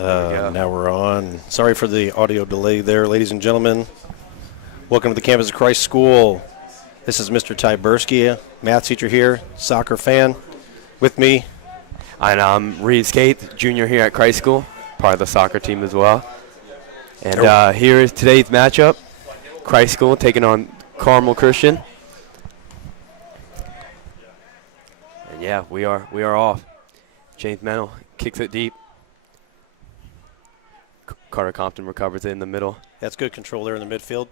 Now we're on. Sorry for the audio delay there, ladies and gentlemen. Welcome to the campus of Christ School. This is Mr. Tyberski, math teacher here, soccer fan. With me, And I'm Reeves Kate, junior here at Christ School, part of the soccer team as well. And here is today's matchup. Christ School taking on Carmel Christian. And yeah, we are off. James Mennel kicks it deep. Carter Compton recovers it in the middle. That's good control there in the midfield.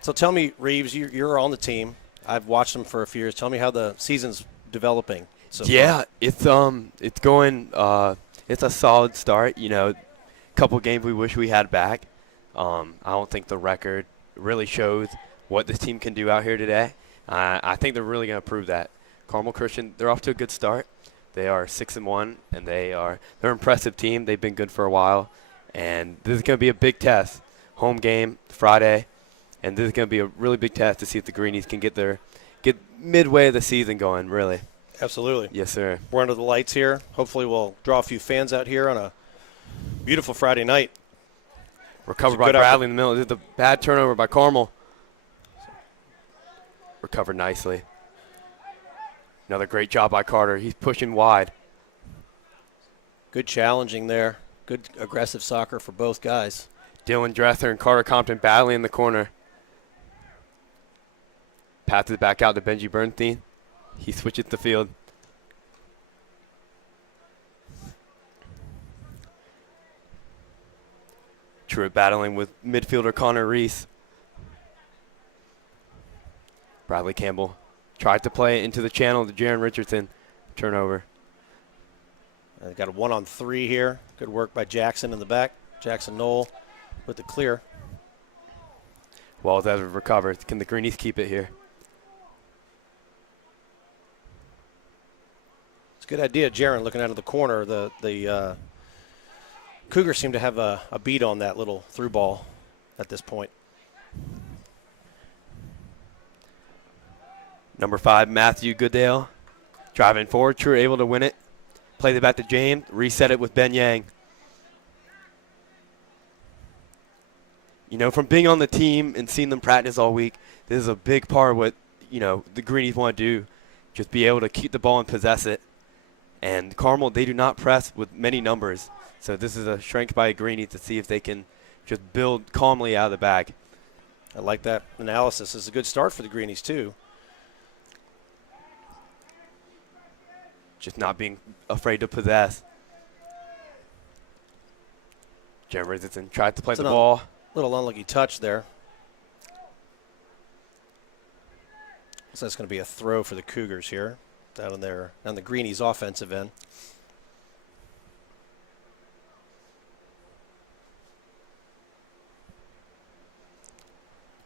So tell me, Reeves, you're on the team. I've watched them for a few years. Tell me how the season's developing so far. It's going. It's a solid start. You know, a couple games we wish we had back. I don't think the record really shows what this team can do out here today. I think they're really going to prove that. Carmel Christian, they're off to a good start. They are 6-1, and they're an impressive team. They've been good for a while, and this is going to be a big test. Home game Friday, and this is going to be a really big test to see if the Greenies can get midway of the season going. Really. Absolutely. Yes, sir. We're under the lights here. Hopefully, we'll draw a few fans out here on a beautiful Friday night. Recovered by Bradley in the middle. This is a bad turnover by Carmel. Recovered nicely. Another great job by Carter. He's pushing wide. Good challenging there. Good aggressive soccer for both guys. Dylan Dresser and Carter Compton battling in the corner. Passes it back out to Benji Bernstein. He switches the field. Truitt battling with midfielder Connor Reese. Bradley Campbell tried to play it into the channel to Jaron Richardson. Turnover. Got a 1-on-3 here. Good work by Jackson in the back. Jackson Knoll with the clear. Wells has recovered. Can the Greenies keep it here? It's a good idea, Jaron, looking out of the corner. The Cougars seem to have a beat on that little through ball at this point. Number 5, Matthew Goodale, driving forward. True able to win it. Played it back to James. Reset it with Ben Yang. You know, from being on the team and seeing them practice all week, this is a big part of what, you know, the Greenies want to do. Just be able to keep the ball and possess it. And Carmel, they do not press with many numbers. So this is a strength by Greenie to see if they can just build calmly out of the bag. I like that analysis. It's a good start for the Greenies, too. Just not being afraid to possess. Jaron Richardson tried to play the ball. Little unlucky touch there. So that's going to be a throw for the Cougars here down on the Greenies' offensive end.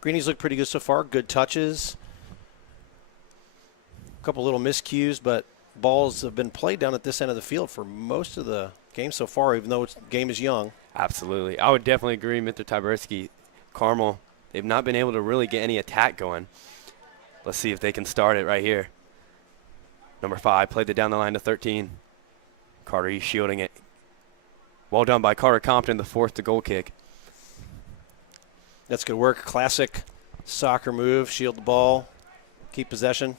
Greenies look pretty good so far. Good touches. A couple little miscues, but balls have been played down at this end of the field for most of the game so far, even though the game is young. Absolutely. I would definitely agree, Mr. Tyberski. Carmel, they've not been able to really get any attack going. Let's see if they can start it right here. Number 5 played it down the line to 13. Carter, he's shielding it. Well done by Carter Compton, the fourth to goal kick. That's good work. Classic soccer move. Shield the ball. Keep possession.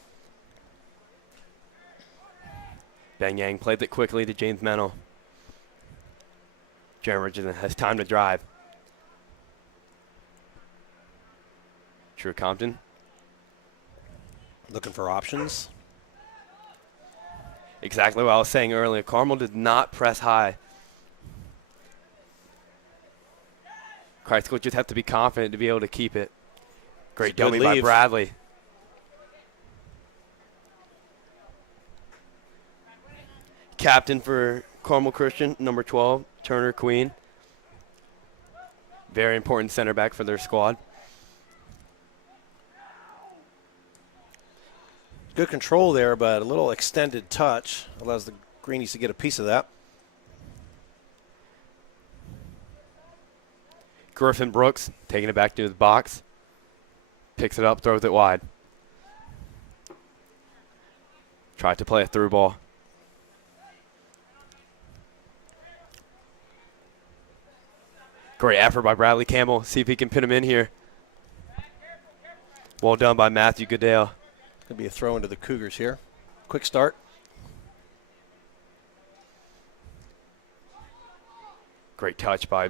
Ben Yang played it quickly to James Mennel. Jaron Richardson has time to drive. True Compton. Looking for options. Exactly what I was saying earlier. Carmel did not press high. Christ School just have to be confident to be able to keep it. Great dummy by Bradley. Captain for Carmel Christian, number 12, Turner Queen. Very important center back for their squad. Good control there, but a little extended touch allows the Greenies to get a piece of that. Griffin Brooks taking it back to his box. Picks it up, throws it wide. Tried to play a through ball. Great effort by Bradley Campbell. See if he can pin him in here. Well done by Matthew Goodale. Going to be a throw into the Cougars here. Quick start. Great touch by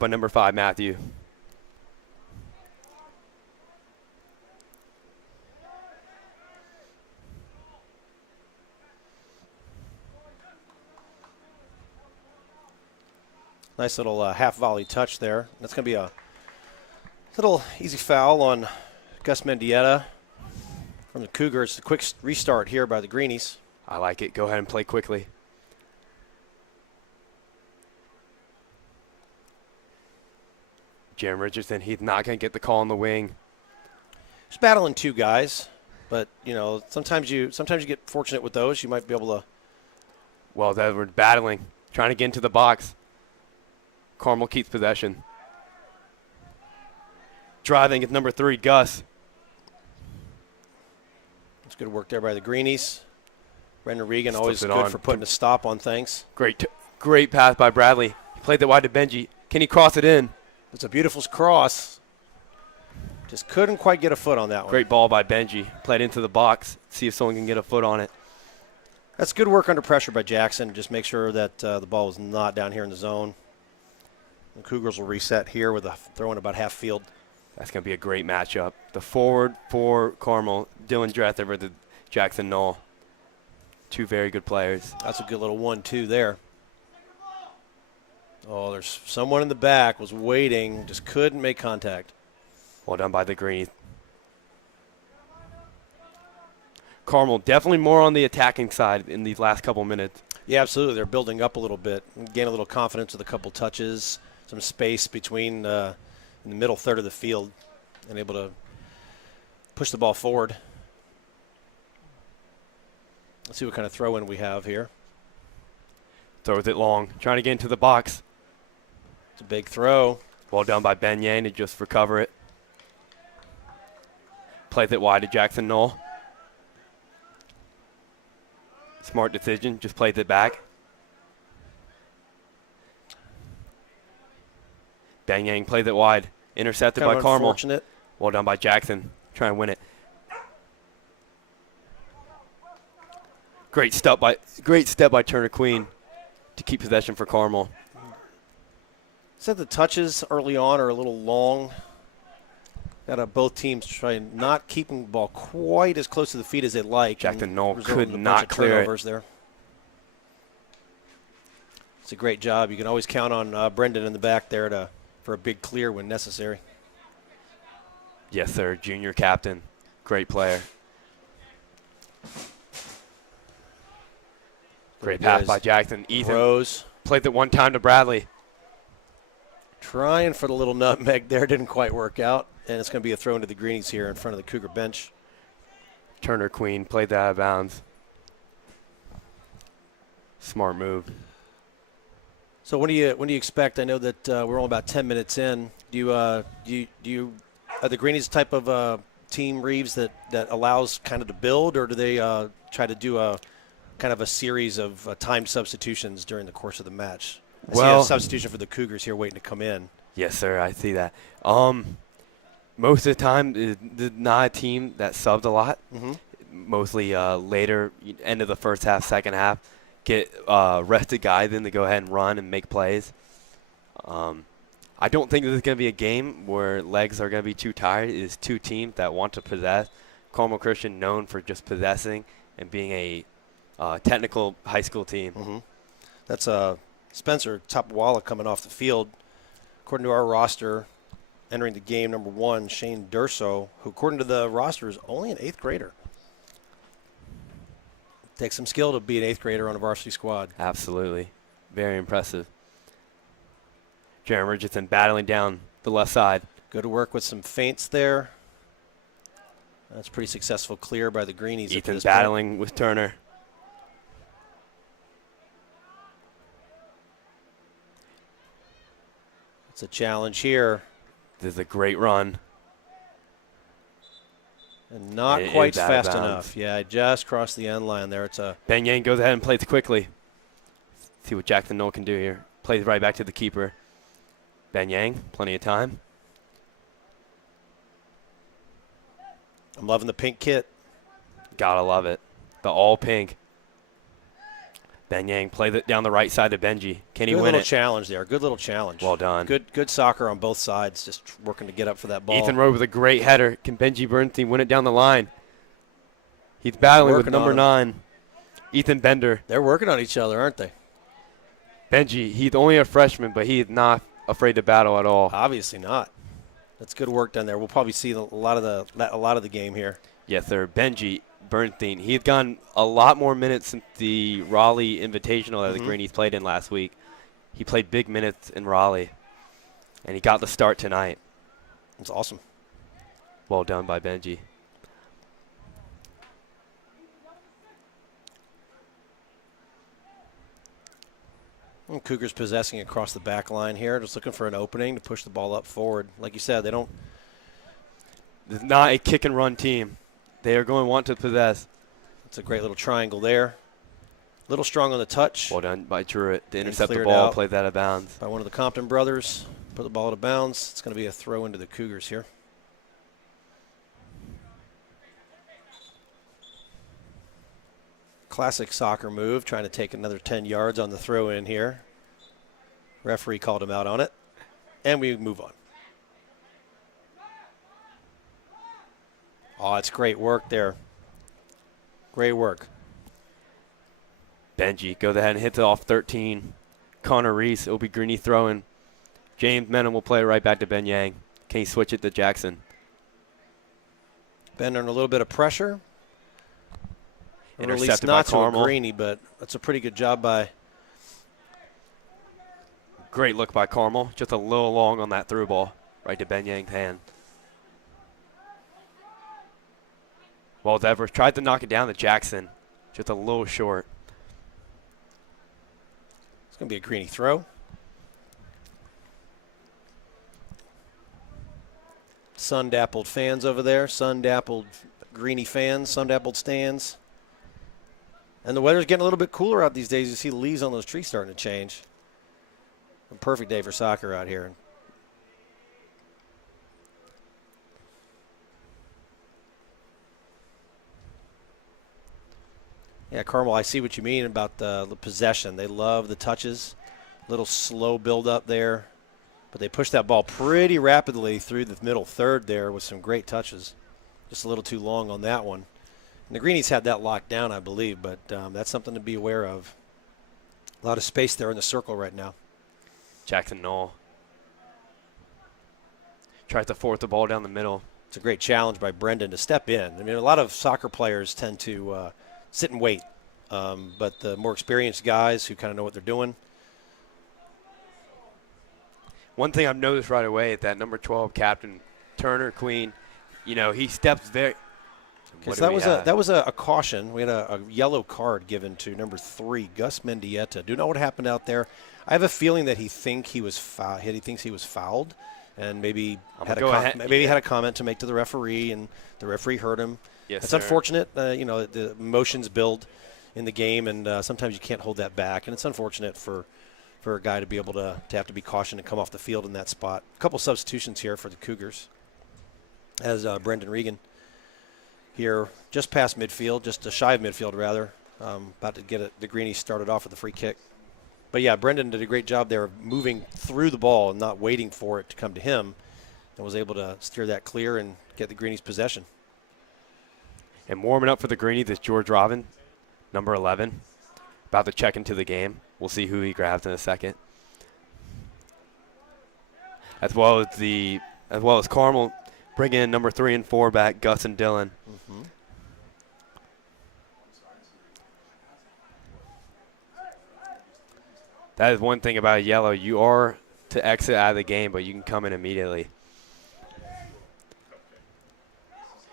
number 5, Matthew. Nice little half volley touch there. That's going to be a little easy foul on Gus Mendieta from the Cougars. A quick restart here by the Greenies. I like it. Go ahead and play quickly. Jeremy Richardson, he's not going to get the call on the wing. Just battling 2 guys, but sometimes you get fortunate with those. You might be able to. Well, they were battling, trying to get into the box. Carmel keeps possession. Driving is number 3, Gus. It's good work there by the Greenies. Brendan Regan always good on for putting a stop on things. Great pass by Bradley. He played that wide to Benji. Can he cross it in? It's a beautiful cross. Just couldn't quite get a foot on that one. Great ball by Benji. Played into the box. See if someone can get a foot on it. That's good work under pressure by Jackson. Just make sure that the ball is not down here in the zone. The Cougars will reset here with a throw in about half field. That's going to be a great matchup. The forward for Carmel, Dylan Drether versus Jackson Knoll. 2 very good players. That's a good little 1-2 there. Oh, there's someone in the back was waiting, just couldn't make contact. Well done by the Greenies. Carmel definitely more on the attacking side in these last couple minutes. Yeah, absolutely. They're building up a little bit, gain a little confidence with a couple touches, some space between in the middle third of the field, and able to push the ball forward. Let's see what kind of throw-in we have here. Throws it long, trying to get into the box. It's a big throw. Well done by Ben Yang to just recover it. Plays it wide to Jackson Knoll. Smart decision, just plays it back. Ben Yang plays it wide. Intercepted by Carmel. Unfortunate. Well done by Jackson. Trying to win it. Great step by Turner Queen to keep possession for Carmel. Said the touches early on are a little long. Got both teams trying not keeping the ball quite as close to the feet as they'd like. Jackson Knoll could not clear it. There. It's a great job. You can always count on Brendan in the back there for a big clear when necessary. Yes, sir. Junior captain. Great player. Great pass by Jackson. Ethan Rose played it one time to Bradley. Trying for the little nutmeg there. Didn't quite work out. And it's going to be a throw into the Greenies here in front of the Cougar bench. Turner Queen played that out of bounds. Smart move. So when do you expect? I know that we're only about 10 minutes in. Do you are the Greenies type of team, Reeves, that allows kind of to build, or do they try to do a kind of a series of timed substitutions during the course of the match? I see a substitution for the Cougars here waiting to come in. Yes, sir. I see that. Most of the time, it's not a team that subs a lot. Mm-hmm. Mostly later, end of the first half, second half, get rested guys in to go ahead and run and make plays. I don't think this is going to be a game where legs are going to be too tired. It is 2 teams that want to possess. Carmel Christian known for just possessing and being a technical high school team. Mm-hmm. That's Spencer Topwalla coming off the field. According to our roster, entering the game, number 1, Shane Durso, who according to the roster is only an 8th grader. Takes some skill to be an 8th grader on a varsity squad. Absolutely. Very impressive. Jeremy Richardson battling down the left side. Good work with some feints there. That's pretty successful clear by the Greenies. Ethan battling with Turner. It's a challenge here. This is a great run. And not quite fast enough. Yeah, I just crossed the end line there. Ben Yang goes ahead and plays quickly. See what Jackson Knoll can do here. Plays right back to the keeper. Ben Yang, plenty of time. I'm loving the pink kit. Gotta love it. The all pink. Ben Yang played it down the right side to Benji. Can he Good win little it? challenge there. Good little challenge. Well done. Good soccer on both sides, just working to get up for that ball. Ethan Rowe with a great header. Can Benji Bernstein win it down the line? He's battling with number 9, Ethan Bender. They're working on each other, aren't they? Benji, he's only a freshman, but he is not afraid to battle at all. Obviously not. That's good work done there. We'll probably see a lot of the game here. Yes, sir. Benji Bernstein. He had gone a lot more minutes since the Raleigh Invitational that the Greenies played in last week. He played big minutes in Raleigh, and he got the start tonight. That's awesome. Well done by Benji. And Cougars possessing across the back line here, just looking for an opening to push the ball up forward. Like you said, they don't. This is not a kick and run team. They are going to want to possess. It's a great little triangle there. Little strong on the touch. Well done by Truitt to intercept the cleared ball, out play that out of bounds. By one of the Compton brothers. Put the ball out of bounds. It's going to be a throw into the Cougars here. Classic soccer move, trying to take another 10 yards on the throw in here. Referee called him out on it. And we move on. Oh, it's great work there. Great work. Benji goes ahead and hits it off 13. Connor Reese, it'll be Greenie throwing. James Menon will play it right back to Ben Yang. Can he switch it to Jackson? Ben under a little bit of pressure. Intercepted not by Carmel. To a Greenie, but that's a pretty good job by. Great look by Carmel. Just a little long on that through ball. Right to Ben Yang's hand. Well, Devers tried to knock it down to Jackson. Just a little short. It's going to be a Greenie throw. Sun-dappled fans over there. Sun-dappled Greenie fans. Sun-dappled stands. And the weather's getting a little bit cooler out these days. You see the leaves on those trees starting to change. A perfect day for soccer out here. Yeah, Carmel, I see what you mean about the possession. They love the touches. Little slow build up there. But they pushed that ball pretty rapidly through the middle third there with some great touches. Just a little too long on that one. And the Greenies had that locked down, I believe, but that's something to be aware of. A lot of space there in the circle right now. Jackson Knoll tries to force the ball down the middle. It's a great challenge by Brendan to step in. I mean, a lot of soccer players tend to sit and wait, but the more experienced guys who kind of know what they're doing. One thing I've noticed right away is that number 12 captain, Turner Queen, you know, he steps very. Okay, so that was a caution. We had a yellow card given to number 3, Gus Mendieta. Do you know what happened out there? I have a feeling that he thinks he was fouled, and maybe had a comment to make to the referee, and the referee heard him. Yes, it's sir. unfortunate. You know, the emotions build in the game, and sometimes you can't hold that back, and it's unfortunate for a guy to be able to have to be cautioned and come off the field in that spot. A couple substitutions here for the Cougars, as Brendan Regan here just past midfield, just shy of midfield rather, about to get the Greenies started off with a free kick. But yeah, Brendan did a great job there of moving through the ball and not waiting for it to come to him, and was able to steer that clear and get the Greenies possession. And warming up for the Greenies is George Robin, number 11, about to check into the game. We'll see who he grabs in a second. As well as Carmel bringing in number 3 and 4 back, Gus and Dylan. Mm-hmm. That is one thing about yellow. You are to exit out of the game, but you can come in immediately.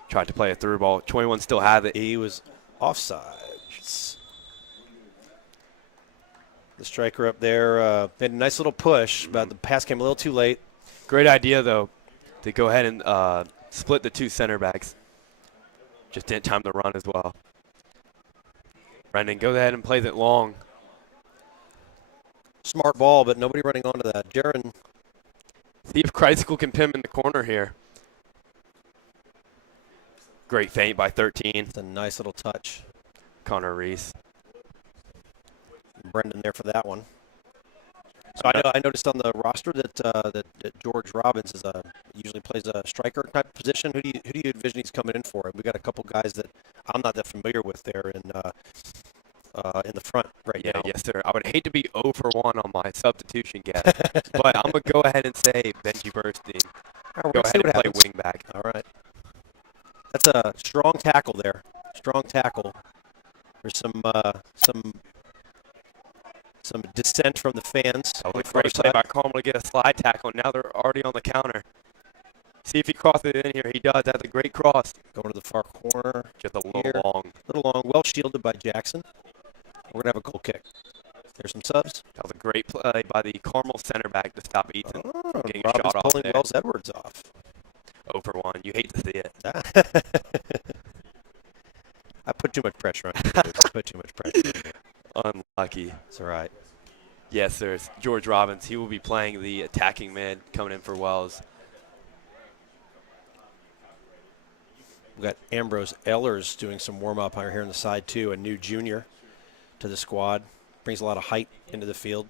Tried to play a through ball. 21 still had it. He was offside. The striker up there made a nice little push, but the pass came a little too late. Great idea, though, to go ahead and split the 2 center backs. Just didn't time the run as well. Brendan, go ahead and plays it long. Smart ball, but nobody running onto that. Jaron See if Kreiskel can pin him in the corner here. Great feint by 13. It's a nice little touch. Connor Reese. Brendan there for that one. So I noticed on the roster that that George Robbins usually plays a striker type position. Who do you envision he's coming in for? We got a couple guys that I'm not that familiar with there in the front right now. Yes, sir. I would hate to be 0 for 1 on my substitution guess, but I'm going to go ahead and say Benji Burstein. Go ahead and play wing back. All right. That's a strong tackle there. Strong tackle. There's some dissent from the fans. Oh, great play by Carmel to get a slide tackle. Now they're already on the counter. See if he crosses it in here. He does. That's a great cross. Going to the far corner. Just a little long. Well shielded by Jackson. We're going to have a goal kick. There's some subs. That was a great play by the Carmel center back to stop Ethan from getting a Robbins shot off pulling there. Wells Edwards off. 0 for 1. You hate to see it. I put too much pressure on you. Unlucky. It's all right. Yes, sir. It's George Robbins. He will be playing the attacking mid coming in for Wells. We've got Ambrose Ehlers doing some warm-up here on the side, too, a new junior to the squad. Brings a lot of height into the field.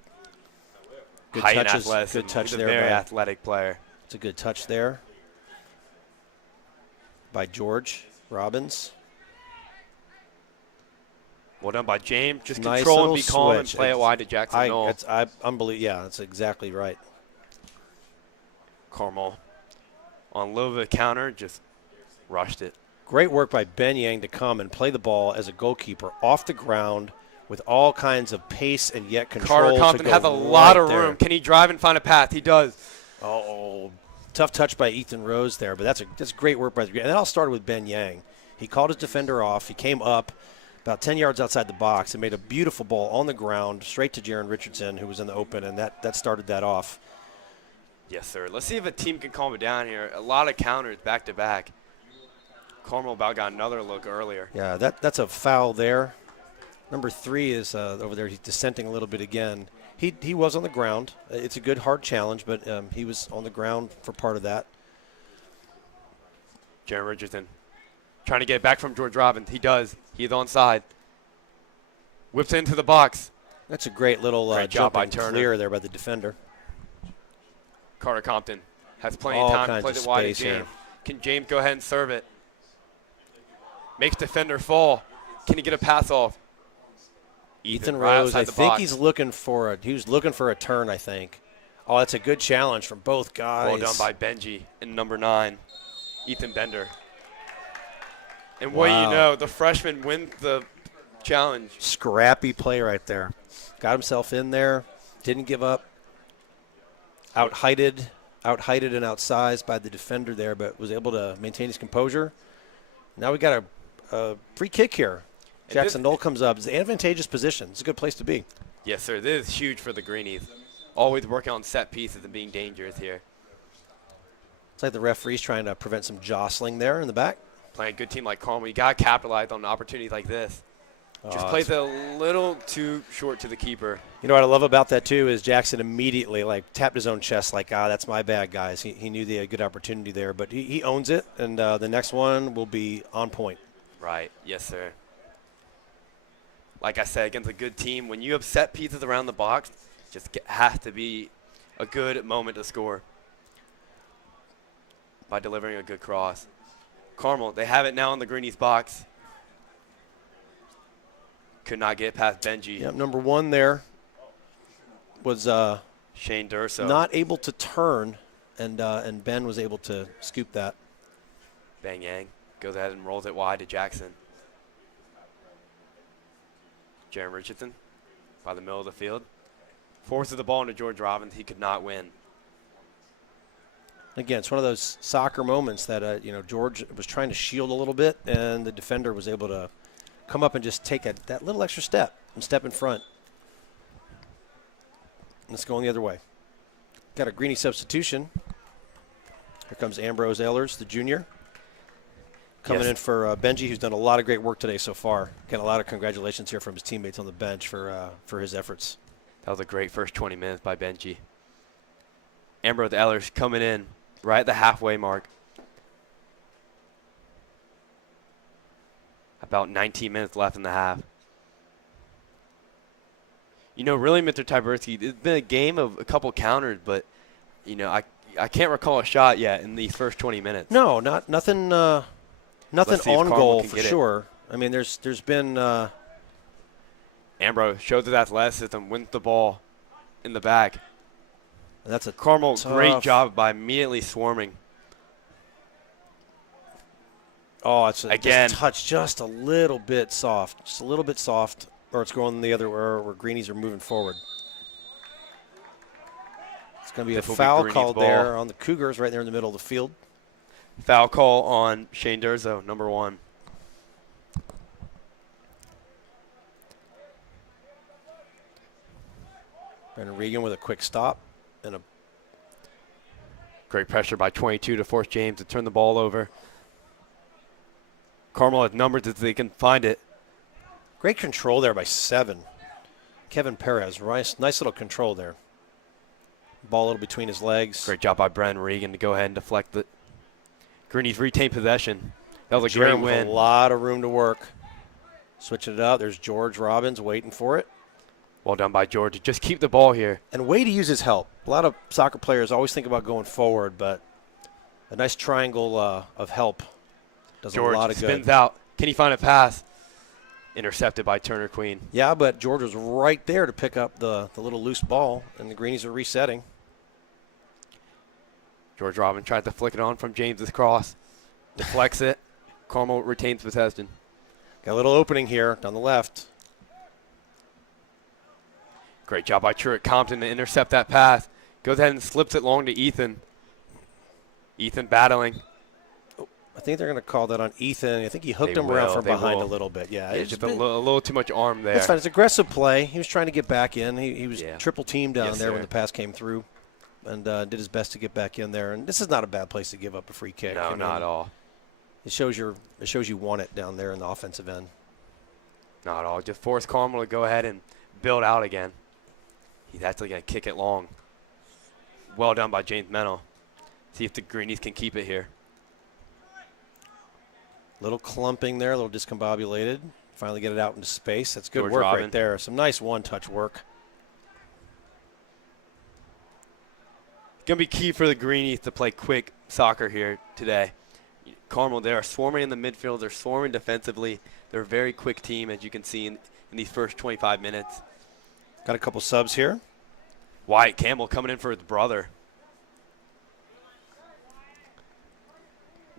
Good height and touches, athleticism. good touch He's there. a very athletic player. It's a good touch there by George Robbins. Well done by James. Just nice control and be calm and switch. play it wide to Jackson Knoll. Unbelievable. Yeah, that's exactly right. Carmel on low of the counter, just rushed it. Great work by Ben Yang to come and play the ball as a goalkeeper off the ground with all kinds of pace and yet control. Carter Compton has a lot of room. Can he drive and find a path? He does. Oh, tough touch by Ethan Rose there, but that's great work by the. And that all started with Ben Yang. He called his defender off. He came up about 10 yards outside the box and made a beautiful ball on the ground straight to Jaron Richardson, who was in the open, and that started that off. Yes, sir. Let's see if a team can calm it down here. A lot of counters back to back. Carmel about got another look earlier. Yeah, that's a foul there. Number 3 is over there. He's dissenting a little bit again. He was on the ground. It's a good, hard challenge, but he was on the ground for part of that. Jaron Richardson trying to get back from George Robbins. He does. He's onside. Whips into the box. That's a great little job by jumping Turner. clear there by the defender. Carter Compton has plenty of time to play it wide to James. Here. Can James go ahead and serve it? Makes defender fall. Can he get a pass off? Ethan right Rose, I the think box. he was looking for a turn, I think. Oh, that's a good challenge from both guys. Well done by Benji and number 9, Ethan Bender. And what do you know, the freshman wins the challenge. Scrappy play right there. Got himself in there, didn't give up. Out-heighted and outsized by the defender there, but was able to maintain his composure. Now we got a free kick here. Jackson Knoll comes up. It's an advantageous position. It's a good place to be. Yes, sir. This is huge for the Greenies. Always working on set pieces and being dangerous here. It's like the referee's trying to prevent some jostling there in the back. Playing a good team like Carmel, you got to capitalize on opportunities like this. Just plays it a little too short to the keeper. You know what I love about that, too, is Jackson immediately tapped his own chest like, that's my bad, guys. He knew they had a good opportunity there, but he owns it, and the next one will be on point. Right. Yes, sir. Like I said, against a good team, when you have set pieces around the box, just has to be a good moment to score by delivering a good cross. Carmel, they have it now in the Greenies box. Could not get past Benji. Yep, number 1 there was Shane Durso. not able to turn, and Ben was able to scoop that. Bang Yang goes ahead and rolls it wide to Jackson. Jaron Richardson by the middle of the field. Forces the ball into George Robbins. He could not win. Again, it's one of those soccer moments that George was trying to shield a little bit, and the defender was able to come up and just take that little extra step and step in front. Let's go the other way. Got a Greenie substitution. Here comes Ambrose Ehlers, the junior, coming in for Benji, who's done a lot of great work today so far. Getting a lot of congratulations here from his teammates on the bench for his efforts. That was a great first 20 minutes by Benji. Ambrose Ellers coming in right at the halfway mark. About 19 minutes left in the half. You know, really, Mr. Tyberski, it's been a game of a couple counters, but, you know, I can't recall a shot yet in these first 20 minutes. No, nothing on goal for sure. I mean, there's been Ambrose shows his athleticism, wins the ball in the back. That's a Carmel, tough. great job by immediately swarming. Oh, it's again touch just a little bit soft, or it's going the other way where Greenies are moving forward. It's going to be a foul called there on the Cougars right there in the middle of the field. Foul call on Shane Durzo, number 1. Brandon Regan with a quick stop and a great pressure by 22 to force James to turn the ball over. Carmel has numbers as they can find it. Great control there by 7. Kevin Perez, nice little control there. Ball a little between his legs. Great job by Brandon Regan to go ahead and deflect it. Greenies retain possession. That was a great win. A lot of room to work. Switching it out. There's George Robbins waiting for it. Well done by George. Just keep the ball here. And way to use his help. A lot of soccer players always think about going forward, but a nice triangle of help does George a lot of good. Spins out. Can he find a pass? Intercepted by Turner Queen. Yeah, but George was right there to pick up the little loose ball, and the Greenies are resetting. George Robin tried to flick it on from James's cross. Deflects it. Carmel retains possession. Got a little opening here down the left. Great job by Truett Compton to intercept that pass. Goes ahead and slips it long to Ethan. Ethan battling. I think they're going to call that on Ethan. I think he hooked him around from behind a little bit. Yeah, it's just a little too much arm there. That's fine. It's aggressive play. He was trying to get back in. He was triple teamed down there when the pass came through, and did his best to get back in there. And this is not a bad place to give up a free kick. No, not at all. It shows you want it down there in the offensive end. Not at all. Just force Carmel to go ahead and build out again. He's actually going to kick it long. Well done by James Mennel. See if the Greenies can keep it here. Little clumping there, a little discombobulated. Finally get it out into space. That's good George work Robin. right there. Some nice one-touch work. Going to be key for the Greenies to play quick soccer here today. Carmel, they are swarming in the midfield. They're swarming defensively. They're a very quick team, as you can see in these first 25 minutes. Got a couple subs here. Wyatt Campbell coming in for his brother.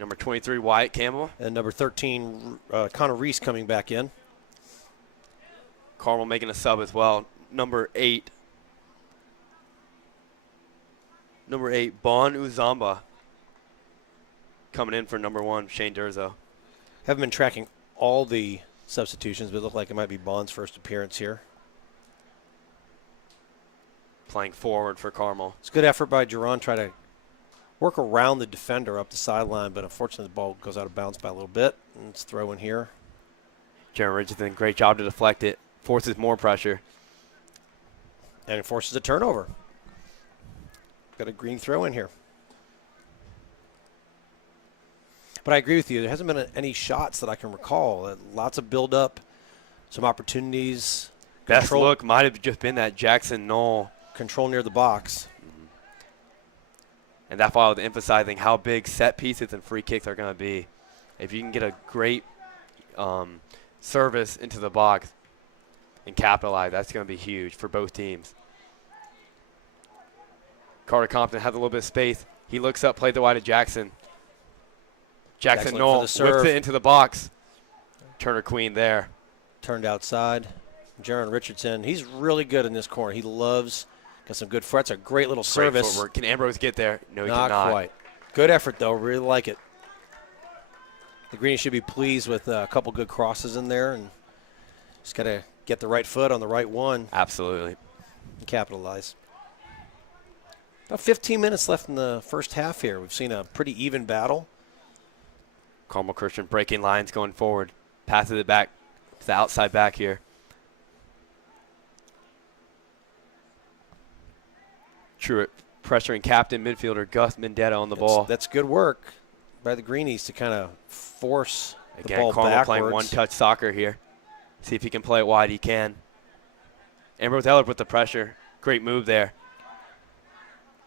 Number 23, Wyatt Campbell. And number 13, Connor Reese coming back in. Carmel making a sub as well. Number 8, Bon Uzamba coming in for number 1, Shane Durzo. Haven't been tracking all the substitutions, but it looked like it might be Bond's first appearance here. Playing forward for Carmel. It's a good effort by Jerron, try to work around the defender up the sideline, but unfortunately the ball goes out of bounds by a little bit. And it's throw in here. Jaron Richardson, great job to deflect it. Forces more pressure. And it forces a turnover. Got a green throw in here. But I agree with you. There hasn't been any shots that I can recall. Lots of build-up, some opportunities. Best look might have just been that Jackson Knoll. Control near the box. And that followed emphasizing how big set pieces and free kicks are going to be. If you can get a great service into the box and capitalize, that's going to be huge for both teams. Carter Compton has a little bit of space. He looks up, played the wide to Jackson. Jackson Knoll whips it into the box. Turner Queen there. Turned outside. Jaron Richardson, he's really good in this corner. He loves, got some good foot. That's a great little service. Great footwork. Can Ambrose get there? No, he not cannot. Quite. Good effort, though. Really like it. The Greenies should be pleased with a couple good crosses in there, and just got to get the right foot on the right one. Absolutely. And capitalize. About 15 minutes left in the first half here. We've seen a pretty even battle. Carmel Christian breaking lines going forward. Passes it back to the outside back here. Truett pressuring captain midfielder Gus Mendetta on the ball. That's good work by the Greenies to kind of force the ball Carmel backwards. playing one-touch soccer here. See if he can play it wide. He can. Ambrose Eller with the pressure. Great move there.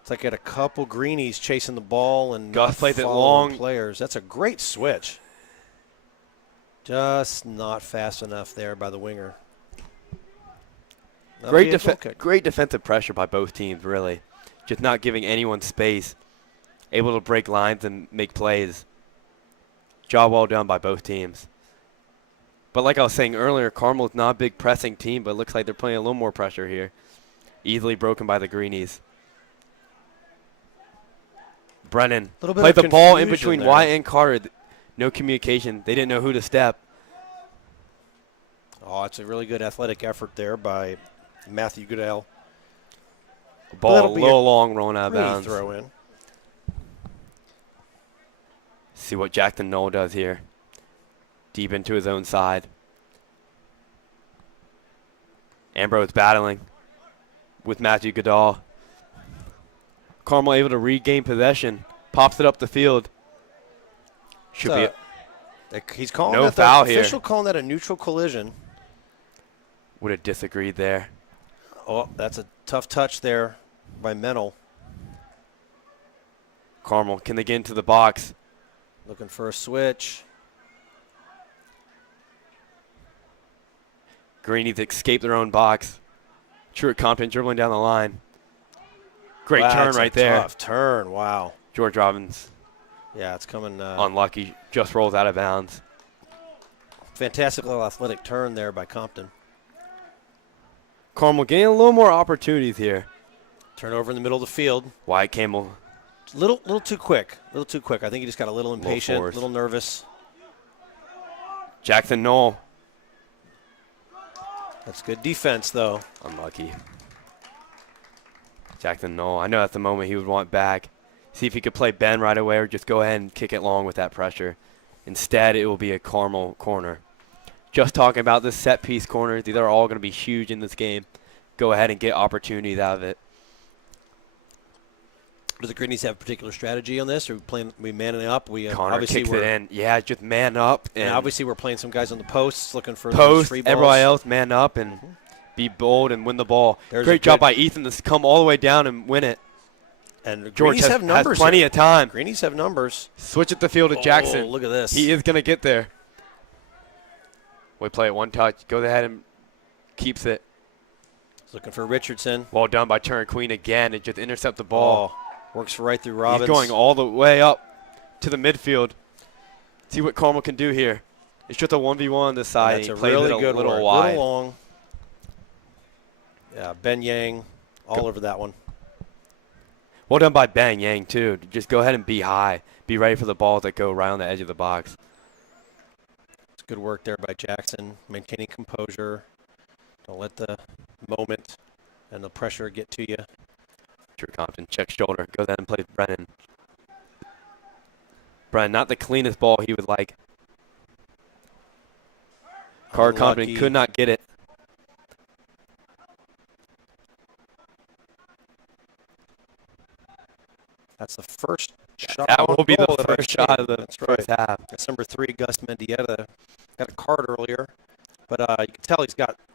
It's like got a couple Greenies chasing the ball and Gus not plays it following long. players. That's a great switch. Just not fast enough there by the winger. Great defensive pressure by both teams, really. Just not giving anyone space. Able to break lines and make plays. Job well done by both teams. But like I was saying earlier, Carmel is not a big pressing team, but it looks like they're playing a little more pressure here. Easily broken by the Greenies. Brennan played the ball in between White and Carter. No communication. They didn't know who to step. Oh, it's a really good athletic effort there by Matthew Goodell. Ball a little long, rolling out of bounds. Throw in. See what Jackson Knoll does here. Deep into his own side. Ambrose battling with Matthew Goodall. Carmel able to regain possession. Pops it up the field. Should be he's calling no that foul the here. official calling that a neutral collision. Would have disagreed there. Oh, that's a tough touch there by Mennel. Carmel, can they get into the box? Looking for a switch. Greenies escape their own box. Truett Compton dribbling down the line. Great turn right there. Tough turn, wow. George Robbins. Yeah, it's coming. Unlucky, just rolls out of bounds. Fantastic little athletic turn there by Compton. Carmel getting a little more opportunities here. Turnover in the middle of the field. Wyatt Campbell. Little too quick. A little too quick. I think he just got a little impatient, a little nervous. Jackson Knoll. That's good defense, though. Unlucky. Jackson Knoll. I know at the moment he would want back. See if he could play Ben right away or just go ahead and kick it long with that pressure. Instead, it will be a Carmel corner. Just talking about this set-piece corners. These are all going to be huge in this game. Go ahead and get opportunities out of it. Does the Greenies have a particular strategy on this? Are we manning up? Connor kicks it in. Yeah, just man up. And obviously we're playing some guys on the posts looking for those free balls. Everybody else man up and be bold and win the ball. Great job by Ethan to come all the way down and win it. And George Greenies have numbers. Has plenty of time. Greenies have numbers. Switch at the field to Jackson. Look at this. He is going to get there. We play it one touch. Goes ahead and keeps it. He's looking for Richardson. Well done by Turner Queen again and just intercept the ball. Works right through Robbins. He's going all the way up to the midfield. See what Carmel can do here. It's just a 1v1 on this side. That's a really good little wide. Little long. Yeah, Ben Yang all over that one. Well done by Ben Yang, too. Just go ahead and be high. Be ready for the balls that go right on the edge of the box. It's good work there by Jackson, maintaining composure. Don't let the moment and the pressure get to you. Drew Compton, check shoulder, goes ahead and plays Brennan. Brennan, not the cleanest ball he would like. Carter Compton could not get it. That's the first shot. That will be the first shot of the first half. That's number 3, Gus Mendieta. Got a card earlier, but you can tell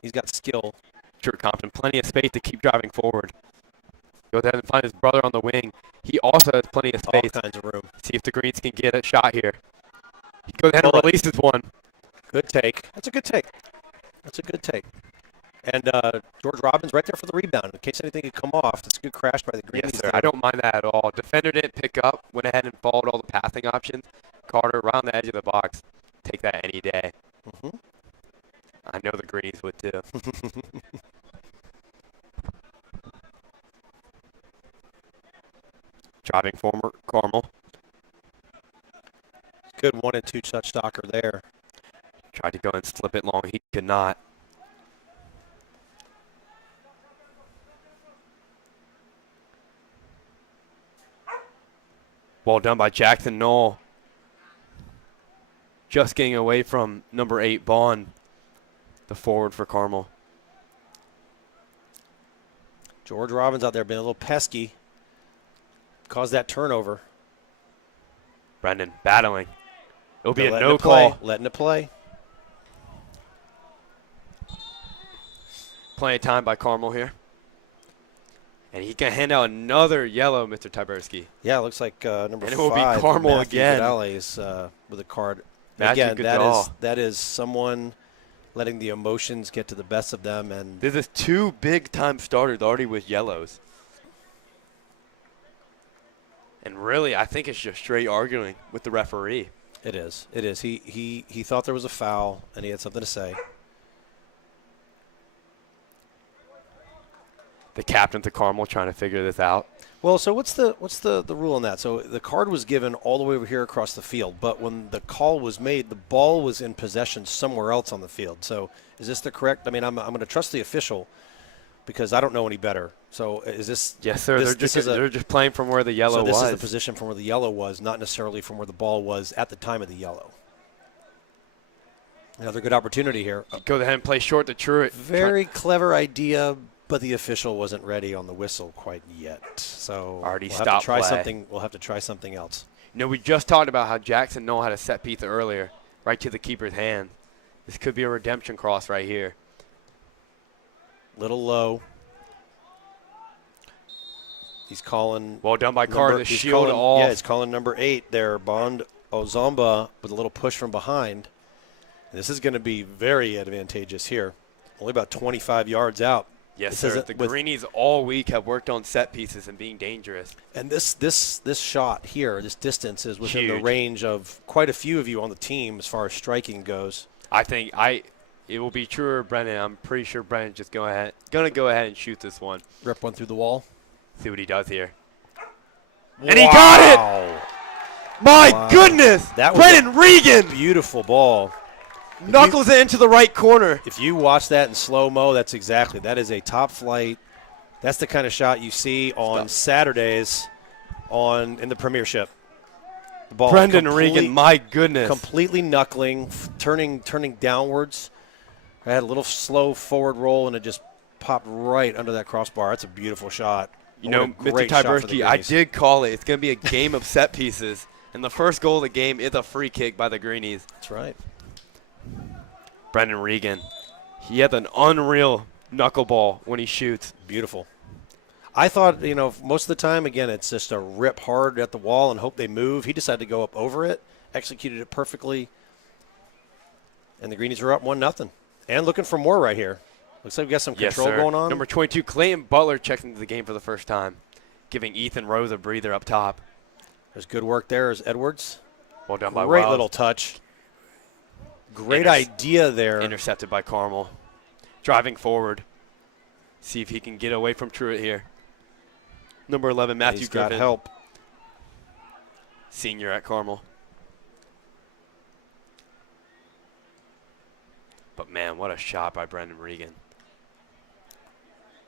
he's got skill. Drew Compton, plenty of space to keep driving forward. Goes ahead and find his brother on the wing. He also has plenty of space. All kinds of room. See if the Greens can get a shot here. He goes ahead and releases one. Good take. That's a good take. That's a good take. And George Robbins right there for the rebound. In case anything could come off, that's a good crash by the Greenies. Yes, sir. I don't mind that at all. Defender didn't pick up. Went ahead and followed all the passing options. Carter around the edge of the box. Take that any day. I know the Greenies would too. Driving former Carmel. Good 1 and 2 touch stalker there. Tried to go and slip it long. He could not. Well done by Jackson Knoll. Just getting away from number 8, Bond, the forward for Carmel. George Robbins out there being a little pesky. caused that turnover. Brendan battling. It'll be a Letting no it play, call. letting it play. Plenty of time by Carmel here. And he can hand out another yellow, Mr. Tyberski. Yeah, it looks like number 5. And it will be Carmel Matthew again. Vidales, with a card. Matthew Again, Goodall. that is someone letting the emotions get to the best of them. And This is 2 big-time starters already with yellows. And really, I think it's just straight arguing with the referee. it is. It is. He thought there was a foul, and he had something to say. The captain to Carmel trying to figure this out. Well, so what's the rule on that? So the card was given all the way over here across the field, but when the call was made, the ball was in possession somewhere else on the field. So is this the correct? I mean, I'm going to trust the official because I don't know any better. So is this? Yes, sir. They're just playing from where the yellow was. So this is the position from where the yellow was, not necessarily from where the ball was at the time of the yellow. Another good opportunity here. Go ahead and play short to Truitt. Very clever idea, but the official wasn't ready on the whistle quite yet. So Already we'll stopped have to try play. something. We'll have to try something else. You know, we just talked about how Jackson Knoll had a set piece earlier, right to the keeper's hand. This could be a redemption cross right here. Little low. He's calling. Well done by Carter to shield off. Yeah, he's calling number 8 there, Bond Ozamba, with a little push from behind. And this is going to be very advantageous here. Only about 25 yards out. Yes, sir. The Greenies all week have worked on set pieces and being dangerous. And this shot here, this distance is within the Huge. range of quite a few of you on the team as far as striking goes. I think it will be truer, Brennan. I'm pretty sure Brennan's just gonna go ahead and shoot this one. Rip one through the wall. See what he does here. Wow. And he got it! My goodness! That was Brennan Regan Beautiful ball. knuckles it into the right corner. If you watch that in slow-mo, that is a top flight. That's the kind of shot you see on Saturdays in the Premiership. The ball Brendan Regan, my goodness. completely knuckling, turning downwards. I had a little slow forward roll, and it just popped right under that crossbar. That's a beautiful shot. You know, What a Mr. great shot for the Tyberski, I Greenies. did call it. It's going to be a game of set pieces. And the first goal of the game is a free kick by the Greenies. That's right. Brendan Regan, he had an unreal knuckleball when he shoots. Beautiful. I thought, most of the time, again, it's just a rip hard at the wall and hope they move. He decided to go up over it, executed it perfectly, and the Greenies are up 1-0. And looking for more right here. Looks like we got some control going on. Number 22, Clayton Butler checks into the game for the first time, giving Ethan Rose a breather up top. There's good work there as Edwards. Well done by Great Wells. little touch. Great idea there. Intercepted by Carmel. Driving forward. See if he can get away from Truitt here. Number 11, Matthew He's Griffin. got help. Senior at Carmel. But, man, what a shot by Brendan Regan.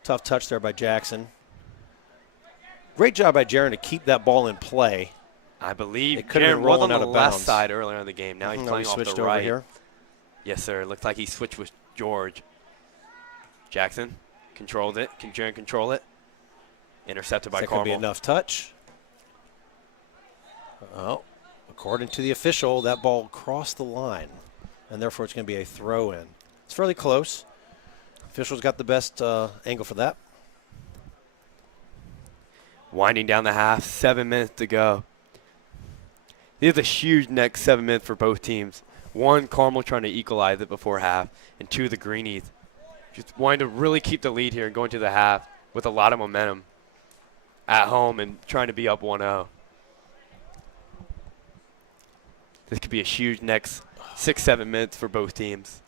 Tough touch there by Jackson. Great job by Jaron to keep that ball in play. I believe It could have Jaron been was on rolling the out of left bounds. side earlier in the game. Now he's Now playing we off switched the over right. here. Yes, sir. It looks like he switched with George. Jackson controlled it. Can Jaron control it? Intercepted by Is that going to be Carmel. enough touch? Oh, according to the official, that ball crossed the line, and therefore it's going to be a throw-in. It's fairly close. Official's got the best angle for that. Winding down the half, 7 minutes to go. This is a huge next 7 minutes for both teams. One, Carmel trying to equalize it before half, and two, the Greenies just wanting to really keep the lead here and going to the half with a lot of momentum at home and trying to be up 1-0. This could be a huge next 6-7 minutes for both teams.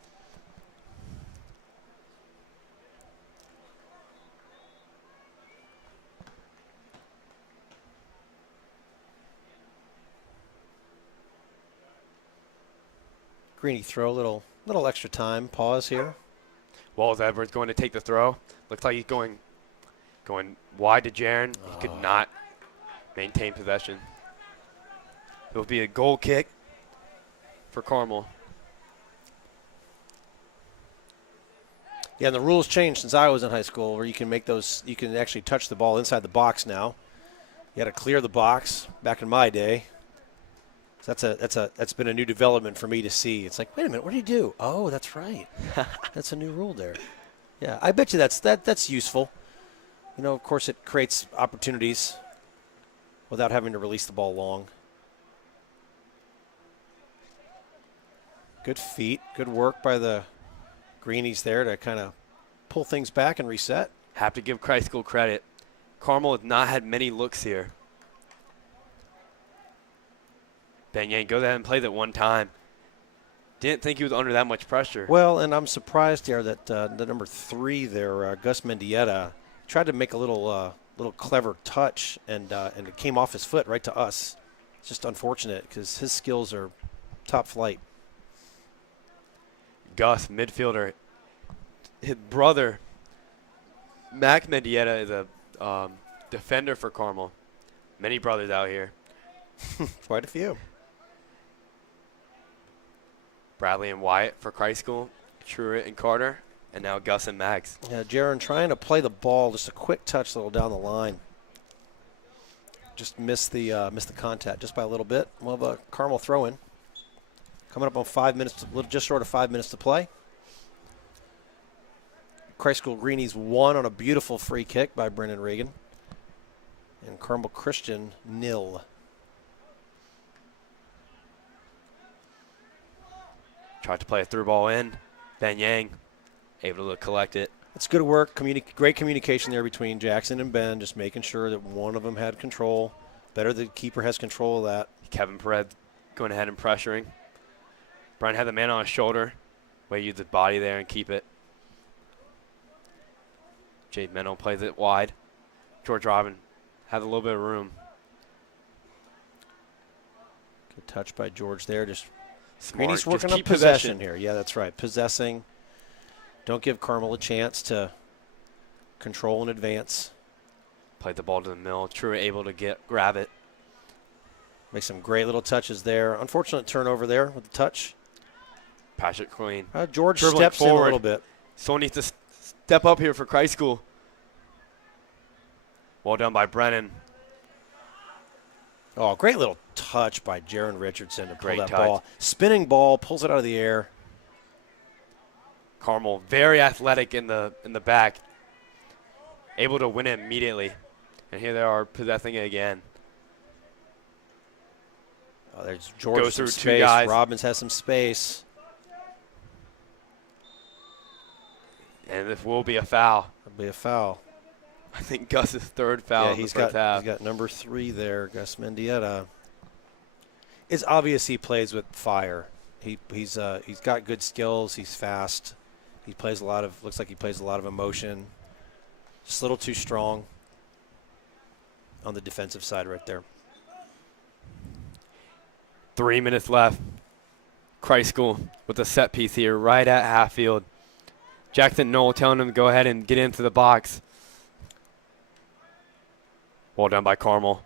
Greenie throw, little extra time. Pause here. Walls Edwards going to take the throw. Looks like he's going wide to Jaron. He could not maintain possession. It will be a goal kick for Carmel. Yeah, and the rules changed since I was in high school, where you can make those. You can actually touch the ball inside the box now. You had to clear the box back in my day. So that's been a new development for me to see. It's like, wait a minute, what do you do? Oh, that's right. That's a new rule there. Yeah, I bet you that's useful. You know, of course, it creates opportunities without having to release the ball long. Good feet, good work by the Greenies there to kind of pull things back and reset. Have to give Christ School credit. Carmel has not had many looks here. Ben Yang goes ahead and plays it one time. Didn't think he was under that much pressure. Well, and I'm surprised here that the number 3 there, Gus Mendieta, tried to make a little clever touch, and it came off his foot right to us. It's just unfortunate because his skills are top flight. Gus, midfielder. His brother, Mac Mendieta, is a defender for Carmel. Many brothers out here. Quite a few. Bradley and Wyatt for Christ School, Truitt and Carter, and now Gus and Max. Yeah, Jaron trying to play the ball, just a quick touch a little down the line. Just missed the contact just by a little bit. We'll have a Carmel throw-in. Coming up on 5 minutes, just short of 5 minutes to play. Christ School Greenies won on a beautiful free kick by Brennan Reagan. And Carmel Christian 0. Tried to play a through ball in. Ben Yang able to collect it. It's good work. Great communication there between Jackson and Ben, just making sure that one of them had control. Better the keeper has control of that. Kevin Perez going ahead and pressuring. Brian had the man on his shoulder. Way to use his body there and keep it. Jade Meno plays it wide. George Robin has a little bit of room. Good touch by George there. Just Smart. Greenies working Just on possession here. Yeah, that's right. Possessing. Don't give Carmel a chance to control and advance. Played the ball to the middle. True able to grab it. Make some great little touches there. Unfortunate turnover there with the touch. Pass it clean. George Dribbling steps forward. in a little bit. Someone needs to step up here for Christ School. Well done by Brennan. Oh, great little touch by Jaron Richardson to pull Great that touch. ball. Spinning ball, pulls it out of the air. Carmel very athletic in the back. Able to win it immediately. And here they are possessing it again. Oh, there's George Goes with some through two space. guys. Robbins has some space. And this will be a foul. It'll be a foul. I think Gus's third foul Yeah, in the he's first half. got number 3 there, Gus Mendieta. It's obvious he plays with fire. He's got good skills. He's fast. He plays looks like he plays a lot of emotion. Just a little too strong on the defensive side right there. 3 minutes left. Christ School with a set piece here right at half field. Jackson Knoll telling him to go ahead and get into the box. Well done by Carmel.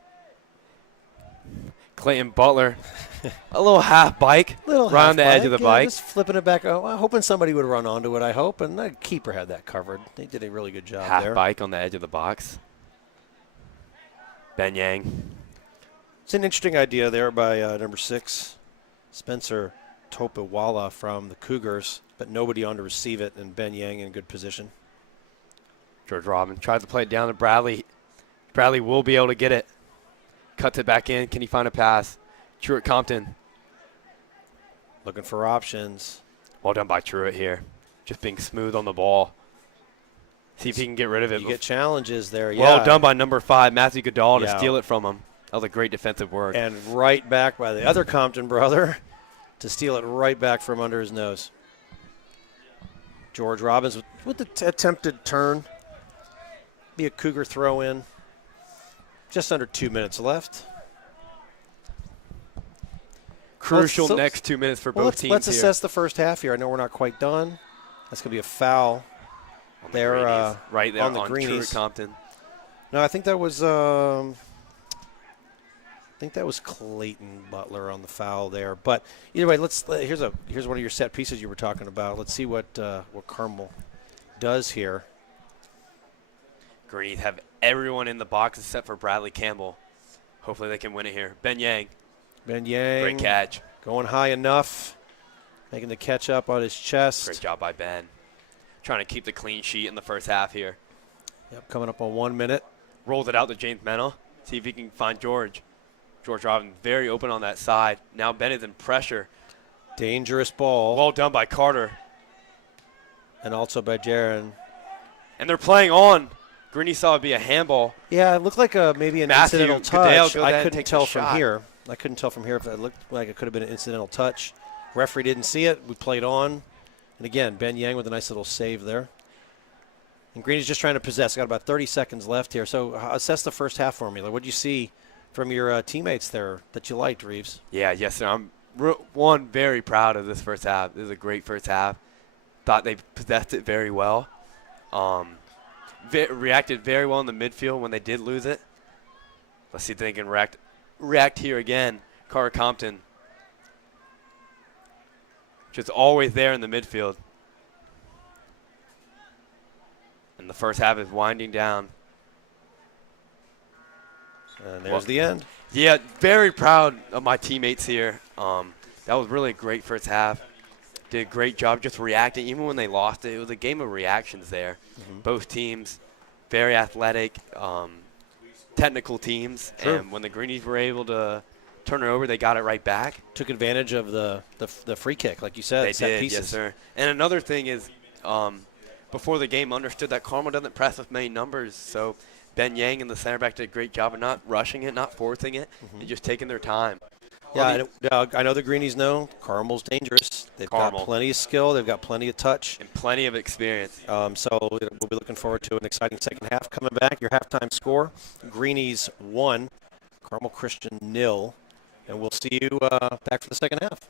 Clayton Butler, a little half bike, right on the edge of the bike. Just flipping it back. Oh, I'm hoping somebody would run onto it, I hope. And the keeper had that covered. They did a really good job Half there. bike on the edge of the box. Ben Yang. It's an interesting idea there by number 6, Spencer Topewala from the Cougars, but nobody on to receive it, and Ben Yang in good position. George Robin tries to play it down to Bradley. Bradley will be able to get it. Cuts it back in. Can he find a pass? Truitt Compton. Looking for options. Well done by Truitt here. Just being smooth on the ball. See if he can get rid of it. You get challenges there. Yeah. Well done by number 5, Matthew Goodall, to Yeah. steal it from him. That was a great defensive work. And right back by the other Compton brother to steal it right back from under his nose. George Robbins with the attempted turn. Be a Cougar throw in. Just under 2 minutes left. Crucial So- next 2 minutes for Well, both teams let's here. assess the first half here. I know we're not quite done. That's going to be a foul. On the They're, Greenies. Right there on the on Greenies. Truitt Compton. No, I think that was Clayton Butler on the foul there. But either way, here's one of your set pieces you were talking about. Let's see what Carmel does here. Greenies have everyone in the box except for Bradley Campbell. Hopefully they can win it here. Ben Yang, Ben Yang. great catch. Going high enough. Making the catch up on his chest. Great job by Ben. Trying to keep the clean sheet in the first half here. Yep, coming up on 1 minute. Rolls it out to James Mennel. See if he can find George. George Robin very open on that side. Now Ben is in pressure. Dangerous ball. Well done by Carter. And also by Jaron. And they're playing on. Greenie saw it be a handball. Yeah, it looked like maybe an Matthew incidental Goodale, touch. go ahead I and couldn't take the tell from shot. here. I couldn't tell from here if it looked like it could have been an incidental touch. Referee didn't see it. We played on. And again, Ben Yang with a nice little save there. And Greenie's just trying to possess. Got about 30 seconds left here. So assess the first half for me. What did you see from your teammates there that you liked, Reeves? Yeah, yes, sir. I'm very proud of this first half. This is a great first half. Thought they possessed it very well. Reacted very well in the midfield when they did lose it. Let's see if they can react here again. Carter Compton. Just always there in the midfield. And the first half is winding down. And there's the end. Yeah, very proud of my teammates here. That was really a great first half. Did a great job just reacting. Even when they lost it, it was a game of reactions there. Both teams, very athletic, technical teams. True. And when the Greenies were able to turn it over, they got it right back. Took advantage of the free kick, like you said. They set did, pieces. yes, sir. And another thing is, before the game, understood that Carmel doesn't press with many numbers. So Ben Yang and the center back did a great job of not rushing it, not forcing it, and just taking their time. Yeah, I know the Greenies know Carmel's dangerous. They've got plenty of skill. They've got plenty of touch. And plenty of experience. So we'll be looking forward to an exciting second half coming back. Your halftime score, Greenies 1, Carmel Christian 0. And we'll see you back for the second half.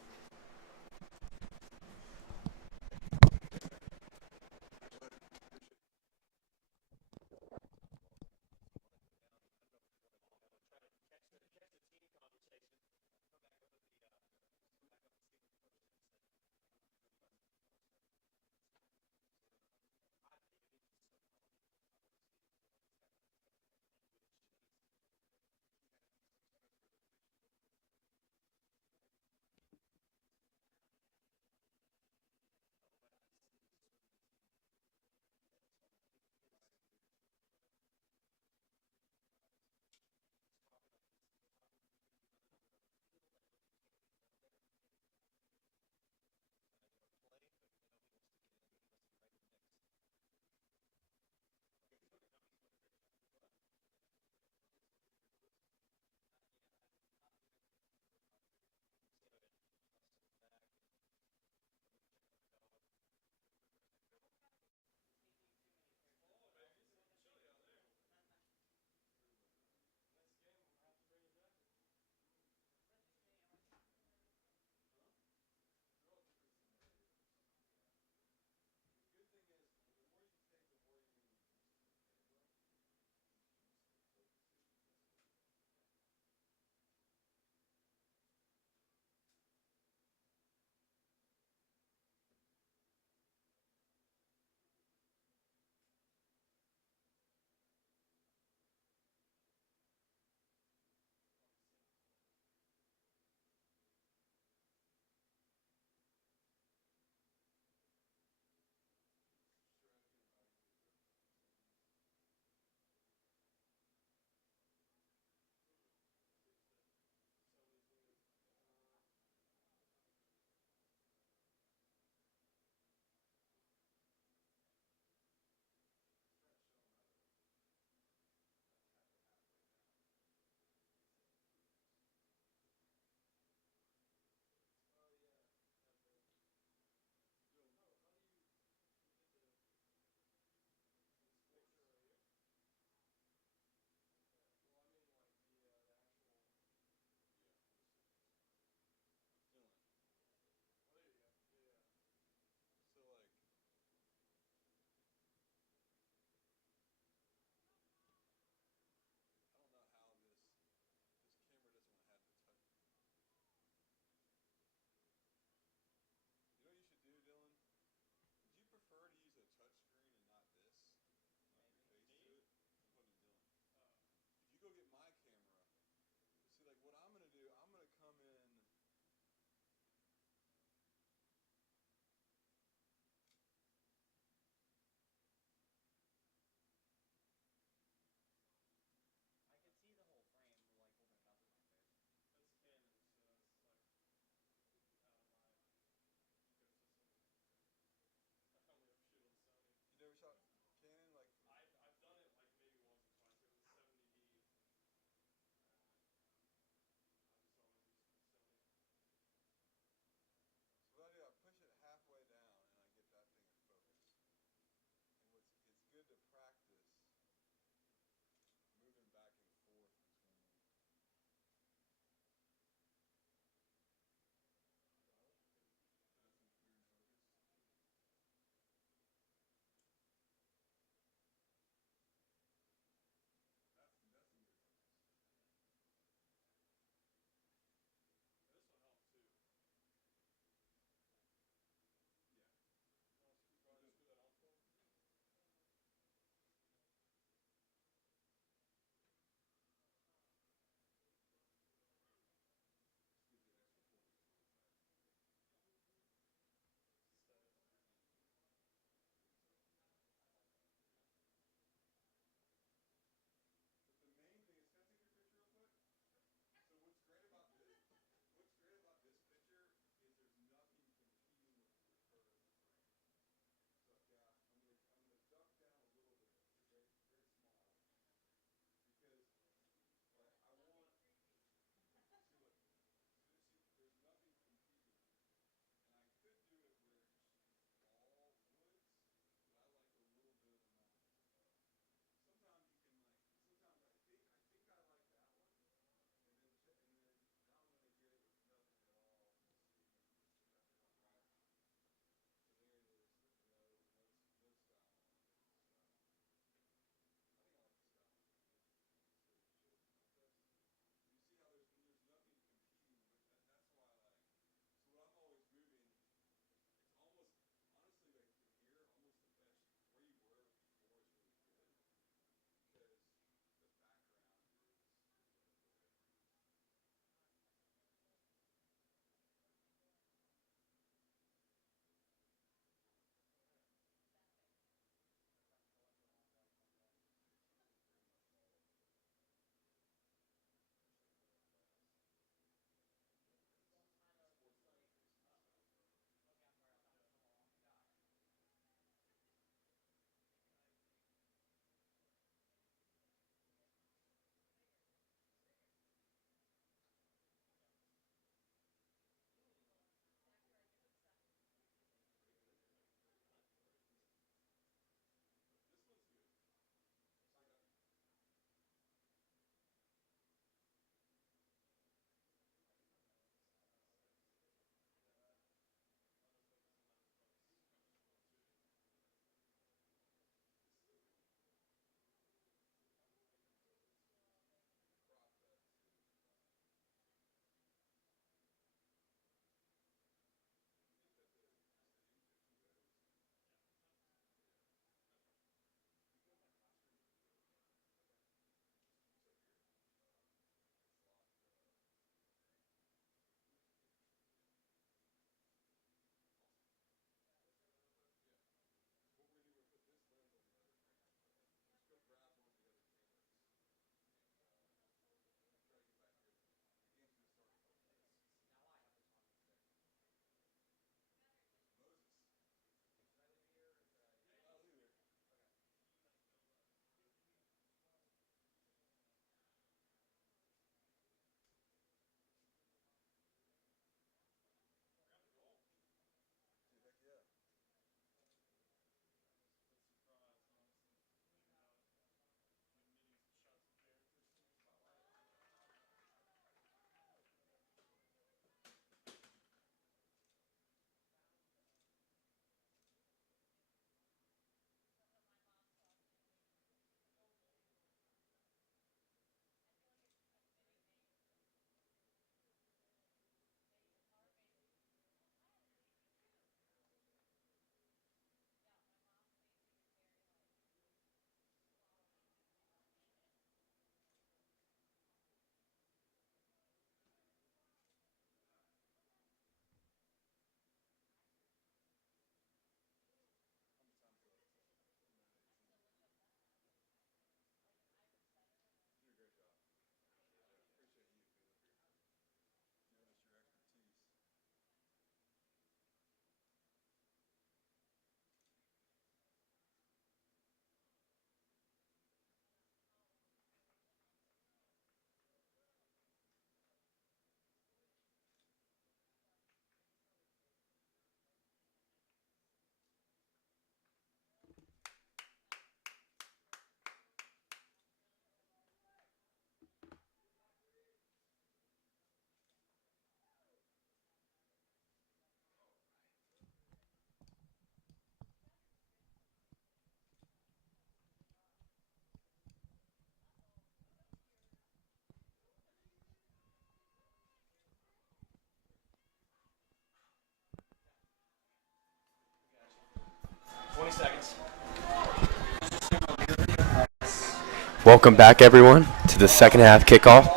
Welcome back, everyone, to the second half kickoff.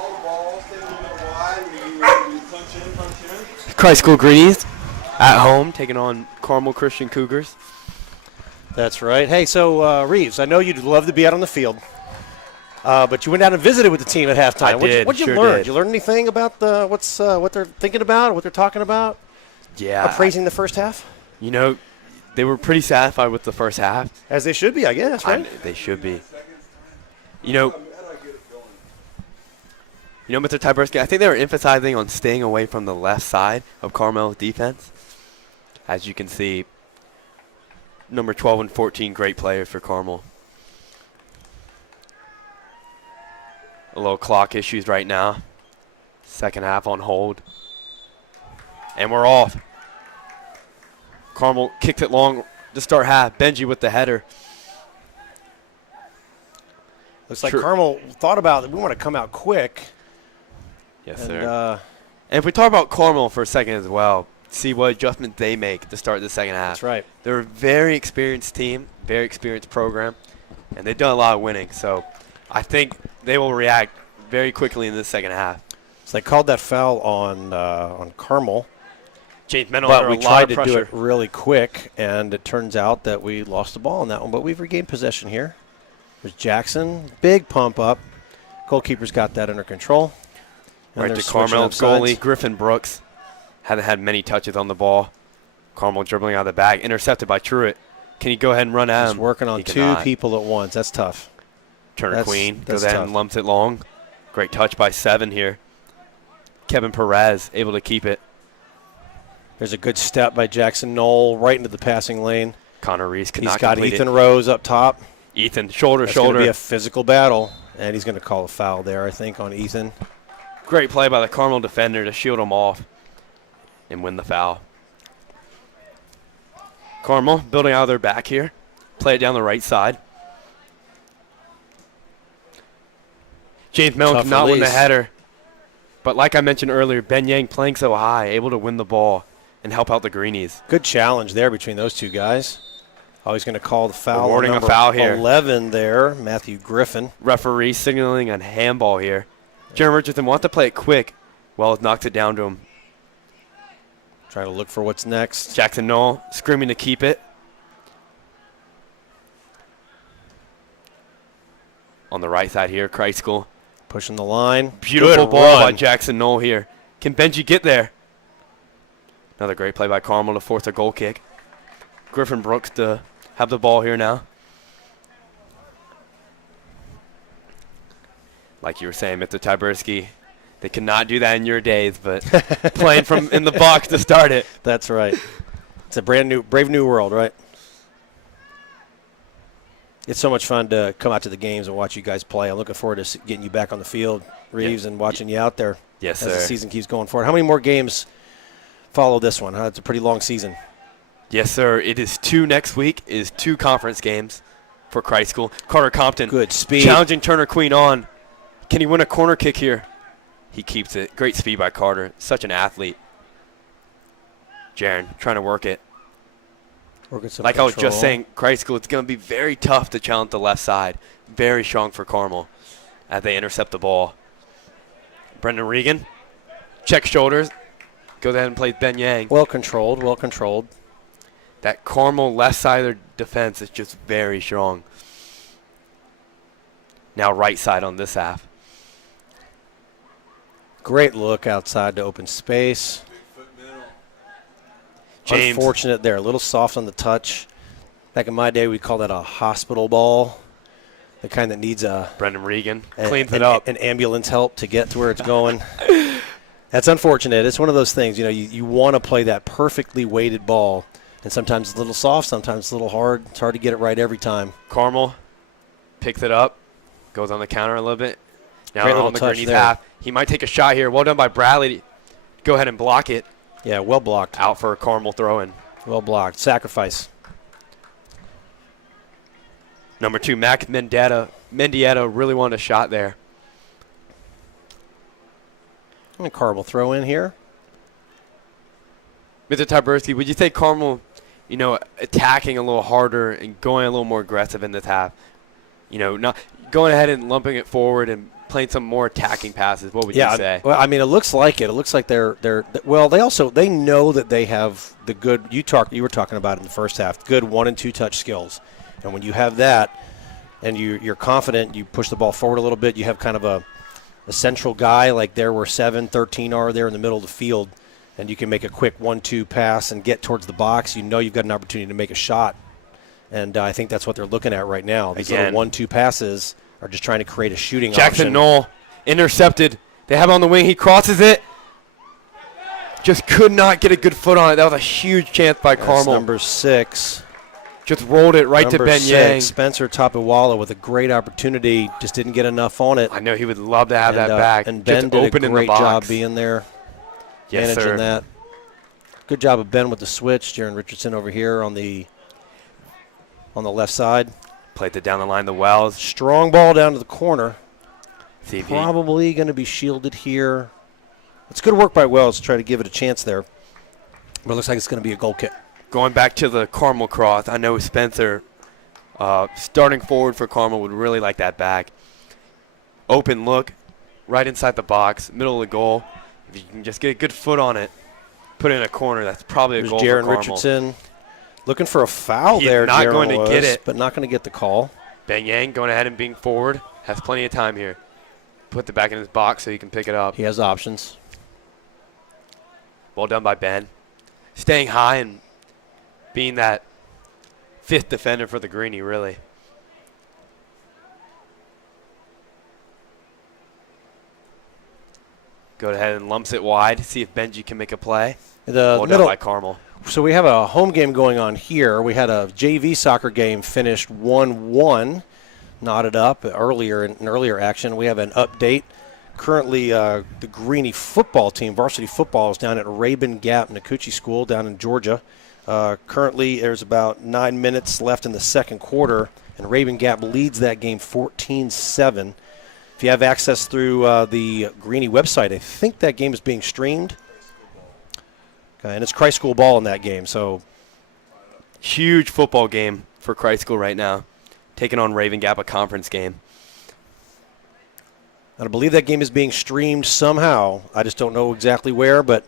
Christ School Greenies at home taking on Carmel Christian Cougars. That's right. Hey, so Reeves, I know you'd love to be out on the field, but you went out and visited with the team at halftime. What'd you learn? Did you learn anything about what they're thinking about, what they're talking about? Yeah. Appraising the first half? You know, they were pretty satisfied with the first half. As they should be, I guess, right? They should be. You know, Mr. Tyberski, I think they were emphasizing on staying away from the left side of Carmel's defense. As you can see, number 12 and 14, great players for Carmel. A little clock issues right now. Second half on hold. And we're off. Carmel kicked it long to start half. Benji with the header. Looks like Carmel thought about it. We want to come out quick. Yes, sir. And if we talk about Carmel for a second as well, see what adjustments they make to start the second half. That's right. They're a very experienced team, very experienced program, and they've done a lot of winning. So I think they will react very quickly in the second half. So they called that foul on Carmel. James Mennel but under we a lot tried of to do pressure. it really quick, and it turns out that we lost the ball on that one. But we've regained possession here. There's Jackson. Big pump up. Goalkeeper's got that under control. Right to Carmel's goalie, Griffin Brooks. Hasn't had many touches on the ball. Carmel dribbling out of the bag. Intercepted by Truitt. Can he go ahead and run at him? He's working on two people at once. That's tough. Turner Queen goes ahead and lumps it long. Great touch by 7 here. Kevin Perez able to keep it. There's a good step by Jackson Knoll right into the passing lane. Connor Reese cannot He's got complete Ethan Rose up top. Ethan, shoulder. It's going to be a physical battle, and he's going to call a foul there, I think, on Ethan. Great play by the Carmel defender to shield him off and win the foul. Carmel building out of their back here. Play it down the right side. James Mellon cannot win the header. But like I mentioned earlier, Ben Yang playing so high, able to win the ball and help out the Greenies. Good challenge there between those two guys. Oh, he's going to call the foul. Awarding a foul here. 11 there, Matthew Griffin. Referee signaling a handball here. Jeremy Richardson wants to play it quick. Wells knocks it down to him. Trying to look for what's next. Jackson Knoll screaming to keep it. On the right side here, Christ School. Pushing the line. Beautiful ball by Jackson Knoll here. Can Benji get there? Another great play by Carmel to force a goal kick. Griffin Brooks to have the ball here now. Like you were saying, Mr. Tyberski, they cannot do that in your days, but playing from in the box to start it. That's right. It's a brave new world, right? It's so much fun to come out to the games and watch you guys play. I'm looking forward to getting you back on the field, Reeves, and watching you out there. Yes, as sir. the season keeps going forward. How many more games follow this one? It's a pretty long season. Yes, sir. It is 2 next week. It is 2 conference games for Christ School. Carter Compton. Good speed. Challenging Turner Queen on. Can he win a corner kick here? He keeps it. Great speed by Carter. Such an athlete. Jaron trying to work it. Like I was just saying, Christ School, it's going to be very tough to challenge the left side. Very strong for Carmel as they intercept the ball. Brendan Regan, check shoulders. Goes ahead and plays Ben Yang. Well controlled, well controlled. That Carmel left side of their defense is just very strong. Now right side on this half. Great look outside to open space. James. Unfortunate there, a little soft on the touch. Back in my day, we'd call that a hospital ball. The kind that needs Brendan Regan cleans it up. An ambulance help to get to where it's going. That's unfortunate. It's one of those things, you want to play that perfectly weighted ball. And sometimes it's a little soft, sometimes it's a little hard. It's hard to get it right every time. Carmel picks it up, goes on the counter a little bit. Now Great on the Greenies half. He might take a shot here. Well done by Bradley. Go ahead and block it. Yeah, well blocked. Out for a Carmel throw-in. Well blocked. Sacrifice. Number 2, Mac Mendieta really wanted a shot there. And Carmel throw in here. Mr. Tyberski, would you say Carmel, attacking a little harder and going a little more aggressive in this half? going ahead and lumping it forward and playing some more attacking passes. What would you say? Well, I mean, it looks like it. It looks like they know that they have the good you were talking about in the first half, good 1 and 2 touch skills. And when you have that and you're confident, you push the ball forward a little bit, you have kind of a central guy like there where 7, 13 are there in the middle of the field, and you can make a quick 1-2 pass and get towards the box. You know you've got an opportunity to make a shot. And I think that's what they're looking at right now. These little 1-2 passes are just trying to create a shooting option. Jackson Knoll intercepted. They have it on the wing. He crosses it. Just could not get a good foot on it. That was a huge chance by Carmel. Number 6. Just rolled it right to Ben Yang. Spencer Tapawala with a great opportunity. Just didn't get enough on it. I know he would love to have that back. And Ben did a great job being there. Yes, managing that. Good job of Ben with the switch. Jaron Richardson over here on the left side. Played it down the line to Wells. Strong ball down to the corner. CP. Probably going to be shielded here. It's good work by Wells to try to give it a chance there. But it looks like it's going to be a goal kick. Going back to the Carmel cross, I know Spencer, starting forward for Carmel, would really like that back. Open look, right inside the box, middle of the goal. If you can just get a good foot on it, put it in a corner, that's probably a goal for Carmel. Jaron Richardson looking for a foul there. Not going to get it. But not going to get the call. Ben Yang going ahead and being forward, has plenty of time here. Put the back in his box so he can pick it up. He has options. Well done by Ben. Staying high and being that 5th defender for the Greenie, really. Go ahead and lumps it wide. See if Benji can make a play. Well done by Carmel. So we have a home game going on here. We had a JV soccer game finished 1-1, knotted up in earlier action. We have an update. Currently, the Greenie football team, varsity football, is down at Rabun Gap Nacoochee School down in Georgia. Currently, there's about 9 minutes left in the second quarter, and Rabun Gap leads that game 14-7. If you have access through the Greenie website, I think that game is being streamed. And it's Christ School ball in that game. So huge football game for Christ School right now, taking on Rabun Gap, a conference game. And I believe that game is being streamed somehow. I just don't know exactly where, but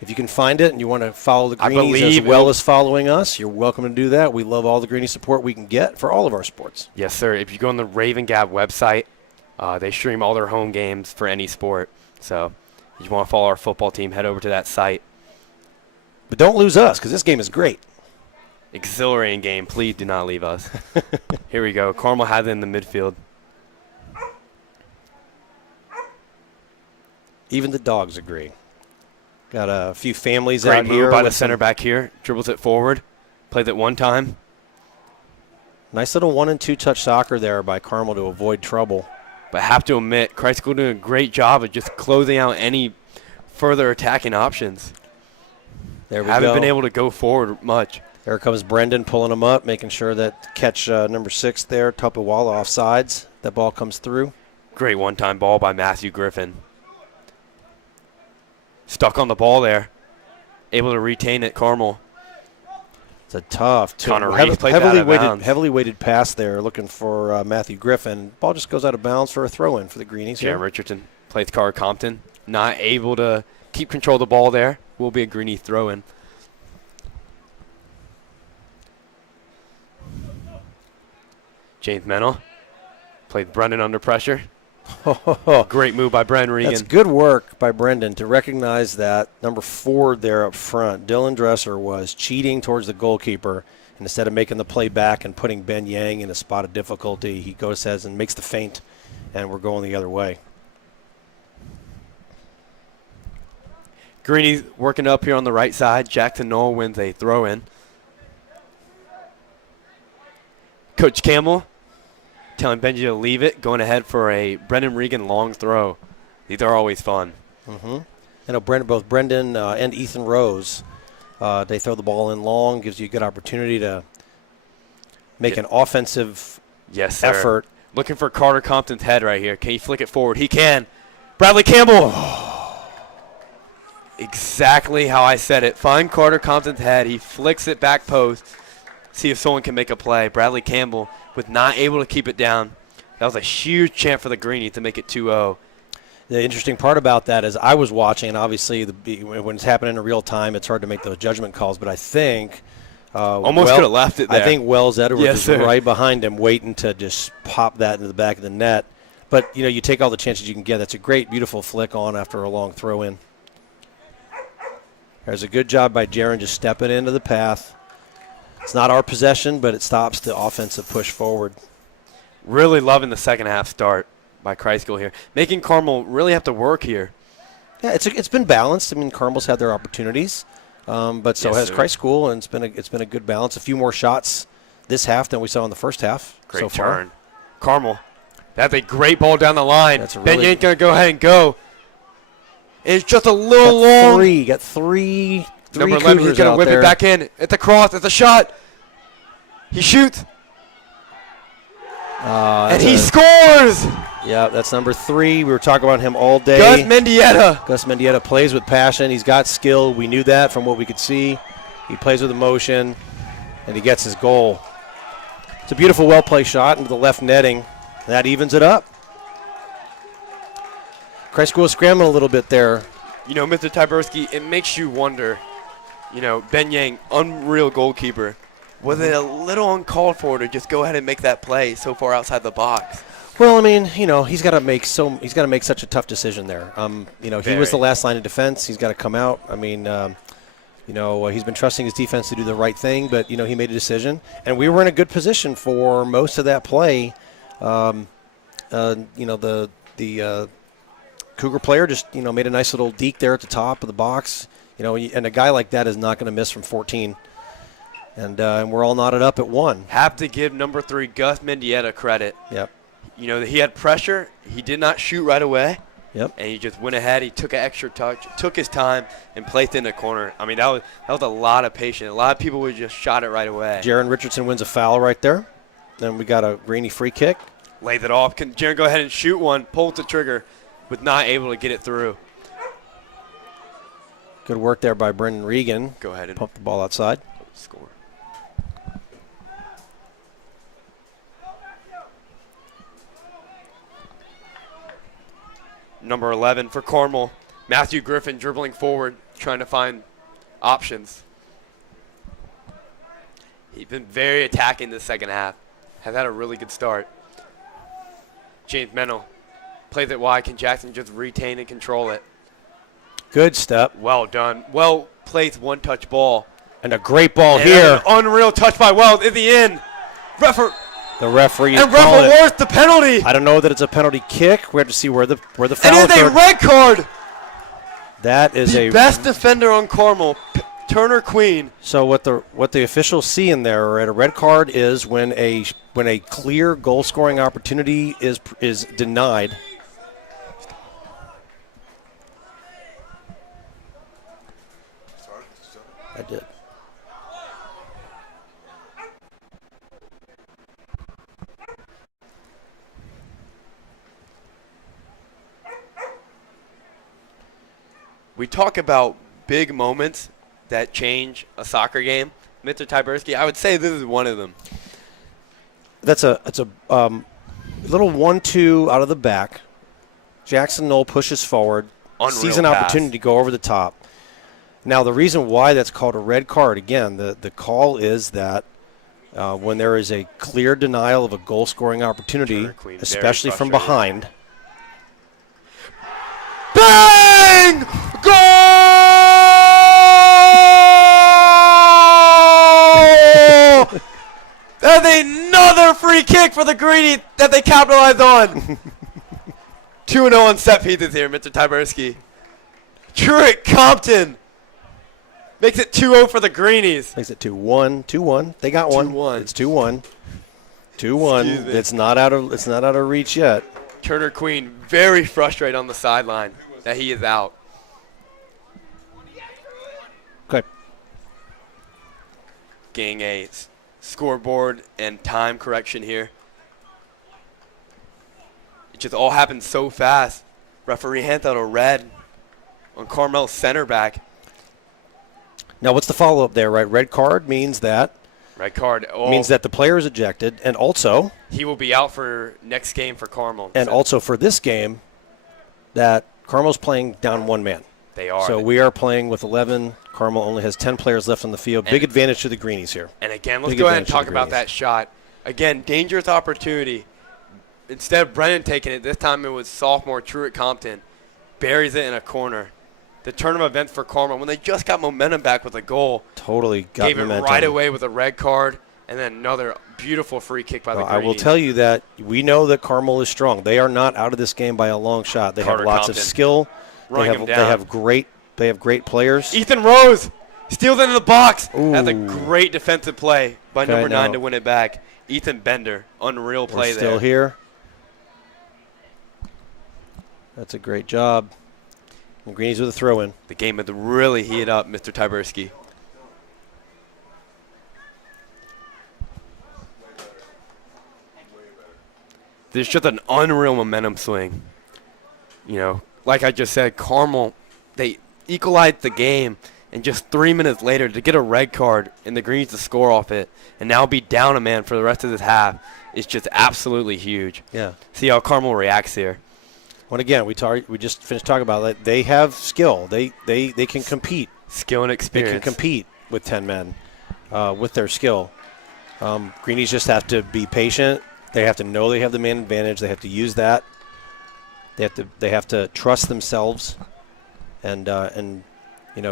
if you can find it and you want to follow the Greenies as well as following us, you're welcome to do that. We love all the Greenie support we can get for all of our sports. Yes, sir. If you go on the Rabun Gap website, they stream all their home games for any sport. So if you want to follow our football team, head over to that site. But don't lose us, because this game is great. Exhilarating game. Please do not leave us. Here we go. Carmel has it in the midfield. Even the dogs agree. Got a few families Great out here. Great move by the center back here. Dribbles it forward. Plays it one time. Nice little 1 and 2 touch soccer there by Carmel to avoid trouble. But I have to admit, Christ School doing a great job of just closing out any further attacking options. There we Haven't go. been able to go forward much. There comes Brendan pulling him up, making sure that catch number 6 there, Tapawala offsides. That ball comes through. Great one-time ball by Matthew Griffin. Stuck on the ball there. Able to retain it, Carmel. It's a tough, heavily weighted pass there, looking for Matthew Griffin. Ball just goes out of bounds for a throw-in for the Greenies. Jaron Richardson plays Carter Compton. Not able to keep control of the ball there. Will be a Greenie throw-in. James Mennel played Brendan under pressure. Great move by Brendan Regan. That's good work by Brendan to recognize that number 4 there up front, Dylan Dresser, was cheating towards the goalkeeper. And instead of making the play back and putting Ben Yang in a spot of difficulty, he goes ahead and makes the feint, and we're going the other way. Greenies working up here on the right side. Jackson Knoll wins a throw-in. Coach Campbell telling Benji to leave it, going ahead for a Brendan Regan long throw. These are always fun. I know both Brendan and Ethan Rose, they throw the ball in long, gives you a good opportunity to make an offensive effort. Looking for Carter Compton's head right here. Can he flick it forward? He can. Bradley Campbell. Exactly how I said it. Find Carter Compton's head. He flicks it back post. See if someone can make a play. Bradley Campbell was not able to keep it down. That was a huge chance for the Greenies to make it 2-0. The interesting part about that is I was watching, and obviously when it's happening in real time, it's hard to make those judgment calls. But I think almost could have left it there. I think Wells Edwards Yes, is sir. right behind him, waiting to just pop that into the back of the net. But you take all the chances you can get. That's a great, beautiful flick on after a long throw in. There's a good job by Jaron just stepping into the path. It's not our possession, but it stops the offensive push forward. Really loving the second half start by Christ School here, making Carmel really have to work here. Yeah, it's been balanced. I mean, Carmel's had their opportunities, but so Yes, has sir. Christ School, and it's been a good balance. A few more shots this half than we saw in the first half. Great so far. turn. Carmel. That's a great ball down the line. That's a Ben really- Yank going to go ahead and go. It's just a little long. Got three Number 11, he's Cougars going to out whip there. it back in. It's a cross. It's a shot. He shoots. And he scores. Yeah, that's number 3. We were talking about him all day. Gus Mendieta. Gus Mendieta plays with passion. He's got skill. We knew that from what we could see. He plays with emotion, and he gets his goal. It's a beautiful, well-placed shot into the left netting. That evens it up. Christ School is scrambling a little bit there. Mr. Tyberski, it makes you wonder, Ben Yang, unreal goalkeeper. Was it a little uncalled for to just go ahead and make that play so far outside the box? Well, I mean, he's got to make such a tough decision there. He was the last line of defense. He's got to come out. I mean, he's been trusting his defense to do the right thing, but he made a decision, and we were in a good position for most of that play. The Cougar player just made a nice little deke there at the top of the box. And a guy like that is not going to miss from 14. And we're all knotted up at 1. Have to give number 3 Gus Mendieta credit. Yep. He had pressure. He did not shoot right away. Yep. And he just went ahead. He took an extra touch, took his time, and placed it in the corner. I mean, that was a lot of patience. A lot of people would just shot it right away. Jaron Richardson wins a foul right there. Then we got a Greenie free kick. Lays it off. Can Jaron go ahead and shoot one? Pulls the trigger, but not able to get it through. Good work there by Brendan Regan. Go ahead and Pump the ball outside. score. Number 11 for Carmel, Matthew Griffin dribbling forward, trying to find options. He's been very attacking this second half. Has had a really good start. James Mennel plays it wide. Can Jackson just retain and control it? Good step. Well done. Well placed one-touch ball. And a great ball And here. an unreal touch by Wells in the end. The referee is And calling Ref it. awards the penalty. I don't know that it's a penalty kick. We have to see where the foul And it's a occurred. red card. That is The a best defender on Carmel, Turner Queen. So what the officials see in there at a red card is when a clear goal scoring opportunity is denied. I did. We talk about big moments that change a soccer game. Mr. Tyberski, I would say this is one of them. It's a little 1-2 out of the back. Jackson Knoll pushes forward, Unreal sees an pass. opportunity to go over the top. Now the reason why that's called a red card, again, the call is that when there is a clear denial of a goal scoring opportunity, Turner Queen, very especially from frustrated. behind. Bang! Goal! That's another free kick for the Greenies that they capitalized on. 2-0 on set pieces here, Mr. Tyberski. Truett Compton makes it 2-0 for the Greenies. Makes it 2-1. 2-1. They got one. 2-1. It's 2-1. 2-1. Excuse me. It's not out of reach yet. Turner Queen very frustrated on the sideline that he is out. Okay. Getting a scoreboard and time correction here. It just all happened so fast. Referee hands out a red on Carmel's center back. Now what's the follow-up there, right? Red card means that Red card. Oh, means that the player is ejected, and also he will be out for next game for Carmel. and also for this game that Carmel's playing down one man. They are. So we are playing with 11. Carmel only has 10 players left on the field. Big advantage to the Greenies here. And again, let's go ahead and talk about that shot. Again, dangerous opportunity. Instead of Brennan taking it, this time it was sophomore Truett Compton. Buries it in a corner. The turn of events for Carmel, when they just got momentum back with a goal. Totally got gave momentum. It right away with a red card, and then another beautiful free kick by the Greenies. I will tell you that we know that Carmel is strong. They are not out of this game by a long shot. They have lots of skill. They have great players. Ethan Rose steals into the box. Ooh. That's a great defensive play by number 9 to win it back. Ethan Bender, unreal play there. Still here. That's a great job. And Greenies with a throw-in. The game had really heated up, Mr. Tyberski. There's just an unreal momentum swing. You know, like I just said, Carmel, they equalized the game, and just 3 minutes later to get a red card and the Greens to score off it and now be down a man for the rest of this half is just absolutely huge. Yeah. See how Carmel reacts here. Well, again, we just finished talking about that. They have skill. They can compete. Skill and experience. They can compete with 10 men with their skill. Greenies just have to be patient. They have to know they have the man advantage. They have to use that. They have to trust themselves, and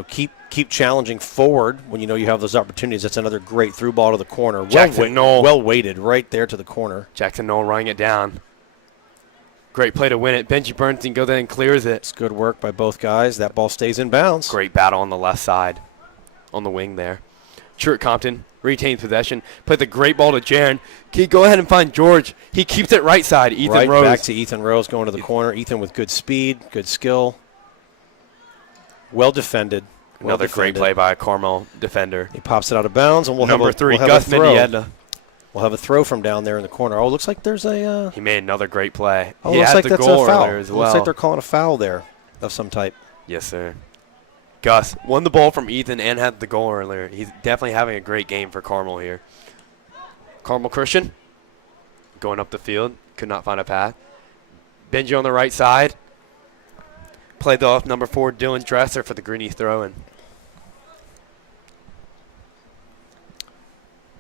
keep challenging forward when you have those opportunities. That's another great through ball to the corner. Well weighted right there to the corner. Jackson Knoll running it down. Great play to win it. Benji Bernstein goes in and clears it. It's good work by both guys. That ball stays in bounds. Great battle on the left side, on the wing there. Truett Compton retains possession. Played the great ball to Jaron. Can you go ahead and find George? He keeps it right side. Ethan Rose. Back to Ethan Rose going to the corner. Ethan with good speed, good skill. Well defended. Another great play by a Carmel defender. He pops it out of bounds, and we'll have Gus Mendieta. We'll have a throw from down there in the corner. Oh, looks like there's a... he made another great play. Oh, he looks had like the that's goal a foul. earlier as well. Looks like they're calling a foul there of some type. Yes, sir. Gus won the ball from Ethan and had the goal earlier. He's definitely having a great game for Carmel here. Carmel Christian going up the field. Could not find a path. Benji on the right side. Played off number 4, Dylan Dresser for the Greenies throw-in.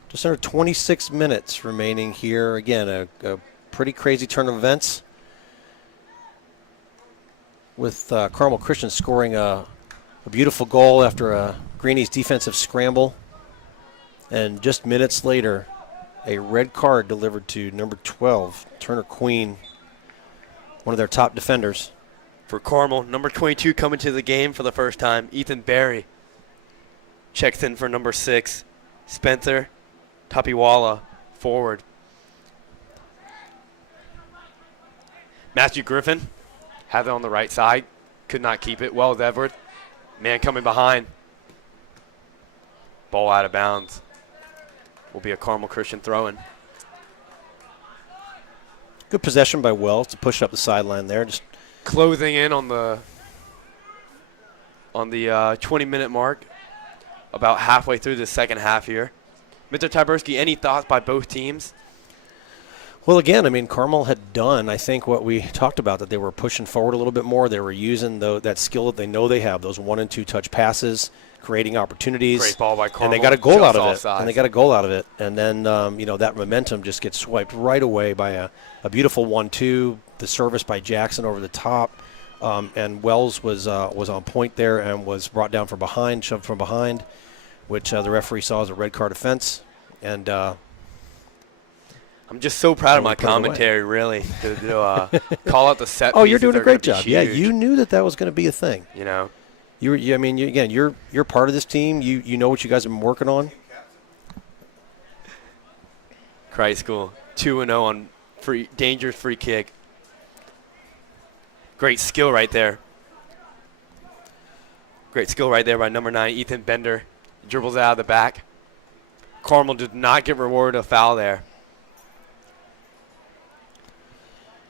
Just under 26 minutes remaining here. Again, a pretty crazy turn of events with Carmel Christian scoring a beautiful goal after a Greenies defensive scramble. And just minutes later, a red card delivered to number 12, Turner Queen, one of their top defenders. For Carmel, number 22 coming to the game for the first time, Ethan Berry. Checks in for number 6, Spencer Tapiwala, forward. Matthew Griffin had it on the right side. Could not keep it. Well, Edward. Man coming behind. Ball out of bounds. Will be a Carmel Christian throw-in. Good possession by Wells to push up the sideline there. Just closing in on the 20-minute mark. About halfway through the second half here. Mr. Tyberski, any thoughts by both teams? Well, again, I mean, Carmel had done, I think, what we talked about, that they were pushing forward a little bit more. They were using that skill that they know they have, those 1- and 2-touch passes, creating opportunities. Great ball by Carmel. And they got a goal out of it. And then, that momentum just gets swiped right away by a beautiful 1-2, the service by Jackson over the top. And Wells was on point there and was brought down from behind, shoved from behind, which the referee saw as a red card offense. And I'm just so proud of my commentary, really, to call out the set. Oh, you're doing a great job. Yeah, you knew that was going to be a thing. You're part of this team. You know what you guys have been working on. Christ School 2-0 on dangerous free kick. Great skill right there. Great skill right there by number 9, Ethan Bender. Dribbles out of the back. Carmel did not get rewarded a foul there.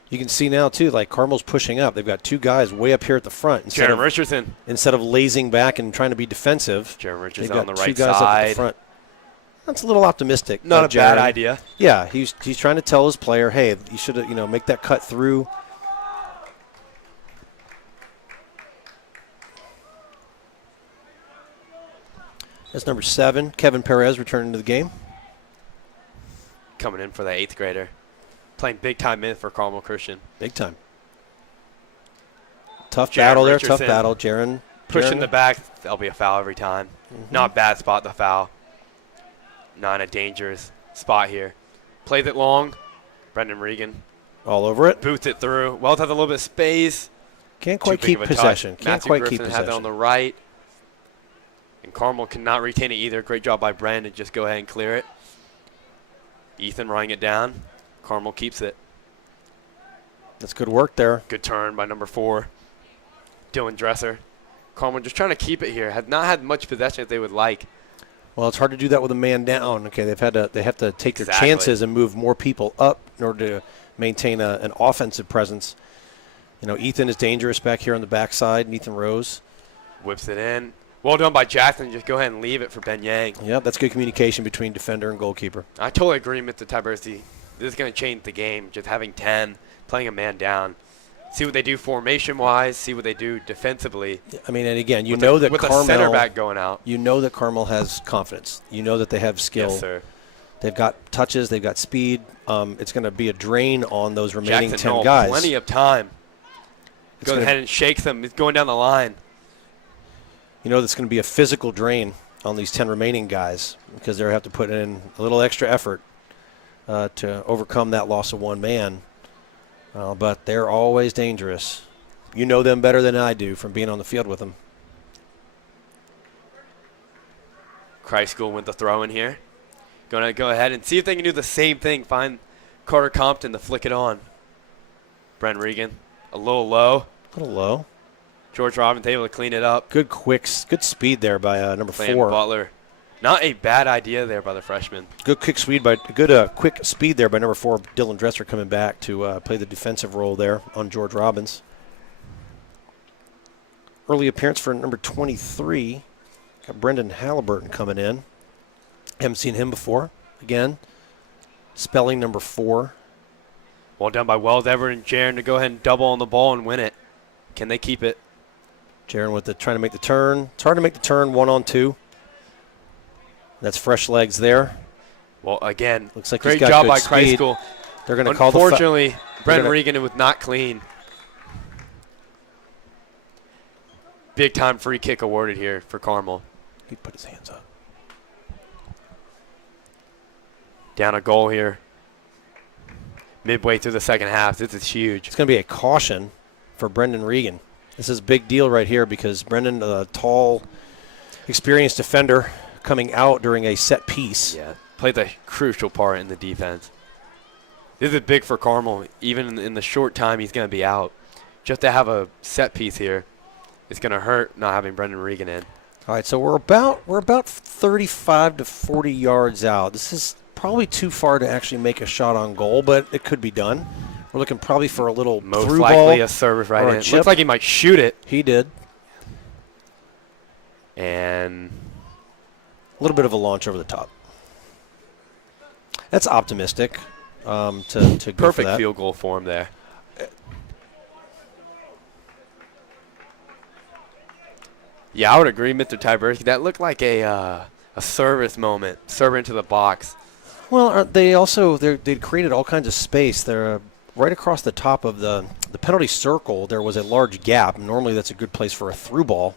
You can see now, too, like Carmel's pushing up. They've got 2 guys way up here at the front. Jaron Richardson. Instead of lazing back and trying to be defensive, Jaron Richardson they've got on the right 2 guys side. up at the front. That's a little optimistic. Not a bad Jaron. idea. Yeah, he's trying to tell his player, hey, you should make that cut through. That's number 7, Kevin Perez, returning to the game. Coming in for the 8th grader. Playing big-time minutes for Carmel Christian. Big time. Tough Jaron battle there, Richardson tough battle. Jaron. Pushing the back, that'll be a foul every time. Not a bad spot to foul. Not in a dangerous spot here. Plays it long. Brendan Regan. All over it. Boots it through. Wells has a little bit of space. Can't quite Too big keep of a possession. touch. Can't Matthew quite Griffin keep had that on possession. the right. And Carmel cannot retain it either. Great job by Brandon. Just go ahead and clear it. Ethan running it down. Carmel keeps it. That's good work there. Good turn by number 4. Dylan Dresser. Carmel just trying to keep it here. Have not had much possession as they would like. Well, it's hard to do that with a man down. Okay, they have to take their Exactly. chances and move more people up in order to maintain an offensive presence. Ethan is dangerous back here on the backside. Ethan Rose. Whips it in. Well done by Jackson. Just go ahead and leave it for Ben Yang. Yeah, that's good communication between defender and goalkeeper. I totally agree with the Tibersky. This is going to change the game. Just having 10, playing a man down. See what they do formation-wise. See what they do defensively. I mean, and again, with that the Carmel, center back going out. You know that Carmel has confidence. You know that they have skill. Yes, sir. They've got touches. They've got speed. It's going to be a drain on those remaining Jackson 10 Knoll, guys. plenty of time. It's Goes ahead and shakes them. He's going down the line. That's going to be a physical drain on these 10 remaining guys because they'll have to put in a little extra effort to overcome that loss of one man. But they're always dangerous. You know them better than I do from being on the field with them. Christ School went the throw in here. Going to go ahead and see if they can do the same thing. Find Carter Compton to flick it on. Brent Regan, a little low. A little low. George Robbins able to clean it up. Good speed there by number Playing 4. Butler. Not a bad idea there by the freshman. Good quick speed there by number 4, Dylan Dresser, coming back to play the defensive role there on George Robbins. Early appearance for number 23. Got Brendan Halliburton coming in. Haven't seen him before. Again, spelling number 4. Well done by Wells, Everett, and Jaron to go ahead and double on the ball and win it. Can they keep it? Jaron trying to make the turn. It's hard to make the turn 1-on-2. That's fresh legs there. Well, again, looks like great he's got job good by speed. Christ School. They're going to call the Unfortunately, Brent Regan, it was not clean. Big time free kick awarded here for Carmel. He put his hands up. Down a goal here. Midway through the second half. This is huge. It's going to be a caution for Brendan Regan. This is a big deal right here because Brendan, a tall, experienced defender, coming out during a set piece. Yeah, played a crucial part in the defense. This is big for Carmel. Even in the short time he's going to be out. Just to have a set piece here, it's going to hurt not having Brendan Regan in. All right, so we're about 35 to 40 yards out. This is probably too far to actually make a shot on goal, but it could be done. We're looking probably for a little most through likely ball a service right or a in. chip. Looks like he might shoot it. He did. And a little bit of a launch over the top. That's optimistic to go for perfect that. field goal for him there. Yeah, I would agree, Mr. Tybersky. That looked like a service moment, serve into the box. Well, they created all kinds of space. They're right across the top of the penalty circle. There was a large gap. Normally, that's a good place for a through ball.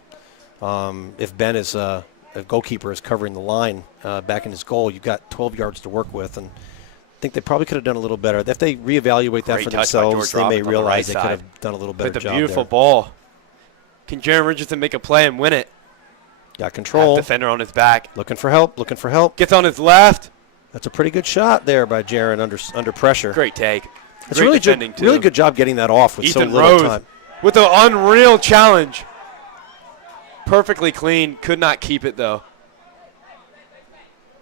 If Ben is a goalkeeper is covering the line back in his goal, you've got 12 yards to work with, and I think they probably could have done a little better. If they reevaluate that Great for touch by themselves, George they may Robbins on the realize right they side. could have done a little better Played job the beautiful there. ball. Can Jaron Richardson make a play and win it? Got control. Defender on his back. Looking for help. Gets on his left. That's a pretty good shot there by Jaron under pressure. Great take. It's Great defending, too. really good job getting that off with Ethan so little Rose time. with an unreal challenge. Perfectly clean. Could not keep it, though.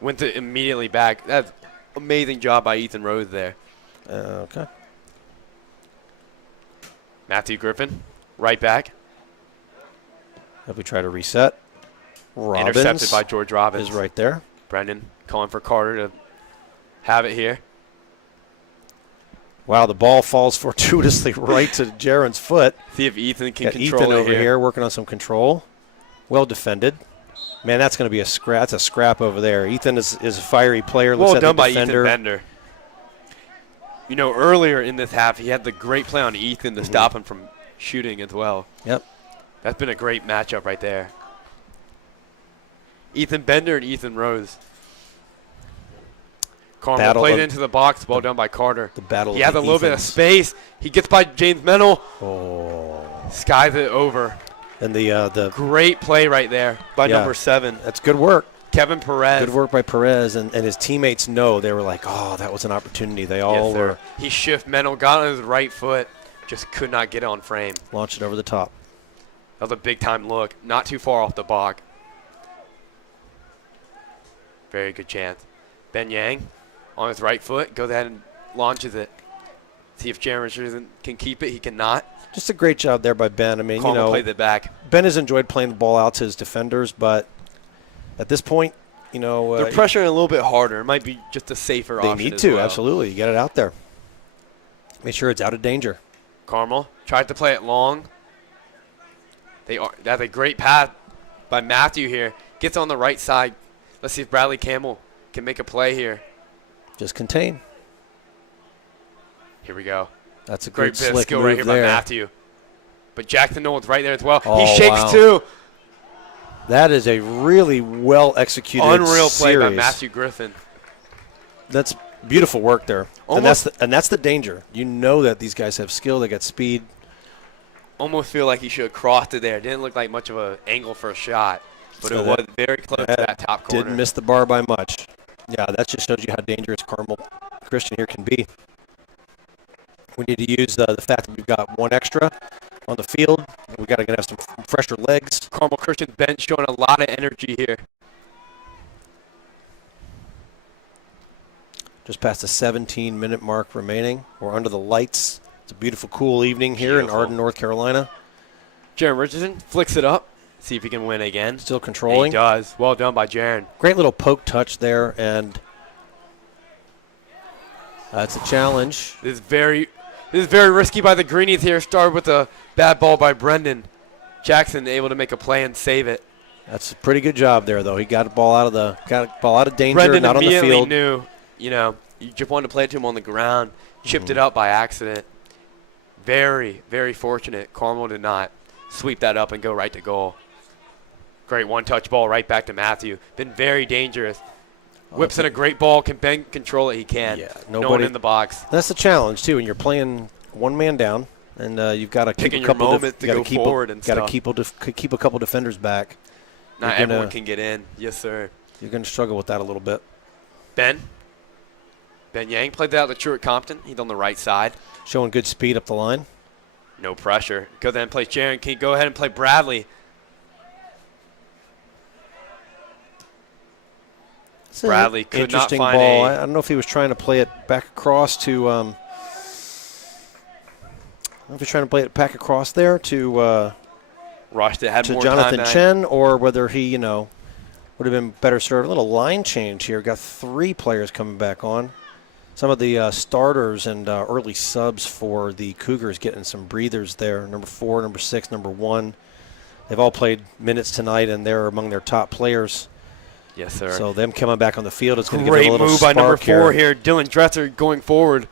Went to immediately back. That's amazing job by Ethan Rose there. Okay. Matthew Griffin, right back. If we try to reset, Robbins Intercepted by George Robbins. is right there. Brendan calling for Carter to have it here. Wow, the ball falls fortuitously right to Jaron's foot. See if Ethan can Got control Ethan it over here. here working on some control. Well defended. Man, that's going to be a scrap. That's a scrap over there. Ethan is a fiery player. Well Looks at done the by defender. Ethan Bender. You know, earlier in this half, he had the great play on Ethan to stop him from shooting as well. Yep. That's been a great matchup right there. Ethan Bender and Ethan Rose. Carmel played into the box. Well done by Carter. The battle. He has a little bit of space. He gets by James Mennel. Oh. Skies it over. And the Great play right there by number 7. That's good work. Kevin Perez. Good work by Perez, and his teammates know. They were like, oh, that was an opportunity. They all were. He shift Mennel, got on his right foot, just could not get it on frame. Launched it over the top. That was a big-time look. Not too far off the block. Very good chance. Ben Yang on his right foot, goes ahead and launches it. See if Jaron Richardson can keep it. He cannot. Just a great job there by Ben. I mean, Carmel played it back. Ben has enjoyed playing the ball out to his defenders, but at this point, they're pressuring a little bit harder. It might be just a safer option. They need to, well. absolutely. You get it out there. Make sure it's out of danger. Carmel tried to play it long. That's a great pass by Matthew here. Gets on the right side. Let's see if Bradley Campbell can make a play here. Just contain. Here we go. That's a great good bit of slick skill move right here there. by Matthew. But Jackson Nolan's right there as well. Oh, he shakes wow. too. That is a really well executed Unreal play by series. Matthew Griffin. That's beautiful work there. Almost, and that's the danger. You know that these guys have skill. They got speed. Almost feel like he should have crossed it there. Didn't look like much of an angle for a shot, but So it was very close to that top corner. Didn't miss the bar by much. Yeah, that just shows you how dangerous Carmel Christian here can be. We need to use the fact that we've got one extra on the field. We've got to have some fresher legs. Carmel Christian's bench showing a lot of energy here. Just past the 17-minute mark remaining. We're under the lights. It's a beautiful, cool evening here in Arden, North Carolina. Jaron Richardson flicks it up. See if he can win again. Still controlling. And he does. Well done by Jaron. Great little poke touch there, and that's a challenge. This is very risky by the Greenies here. Started with a bad ball by Brendan. Jackson able to make a play and save it. That's a pretty good job there, though. He got a ball out of danger, Brendan not on the immediately field. knew, you just wanted to play it to him on the ground. Chipped it up by accident. Very, very fortunate. Carmel did not sweep that up and go right to goal. Great one-touch ball right back to Matthew. Been very dangerous. Whips in a great ball. Can Ben control it? He can. Yeah, no one in the box. That's the challenge, too, when you're playing one man down, and you've got to keep Picking a couple your moment to go forward and stuff. Got to keep a couple defenders back. Not everyone can get in. Yes, sir. You're going to struggle with that a little bit. Ben Yang played that out to Truett Compton. He's on the right side. Showing good speed up the line. No pressure. Go there and play Jaron. Can you go ahead and play Bradley? Bradley could not interesting find ball. I don't know if he was trying to play it back across to. I don't know if he's trying to play it back across there to. Rushed it. Had to more Jonathan time Chen, or whether he, would have been better served. A little line change here. Got 3 players coming back on. Some of the starters and early subs for the Cougars getting some breathers there. Number 4, number 6, number 1. They've all played minutes tonight, and they're among their top players. Yes, sir. So them coming back on the field is going to give them a Great little move by number spark 4 here. Dylan Dresser going forward.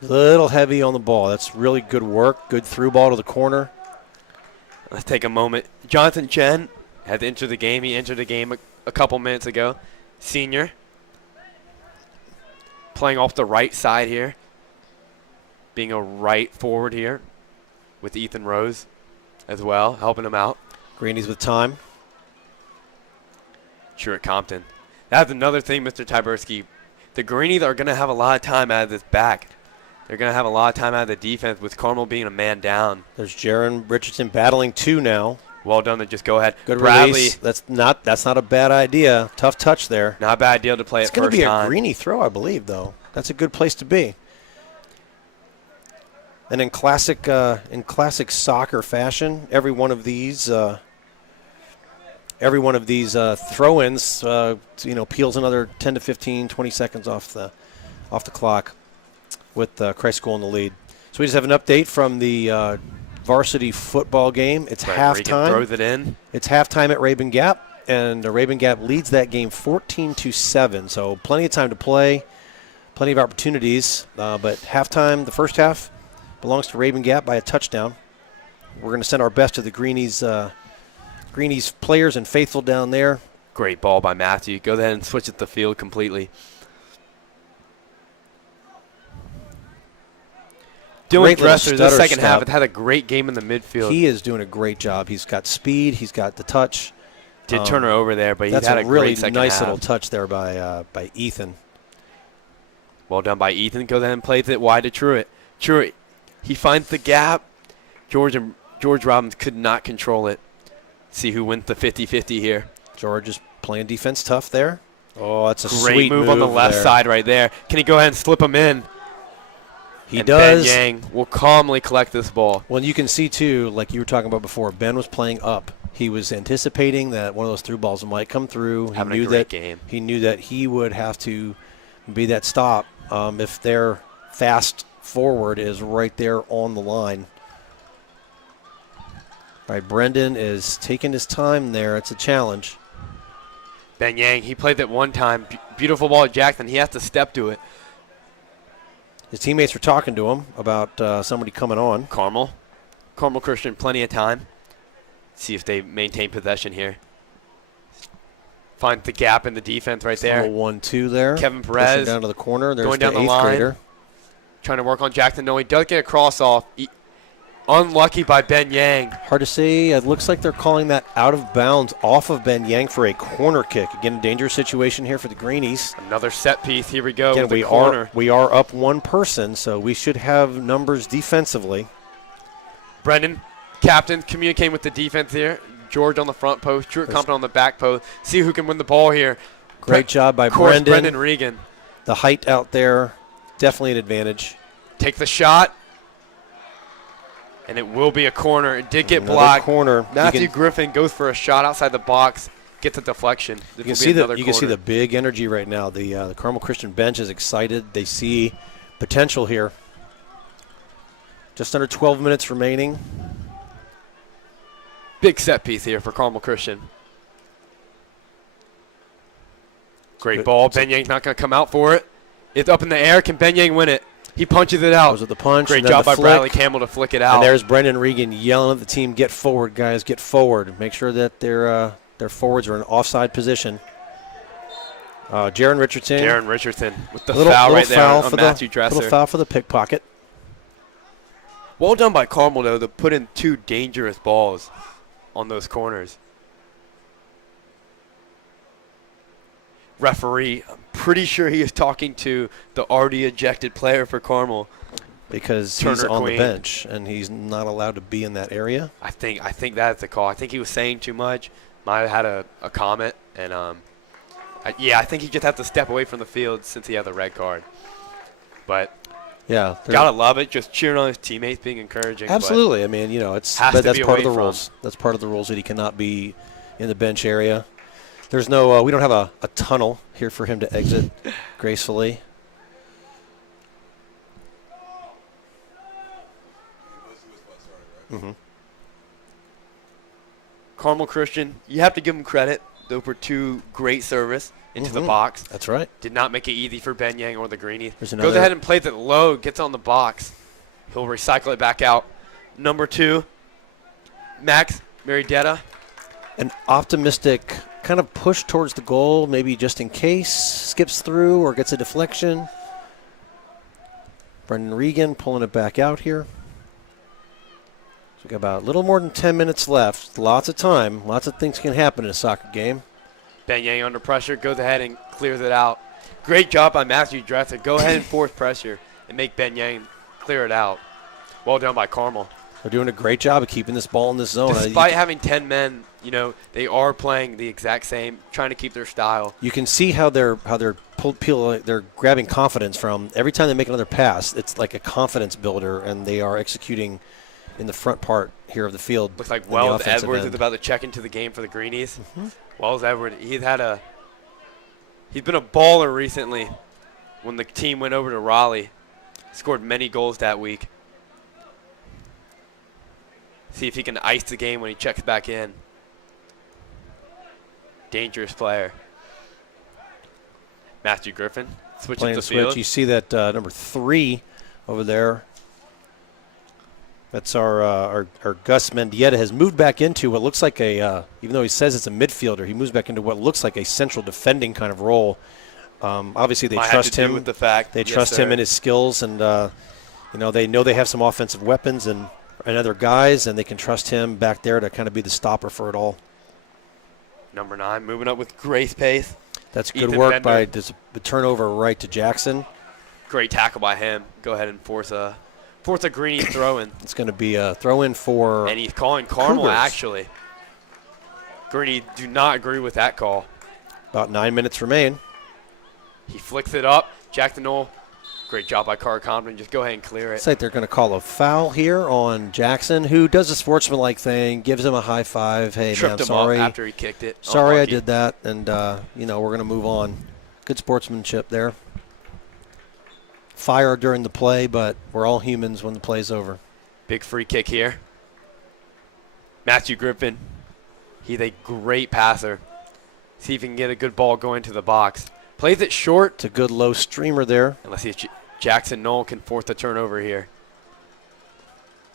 Little heavy on the ball. That's really good work. Good through ball to the corner. Let's take a moment. Jonathan Chen had to enter the game. He entered the game a couple minutes ago. Senior. Playing off the right side here. Being a right forward here with Ethan Rose as well, helping him out. Greenies with time. Truett Compton. That's another thing, Mr. Tyberski. The Greenies are going to have a lot of time out of this back. They're going to have a lot of time out of the defense with Carmel being a man down. There's Jaron Richardson battling 2 now. Well done to just go ahead. Good Bradley, release. That's not a bad idea. Tough touch there. not a bad deal to play it It's going first to be a time. Greenie throw, I believe, though. That's a good place to be. And in classic soccer fashion, every one of these every one of these throw-ins, peels another 10 to 15, 20 seconds off the clock with Christ School in the lead. So we just have an update from the varsity football game. It's halftime. Throws it in. It's halftime at Rabun Gap, and Rabun Gap leads that game 14-7. So plenty of time to play, plenty of opportunities. But halftime, the first half, belongs to Rabun Gap by a touchdown. We're going to send our best to the Greenies players and faithful down there. Great ball by Matthew. Go ahead and switch it the field completely. Dylan Dresser, the second half, had a great game in the midfield. He is doing a great job. He's got speed. He's got the touch. Did turn her over there, but he had a really great second nice half. little touch there by Ethan. Well done by Ethan. Goes ahead and plays it wide to Truitt. Truitt, he finds the gap. George Robbins could not control it. See who wins the 50-50 here. George is playing defense tough there. Oh, that's a great sweet move on the left side right there. Can he go ahead and slip him in? He does. Ben Yang will calmly collect this ball. Well, you can see, too, like you were talking about before, Ben was playing up. He was anticipating that one of those through balls might come through. Having a great game. He knew that he would have to be that stop if their fast forward is right there on the line. All right, Brendan is taking his time there. It's a challenge. Ben Yang, he played that one time. Beautiful ball at Jackson. He has to step to it. His teammates were talking to him about somebody coming on. Carmel Christian, plenty of time. See if they maintain possession here. Find the gap in the defense right there. 1-2 there. Kevin Perez down to the corner. There's going down the eighth line. grader. Trying to work on Jackson. No, he does get a cross off. Unlucky by Ben Yang. Hard to see. It looks like they're calling that out of bounds off of Ben Yang for a corner kick. Again, a dangerous situation here for the Greenies. Another set piece. Here we go. Again, with the corner. we are up one person, so we should have numbers defensively. Brendan, captain, communicating with the defense here. George on the front post. Truitt Compton on the back post. See who can win the ball here. Great job by Brendan. Brendan Regan. The height out there, definitely an advantage. Take the shot. And it will be a corner. It did get Another blocked. Corner. Matthew Griffin goes for a shot outside the box, gets a deflection. You can see the big energy right now. The Carmel Christian bench is excited. They see potential here. Just under 12 minutes remaining. Big set piece here for Carmel Christian. Great ball. Ben Yang's not going to come out for it. It's up in the air. Can Ben Yang win it? He punches it out. Was it the punch? Great job by Bradley Campbell to flick it out. And there's Brendan Regan yelling at the team, "Get forward, guys! Get forward! Make sure that their forwards are in offside position." Jaron Richardson with the foul right there on Matthew Dresser. Little foul for the pickpocket. Well done by Carmel, though, to put in two dangerous balls on those corners. Referee, I'm pretty sure he is talking to the already ejected player for Carmel. Because he's on the bench and he's not allowed to be in that area. I think that's the call. I think he was saying too much. Might have had a comment. And, I think he just had to step away from the field since he had the red card. But yeah, gotta love it. Just cheering on his teammates, being encouraging. Absolutely. I mean, that's part of the rules. That's part of the rules that he cannot be in the bench area. There's no, we don't have a tunnel here for him to exit gracefully. Mm-hmm. Carmel Christian, you have to give him credit. Those were two great service into the box. That's right. Did not make it easy for Ben Yang or the Greenies. Goes ahead and plays it low, gets on the box. He'll recycle it back out. Number 2, Max Maridetta. An optimistic kind of push towards the goal, maybe just in case, skips through or gets a deflection. Brendan Regan pulling it back out here. So we got about a little more than 10 minutes left. Lots of time. Lots of things can happen in a soccer game. Ben Yang under pressure, goes ahead and clears it out. Great job by Matthew Dresser. Go ahead and force pressure and make Ben Yang clear it out. Well done by Carmel. They're doing a great job of keeping this ball in this zone. Despite having 10 men, they are playing the exact same, trying to keep their style. You can see how they're grabbing confidence from every time they make another pass. It's like a confidence builder, and they are executing in the front part here of the field. Looks like in the Wells offensive Edwards end. is about to check into the game for the Greenies. Mm-hmm. Wells Edwards, he's been a baller recently. When the team went over to Raleigh, scored many goals that week. See if he can ice the game when he checks back in. Dangerous player. Matthew Griffin switching Playing the switch. field. You see that number 3 over there. That's our Gus Mendieta has moved back into what looks like a, even though he says it's a midfielder, he moves back into what looks like a central defending kind of role. Obviously, they trust him. With the fact. They trust him in his skills, and they know they have some offensive weapons and other guys, and they can trust him back there to kind of be the stopper for it all. Number 9 moving up with grace pace. That's good Ethan work Bender. by the turnover right to Jackson. Great tackle by him. Go ahead and force a Greenie throw in. It's going to be a throw in for. And he's calling Carmel Cougars. actually. Greenie do not agree with that call. About 9 minutes remain. He flicks it up. Jackson Knoll, great job by Carter Compton. Just go ahead and clear it. Looks like they're going to call a foul here on Jackson, who does a sportsmanlike thing, gives him a high five. Hey, Tripped man, him sorry. up after he kicked it. Sorry I Unlucky. did that, and, we're going to move on. Good sportsmanship there. Fire during the play, but we're all humans when the play's over. Big free kick here. Matthew Griffin, he's a great passer. See if he can get a good ball going to the box. Plays it short. It's a good low streamer there. And let's see if Jackson Knoll can force the turnover here.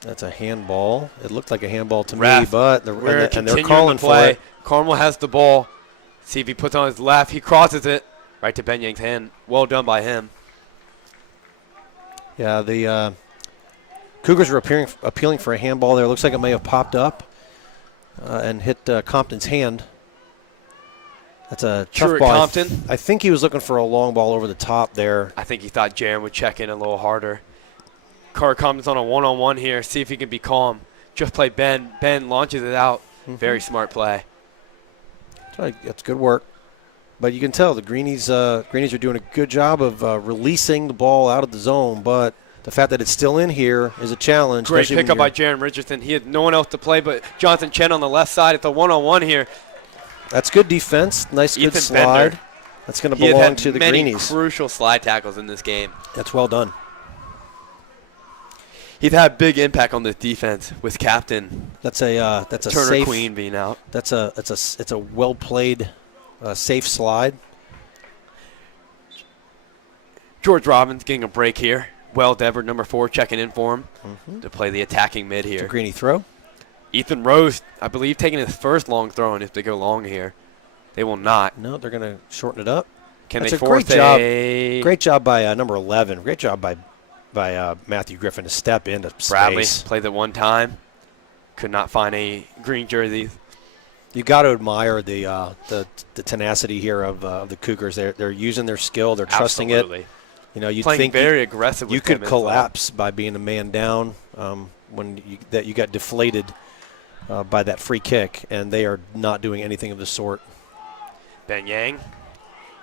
That's a handball. It looked like a handball to me, Ref, but we're and they're continuing calling the play. for it. Carmel has the ball. See if he puts on his left. He crosses it right to Ben Yang's hand. Well done by him. Yeah, the Cougars were appealing for a handball there. Looks like it may have popped up and hit Compton's hand. That's a tough Truett ball. Compton. I think he was looking for a long ball over the top there. I think he thought Jaron would check in a little harder. Carter Compton's on a one-on-one here. See if he can be calm. Just play Ben. Ben launches it out. Very smart play. That's good work. But you can tell the Greenies are doing a good job of releasing the ball out of the zone, but the fact that it's still in here is a challenge. Great especially when pickup by you're- Jaron Richardson. He had no one else to play but Jonathan Chen on the left side. It's a one-on-one here. That's good defense. Nice, good Ethan slide. Bender. That's going to He has belong had to the many Greenies. crucial slide tackles in this game. That's well done. He's had a big impact on this defense with captain That's a Turner safe. Queen being out. It's a well played, safe slide. George Robbins getting a break here. Well, Dever, number 4, checking in for him to play the attacking mid It's a here. Greenie throw. Ethan Rose, I believe, taking his first long throw, and if they go long here, they will not. No, they're going to shorten it up. Can That's they a force great job. a Great job by number 11. Great job by Matthew Griffin to step into Bradley space. played it one time. Could not find a green jersey. You got to admire the tenacity here of the Cougars. They're using their skill. They're trusting Absolutely. it. You know, you Playing think very aggressive with you could him as well. collapse by being a man down when you got deflated by that free kick, and they are not doing anything of the sort. Ben Yang,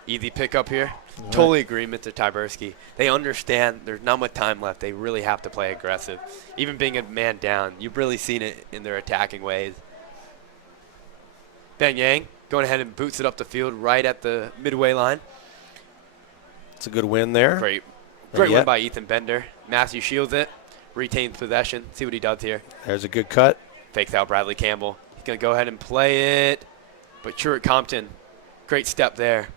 easy pickup here. Right. Totally agree, Mr. Tyberski. They understand there's not much time left. They really have to play aggressive. Even being a man down, you've really seen it in their attacking ways. Ben Yang going ahead and boots it up the field right at the midway line. It's a good win there. Great Not win yet. by Ethan Bender. Matthew shields it, retains possession. See what he does here. There's a good cut. Fakes out Bradley Campbell. He's going to go ahead and play it. But Truett Compton, great step there.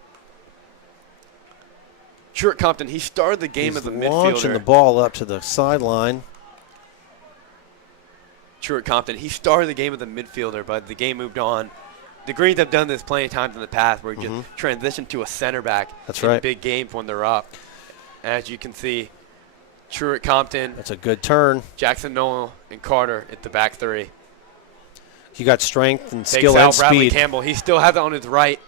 Truett Compton, he started the game He's as a launching midfielder. the ball up to the sideline. Truett Compton, he started the game as a midfielder, but the game moved on. The Greens have done this plenty of times in the past where you just transition to a center back That's in right. big games when they're up. As you can see, Truett Compton, That's a good turn. Jackson Noel, and Carter at the back 3. You got strength and Takes skill out and Bradley speed. Campbell. He still has it on his right.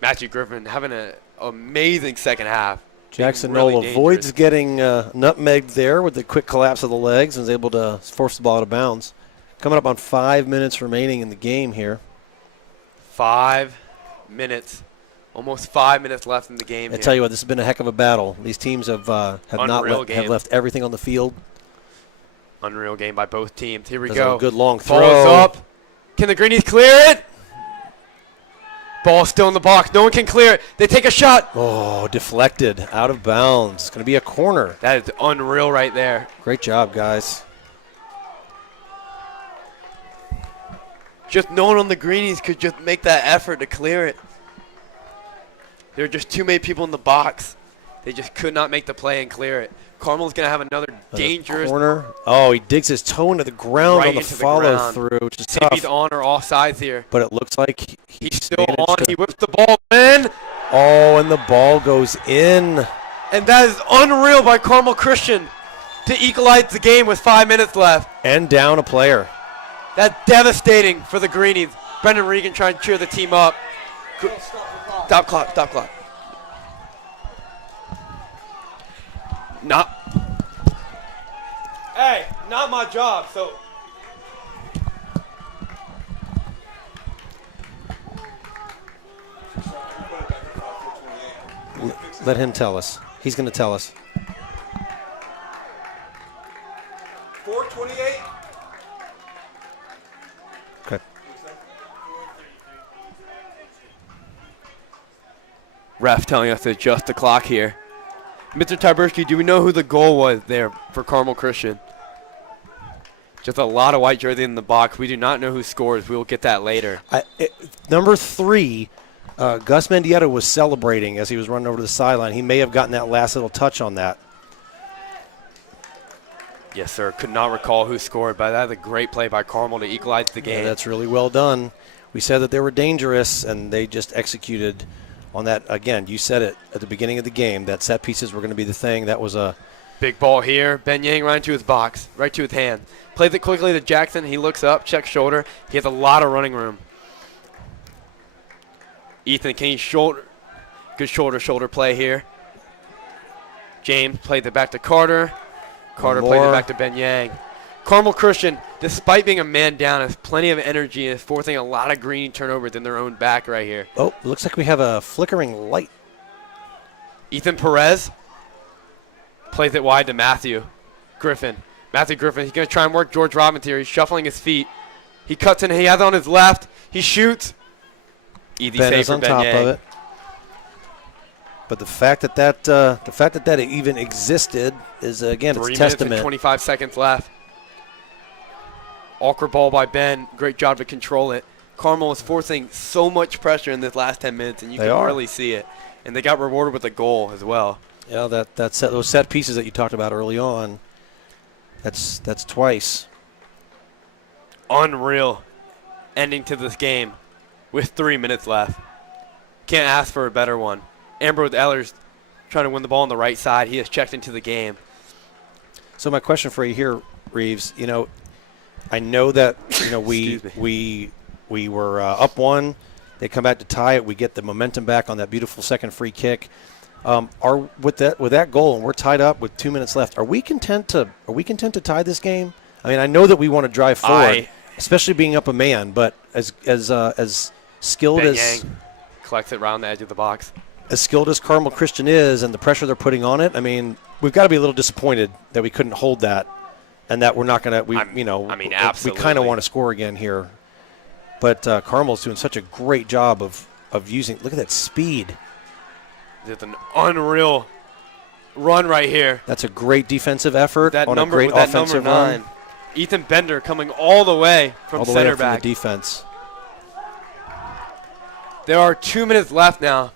Matthew Griffin having an amazing second half. Jackson Being really Knoll avoids dangerous. getting nutmegged there with the quick collapse of the legs and is able to force the ball out of bounds. Coming up on 5 minutes remaining in the game here. 5 minutes. Almost 5 minutes left in the game. I here. tell you what, this has been a heck of a battle. These teams have Unreal game. left everything on the field. Unreal game by both teams. Here we That's go. a good long Ball throw. is up. Can the Greenies clear it? Ball still in the box. No one can clear it. They take a shot. Oh, deflected, out of bounds. It's going to be a corner. That is unreal right there. Great job, guys. Just no one on the Greenies could just make that effort to clear it. There were just too many people in the box. They just could not make the play and clear it. Carmel's going to have another dangerous corner. Oh, he digs his toe into the ground right on the into the follow ground. through, which is See if he's tough. on or off sides here. But it looks like He's still managed on. to- He whips the ball in. Oh, and the ball goes in. And that is unreal by Carmel Christian to equalize the game with 5 minutes left. And down a player. That's devastating for the Greenies. Brendan Regan trying to cheer the team up. Stop clock, stop clock. Hey, not my job, so. Let him tell us. He's going to tell us. 4:28. Okay. Ref telling us to adjust the clock here. Mr. Tyberski, do we know who the goal was there for Carmel Christian? Just a lot of white jersey in the box. We do not know who scores. We will get that later. Number 3, Gus Mendieta was celebrating as he was running over to the sideline. He may have gotten that last little touch on that. Yes, sir. Could not recall who scored, but that is a great play by Carmel to equalize the game. Yeah, that's really well done. We said that they were dangerous, and they just executed on that. Again, you said it at the beginning of the game, that set pieces were going to be the thing. That was a Big ball here. Ben Yang right into his box, right to his hand. Plays it quickly to Jackson. He looks up, checks shoulder. He has a lot of running room. Ethan King shoulder. Good shoulder play here. James played it back to Carter. Carter played it back to Ben Yang. Carmel Christian, despite being a man down, has plenty of energy and is forcing a lot of green turnovers in their own back right here. Oh, it looks like we have a flickering light. Ethan Perez plays it wide to Matthew Griffin. Matthew Griffin, he's going to try and work George Robbins here. He's shuffling his feet. He cuts in. He has it on his left. He shoots. Easy Ben save is for on Ben top Yang. of it. But the fact that it even existed is, again, 3 it's minutes and testament. 25 seconds left. Awkward ball by Ben. Great job to control it. Carmel is forcing so much pressure in this last 10 minutes, and you They can are. really see it. And they got rewarded with a goal as well. Yeah, those set pieces that you talked about early on. That's twice. Unreal ending to this game with 3 minutes left. Can't ask for a better one. Ambrose Ellers trying to win the ball on the right side. He has checked into the game. So my question for you here, Reeves, I know that Excuse me. we were up 1. They come back to tie it. We get the momentum back on that beautiful second free kick. With that goal, and we're tied up with 2 minutes left. Are we content to tie this game? I mean, I know that we want to drive forward, especially being up a man. But as skilled Ben as Yang collects it around the edge of the box. as skilled as Carmel Christian is, and the pressure they're putting on it, I mean, we've got to be a little disappointed that we couldn't hold that, and that we're not going to. We absolutely. kind of want to score again here. But Carmel's doing such a great job of using. Look at that speed. It's an unreal run right here. That's a great defensive effort on a great with that offensive number 9. run. Ethan Bender coming all the way from All the way center up from back. the defense. There are 2 minutes left now,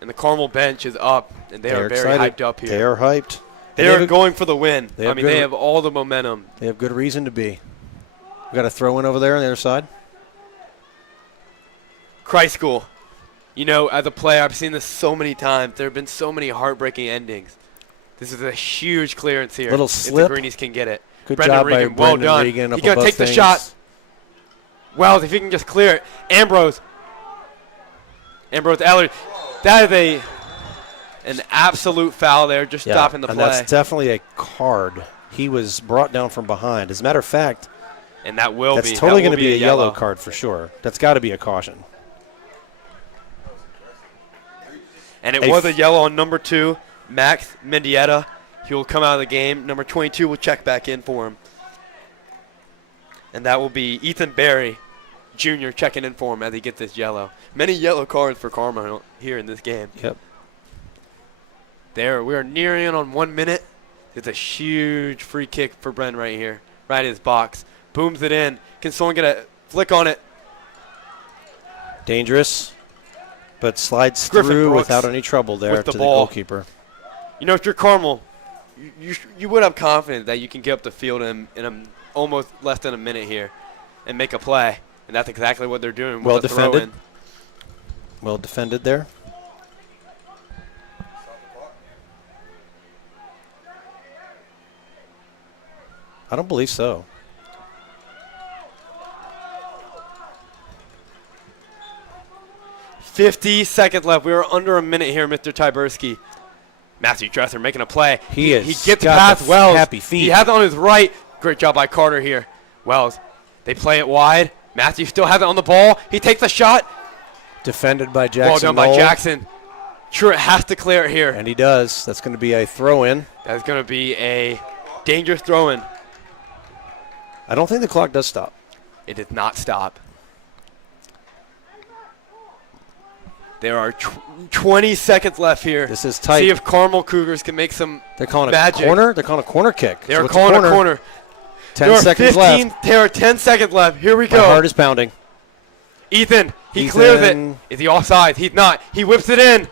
and the Carmel bench is up, and they are very excited. hyped up here. They are hyped. They are going for the win. they have They have all the momentum. They have good reason to be. We got a throw in over there on the other side. Christ School. As a player, I've seen this so many times. There have been so many heartbreaking endings. This is a huge clearance here. Little if slip. the Greenies can get it. Good Brendan job Regan, by well Brendan done. Regan. He's Up going to above take the things. shot. Wells, if he can just clear it. Ambrose Eller. That is an absolute foul there, just stopping the and play. that's definitely a card. He was brought down from behind. As a matter of fact, And that will that's be. totally going going to be a yellow card for sure. That's got to be a caution. And it was a yellow on number 2, Max Mendieta. He will come out of the game. Number 22 will check back in for him. and that will be Ethan Berry Jr. checking in for him as he gets this yellow. Many yellow cards for Carmel here in this game. Yep. There, we are nearing in on 1 minute. It's a huge free kick for Bren right here, right in his box. Booms it in. Can someone get a flick on it? Dangerous, but slides Griffin through Brooks without any trouble there with the to ball. the goalkeeper. You know, if you're Carmel, you would have confidence that you can get up the field in almost less than a minute here and make a play. And that's exactly what they're doing. Well with the defended. throw-in. Well defended there. I don't believe so. "50 seconds left. We are under a minute here, Mr. Tyberski. Matthew Dresser making a play. He gets got past the Wells. happy feet. He has it on his right. Great job by Carter here. Wells, they play it wide. Matthew still has it on the ball. He takes a shot. Defended by Jackson. Well done by Knoll. Jackson. Sure, it has to clear it here. And he does. That's going to be a throw-in. That's going to be a dangerous throw-in. I don't think the clock does stop. It did not stop. There are 20 seconds left here. This is tight. See if Carmel Cougars can make some They're calling magic. a corner. They're calling a corner kick. They're So it's calling a corner. 10 seconds left. There are 10 seconds left. Here we My go. heart is pounding. Ethan, he Ethan. clears it. Is he offside? He's not. He whips it in.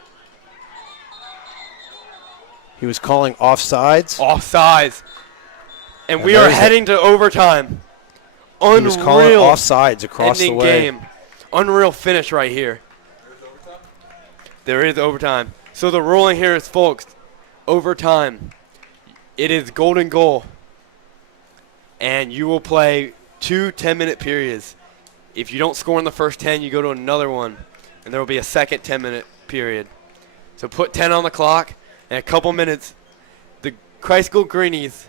He was calling offsides. Offsides. And we there are is it. heading to overtime. He was calling Unreal offsides across the ending way. game. Unreal finish right here. There is overtime. So the ruling here is, folks, overtime. It is golden goal. And you will play 2 10-minute periods. If you don't score in the first 10, you go to another one. And there will be a second 10-minute period. So put 10 on the clock. In a couple minutes, the Christ School Greenies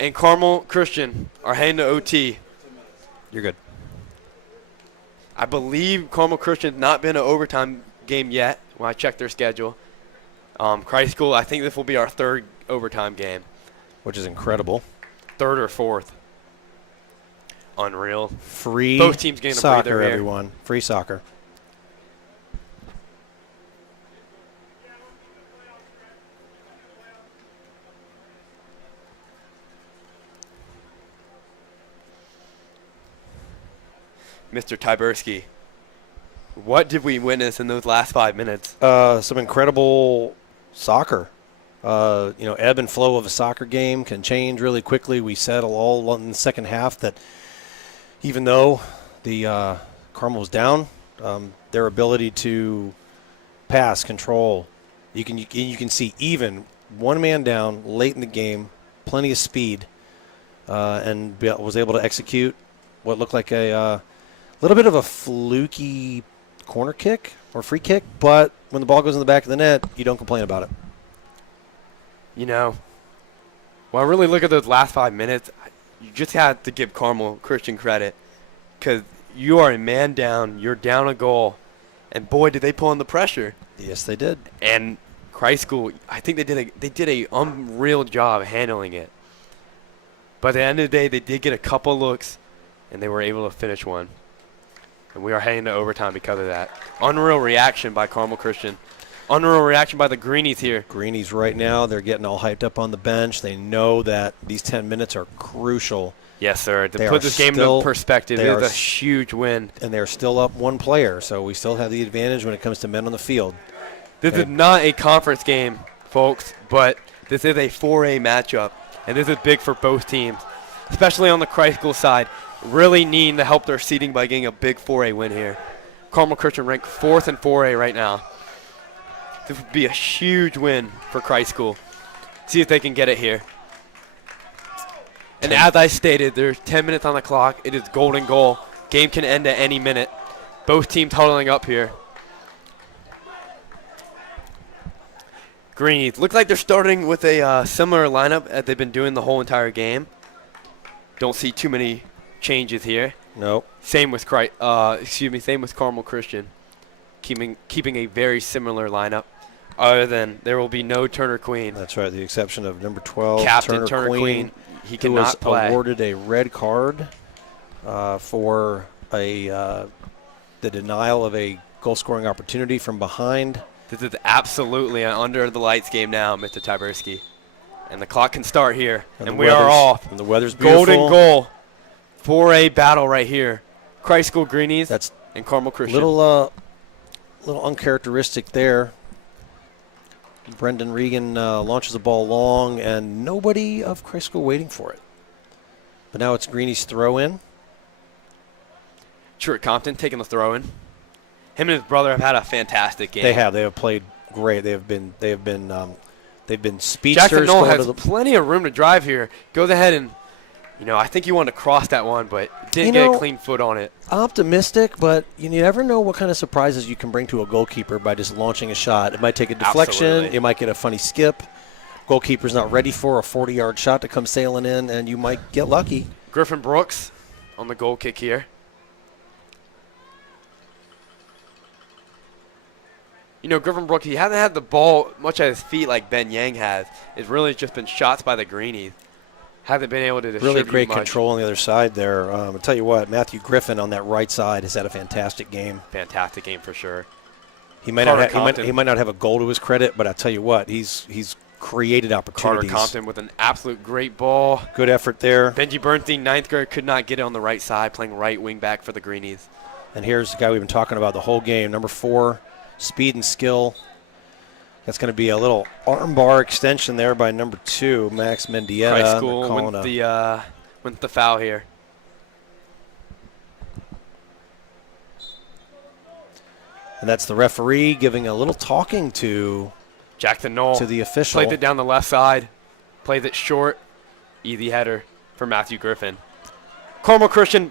and Carmel Christian are heading to OT. You're good. I believe Carmel Christian has not been an overtime game yet when I checked their schedule. Christ School, I think this will be our third overtime game. Which is incredible. Third or fourth. Unreal. Free Both teams getting a soccer, breather here. everyone. Free soccer. Mr. Tyberski, what did we witness in those last 5 minutes? Some incredible soccer. Ebb and flow of a soccer game can change really quickly. We said all in the second half that even though the Carmel was down, their ability to pass, control, you can see even one man down late in the game, plenty of speed, and was able to execute what looked like a little bit of a fluky corner kick or free kick, but when the ball goes in the back of the net, you don't complain about it. You know, when I really look at those last 5 minutes, you just have to give Carmel Christian credit because you are a man down, you're down a goal, and boy, did they pull on the pressure. Yes, they did. And Christ School, I think they did a unreal job handling it. But at the end of the day, they did get a couple looks, and they were able to finish one. And we are heading to overtime because of that. Unreal reaction by Carmel Christian. Unreal reaction by the Greenies here. Greenies right now, they're getting all hyped up on the bench. They know that these 10 minutes are crucial. Yes, sir. To They put are this game still- into perspective, they it are is a huge win. And they're still up one player, so we still have the advantage when it comes to men on the field. This is not a conference game, folks, but this is a 4A matchup, and this is big for both teams, especially on the Christ School side. Really needing to help their seeding by getting a big 4A win here. Carmel Christian ranked 4th in 4A right now. This would be a huge win for Christ School. See if they can get it here. And as I stated, there's 10 minutes on the clock. It is golden goal. Game can end at any minute. Both teams huddling up here. Greenies look like they're starting with a similar lineup as they've been doing the whole entire game. Don't see too many changes here. Nope. Same with same with Carmel Christian, keeping a very similar lineup. Other than there will be no Turner Queen. That's right, the exception of number 12, Captain Turner Queen. He who was cannot play. awarded a red card for the denial of a goal-scoring opportunity from behind. This is absolutely an under-the-lights game now, Mr. Tyberski. And the clock can start here, and we are off. And the weather's beautiful. Golden goal for a battle right here. Christ School Greenies and Carmel Christian. Little uncharacteristic there. Brendan Regan launches the ball long, and nobody of Christ School waiting for it. But now it's Greenie's throw-in. Truett Compton taking the throw-in. Him and his brother have had a fantastic game. They have played great. They've been speedsters. Jackson Knoll has plenty of room to drive here. Goes ahead and, I think he wanted to cross that one, but didn't get a clean foot on it. Optimistic, but you never know what kind of surprises you can bring to a goalkeeper by just launching a shot. It might take a deflection. Absolutely. You might get a funny skip. Goalkeeper's not ready for a 40-yard shot to come sailing in, and you might get lucky. Griffin Brooks on the goal kick here. Griffin Brooks, he hasn't had the ball much at his feet like Ben Yang has. It's really just been shots by the Greenies. Hasn't been able to distribute Really great much. control on the other side there. I'll tell you what, Matthew Griffin on that right side has had a fantastic game. Fantastic game for sure. He might not have a goal to his credit, but I'll tell you what, he's created opportunities. Carter Compton with an absolute great ball. Good effort there. Benji Bernstein, ninth grade, could not get it on the right side, playing right wing back for the Greenies. And here's the guy we've been talking about the whole game, number 4. Speed and skill. That's going to be a little armbar extension there by number 2, Max Mendieta. High school went the foul here. And that's the referee giving a little talking to Jackson Knoll. To the official. Played it down the left side. Plays it short. Easy header for Matthew Griffin. Carmel Christian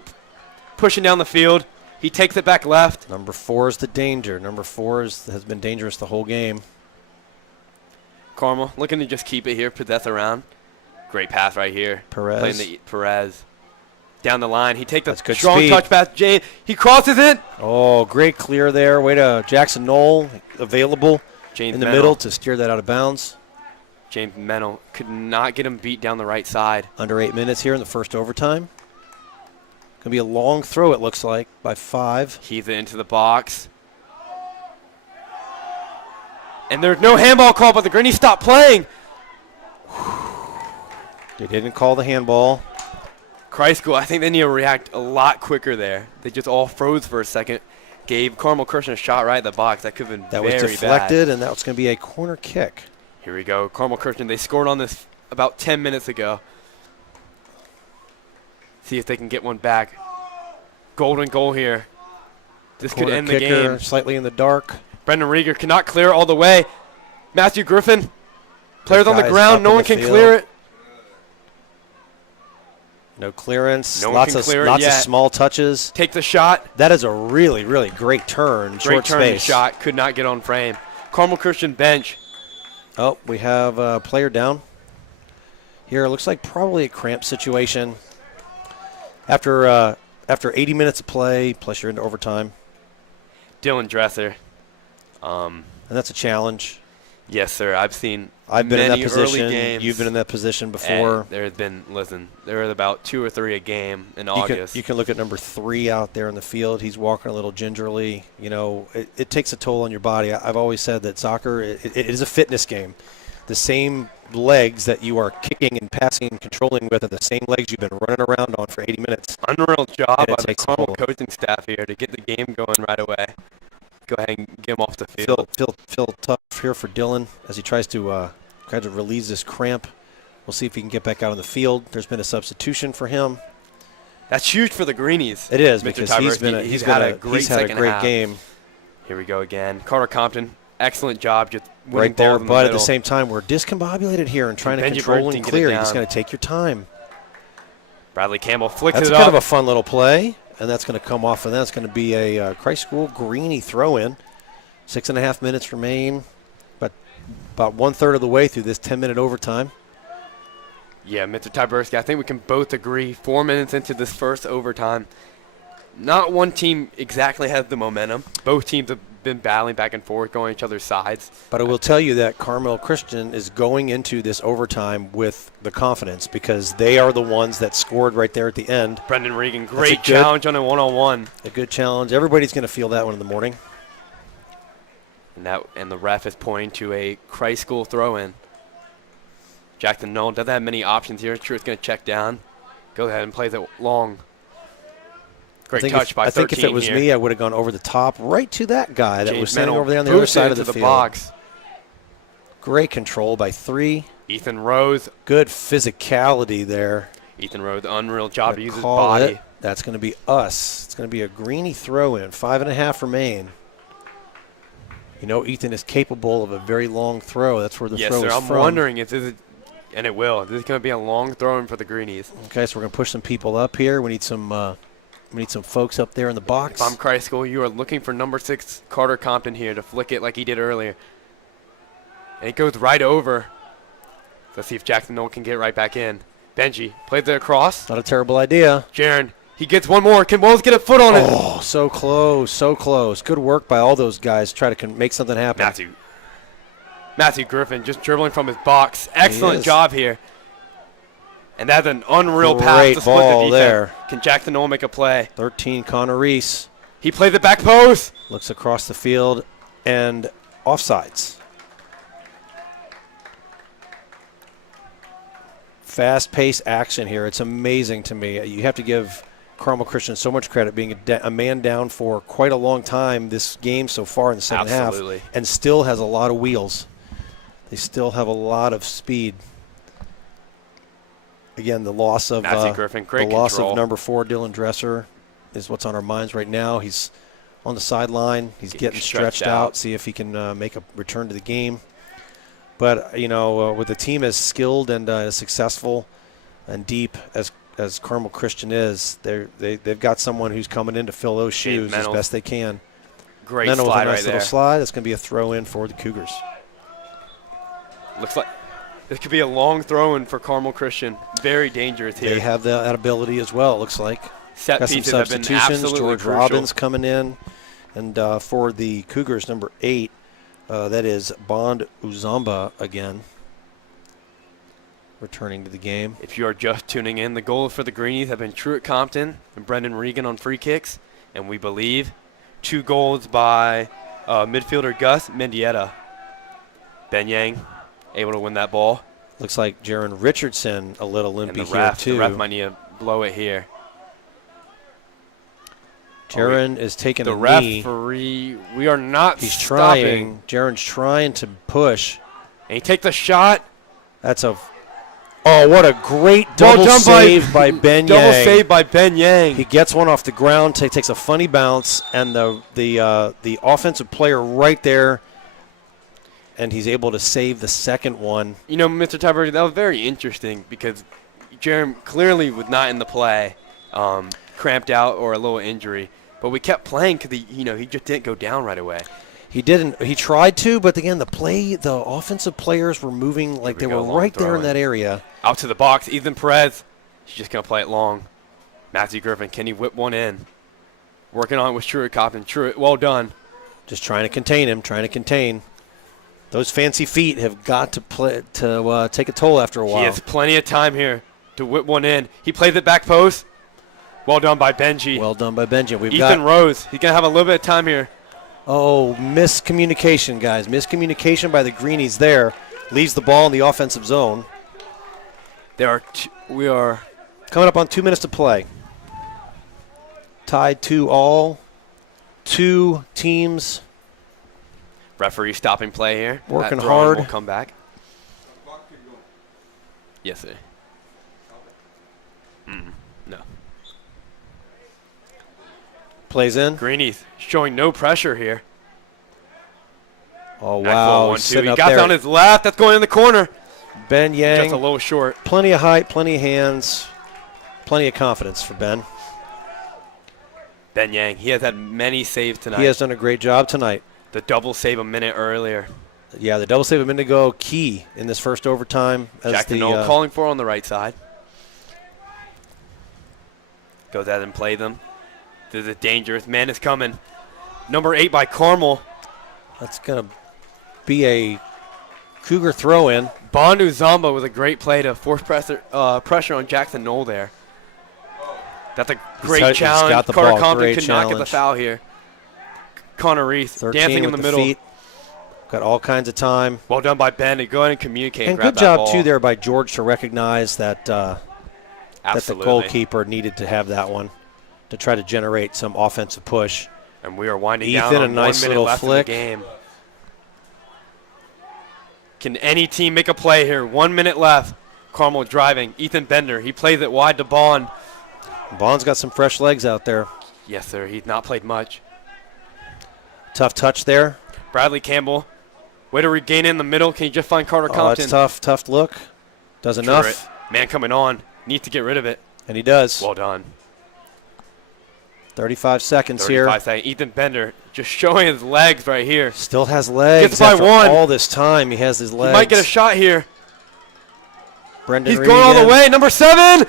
pushing down the field. He takes it back left. Number 4 is the danger. Number 4 has been dangerous the whole game. Carmel looking to just keep it here, possess around. Great pass right here. Playing the Perez. Down the line. He takes a strong speed. Touch pass. James, he crosses it. Oh, great clear there. Way to Jackson Knoll available James in the Mennel. middle to steer that out of bounds. James Mennel could not get him beat down the right side. Under 8 minutes here in the first overtime. Going to be a long throw, it looks like, by 5. Heaves it into the box. And there's no handball call, but the Greenies stopped playing. They didn't call the handball. Christ School, I think they need to react a lot quicker there. They just all froze for a second. Gave Carmel Christian a shot right at the box. That could have been That very was deflected, bad. and that was going to be a corner kick. Here we go. Carmel Christian, they scored on this about 10 minutes ago. See if they can get one back. Golden goal here. This could end the game. Slightly in the dark. Brendan Rieger cannot clear it all the way. Matthew Griffin, players on the ground. No one can clear it. No clearance. No one lots can of clear it lots of yet. small touches. Take the shot. That is a really, really great turn. Great Short turn and space. shot. Could not get on frame. Carmel Christian bench. Oh, we have a player down. Here, it looks like probably a cramp situation. After 80 minutes of play, plus you're into overtime. Dylan Dresser. And that's a challenge. Yes, sir. I've been in that early position. games. You've been in that position before. There are about 2 or 3 a game in August. You can look at number 3 out there in the field. He's walking a little gingerly. It takes a toll on your body. I've always said that soccer, it is a fitness game. The same legs that you are kicking and passing and controlling with are the same legs you've been running around on for 80 minutes. Unreal job by the takes a Carmel toll. coaching staff here to get the game going right away. Go ahead and get him off the field. Feel tough here for Dylan as he tries to release this cramp. We'll see if he can get back out on the field. There's been a substitution for him. That's huge for the Greenies. It is, Mr. because Tyberski. he's had a great game. Here we go again. Carter Compton, excellent job just winning Right there, balls in the but at middle. the same time, we're discombobulated here and trying to Benji control Bernstein and get it clear. You down. just got to take your time. Bradley Campbell flicks That's it kind up. of a fun little play, and that's going to come off, and that's going to be a Christ School Greenie throw-in. 6.5 minutes remain, but about 1/3 of the way through this 10-minute overtime. Yeah, Mr. Tyberski, I think we can both agree 4 minutes into this first overtime, not one team exactly has the momentum. Both teams have been battling back and forth, going each other's sides. But I will tell you that Carmel Christian is going into this overtime with the confidence because they are the ones that scored right there at the end. Brendan Regan, great challenge on a one-on-one. A good challenge. Everybody's going to feel that one in the morning. And the ref is pointing to a Christ School throw-in. Jackson Knoll doesn't have many options here. Sure, it's going to check down. Go ahead and plays it long. Great touch by 13 I think if it was here. me, I would have gone over the top right to that guy that James was standing Mennel over there on the other side of boosted the to field. Box. Great control by 3. Ethan Rose. Good physicality there. Ethan Rose, unreal job to use his Call body. it. That's going to be us. It's going to be a Greenie throw-in. 5.5 remain. You know, Ethan is capable of a very long throw. That's where the Yes, throw sir. is I'm from. wondering if this is, and it will. This is going to be a long throw-in for the Greenies. Okay, so we're going to push some people up here. We need some folks up there in the box. If I'm Christ School, you are looking for number 6 Carter Compton here to flick it like he did earlier. And it goes right over. Let's see if Jackson Knoll can get right back in. Benji plays it across. Not a terrible idea. Jaron, he gets one more. Can Wells get a foot on it? Oh, so close, so close. Good work by all those guys to try to make something happen. Matthew Griffin just dribbling from his box. Excellent job here. And that's an unreal pass to split the defense. There. Can Jackson Knoll make a play? 13, Connor Reese. He played the back post. Looks across the field and offsides. Fast-paced action here. It's amazing to me. You have to give Carmel Christian so much credit being a man down for quite a long time this game so far in the second half and still has a lot of wheels. They still have a lot of speed. Again, the loss of number 4, Dylan Dresser, is what's on our minds right now. He's on the sideline. He's getting stretched out. See if he can make a return to the game. But you know, with a team as skilled and as successful and deep as Carmel Christian is, they've got someone who's coming in to fill those shoes as best they can. Great slide slide with a nice right little there. slide. That's going to be a throw-in for the Cougars. Looks like this could be a long throw-in for Carmel Christian. Very dangerous here. They have that ability as well, it looks like. Set got some pieces have been substitutions. absolutely George crucial. Robbins coming in. And for the Cougars, number 8, that is Bond Uzamba again, returning to the game. If you are just tuning in, the goals for the Greenies have been Truett Compton and Brendan Regan on free kicks. And we believe 2 goals by midfielder Gus Mendieta. Ben Yang able to win that ball. Looks like Jaron Richardson a little limpy and here too. The ref might need to blow it here. Jaron is taking the a knee. referee. We are not He's stopping. trying. Jaron's trying to push. And he takes the shot. That's a. Oh, what a great double save by Ben Yang. Double save by Ben Yang. He gets one off the ground, takes a funny bounce, and the offensive player right there, and he's able to save the second one. You know, Mr. Tyberg, that was very interesting because Jaron clearly was not in the play, cramped out or a little injury. But we kept playing because he just didn't go down right away. He didn't. He tried to, but again, the offensive players were moving like they were right there in that area. Out to the box, Ethan Perez. He's just going to play it long. Matthew Griffin, can he whip one in? Working on it with Truett Compton. Truett, well done. Just trying to contain him, trying to contain. Those fancy feet have got to take a toll after a while. He has plenty of time here to whip one in. He plays it back post. Well done by Benji. Well done by Benji. Ethan Rose. He's going to have a little bit of time here. Oh, miscommunication, guys. Miscommunication by the Greenies there. Leaves the ball in the offensive zone. We are coming up on 2 minutes to play. Tied 2-2. 2 teams. Referee stopping play here. Working that hard. Will come back. Yes, sir. No. Plays in. Greenies showing no pressure here. Oh, wow. He got on his left. That's going in the corner. Ben Yang. Just a little short. Plenty of height, plenty of hands, plenty of confidence for Ben. Ben Yang. He has had many saves tonight. He has done a great job tonight. The double save a minute earlier. Yeah, the double save a minute ago, key in this first overtime. Jackson Knoll calling for on the right side. Goes out and play them. This is dangerous. Man is coming. Number 8 by Carmel. That's going to be a Cougar throw-in. Bondu Zamba with a great play to force pressure on Jackson Knoll there. That's a great challenge. Got the Carter ball. Compton Great could challenge. not get the foul here. Connor Reese 13 dancing in with the middle. Feet. Got all kinds of time. Well done by Ben to go ahead and communicate. And grab good that job, ball. too, there by George to recognize that, that the Absolutely. goalkeeper needed to have that one to try to generate some offensive push. And we are winding Ethan, down a on nice 1 minute little left flick. in the game. Can any team make a play here? 1 minute left. Carmel driving. Ethan Bender. He plays it wide to Bond. Bond's got some fresh legs out there. Yes, sir. He's not played much. Tough touch there. Bradley Campbell. Way to regain it in the middle. Can you just find Carter Oh, Compton? that's tough. Tough look. Does enough. Man coming on. Needs to get rid of it. And he does. Well done. 35 seconds 35 here. seconds. Ethan Bender just showing his legs right here. Still has legs. Gets by after one. all this time, he has his legs. He might get a shot here. Brendan He's going all the Regan. way. Number 7.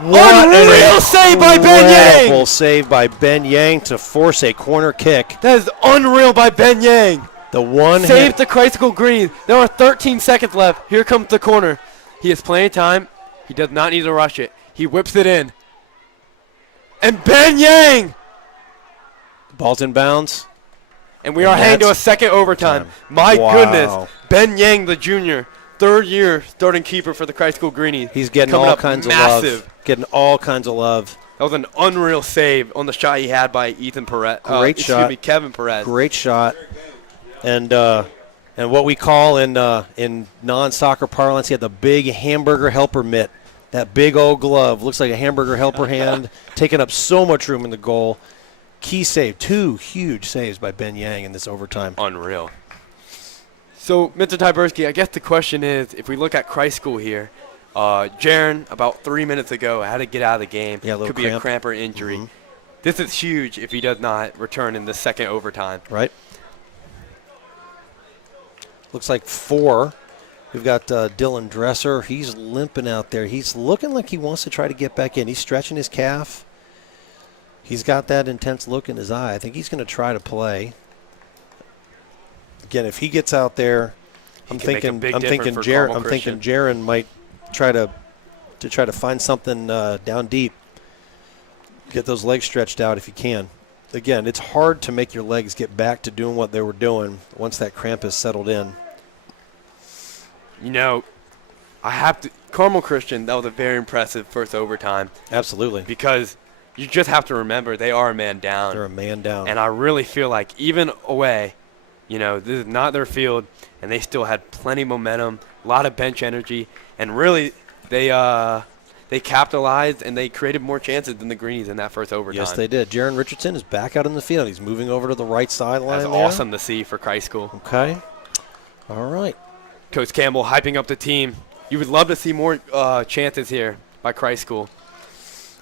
What Unreal save by Ben Yang. Incredible save by Ben Yang to force a corner kick. That is unreal by Ben Yang. The one Saved the Chrysler Greenies. There are 13 seconds left. Here comes the corner. He has plenty of time. He does not need to rush it. He whips it in. And Ben Yang. ball's in bounds. And we are heading to a second overtime. My Wow. goodness. Ben Yang, the junior, third-year starting keeper for the Chrysler Greenies. He's getting coming all up kinds massive. of love. Getting all kinds of love. That was an unreal save on the shot he had by Ethan Perez. Great shot. Excuse me, Kevin Perez. Great shot. And what we call in non-soccer parlance, he had the big hamburger helper mitt. That big old glove. Looks like a hamburger helper hand, taking up so much room in the goal. Key save. 2 huge saves by Ben Yang in this overtime. Unreal. So, Mr. Tyberski, I guess the question is, if we look at Christ School here, Jaron, about 3 minutes ago, had to get out of the game. Yeah, a little Could be a cramp. cramp or injury. Mhm. This is huge if he does not return in the second overtime. Right. Looks like 4. We've got Dylan Dresser. He's limping out there. He's looking like he wants to try to get back in. He's stretching his calf. He's got that intense look in his eye. I think he's going to try to play. Again, if he gets out there, I'm thinking Jaron might try to find something down deep. Get those legs stretched out if you can. Again, it's hard to make your legs get back to doing what they were doing once that cramp is settled in. You know, I have to – Carmel Christian, that was a very impressive first overtime. Absolutely. Because you just have to remember they are a man down. They're a man down. And I really feel like even away, you know, this is not their field, and they still had plenty of momentum, a lot of bench energy, and really they capitalized and they created more chances than the Greenies in that first overtime. Yes, they did. Jaron Richardson is back out in the field. He's moving over to the right sideline. That's there. awesome to see for Christ School. Okay. All right. Coach Campbell hyping up the team. You would love to see more chances here by Christ School.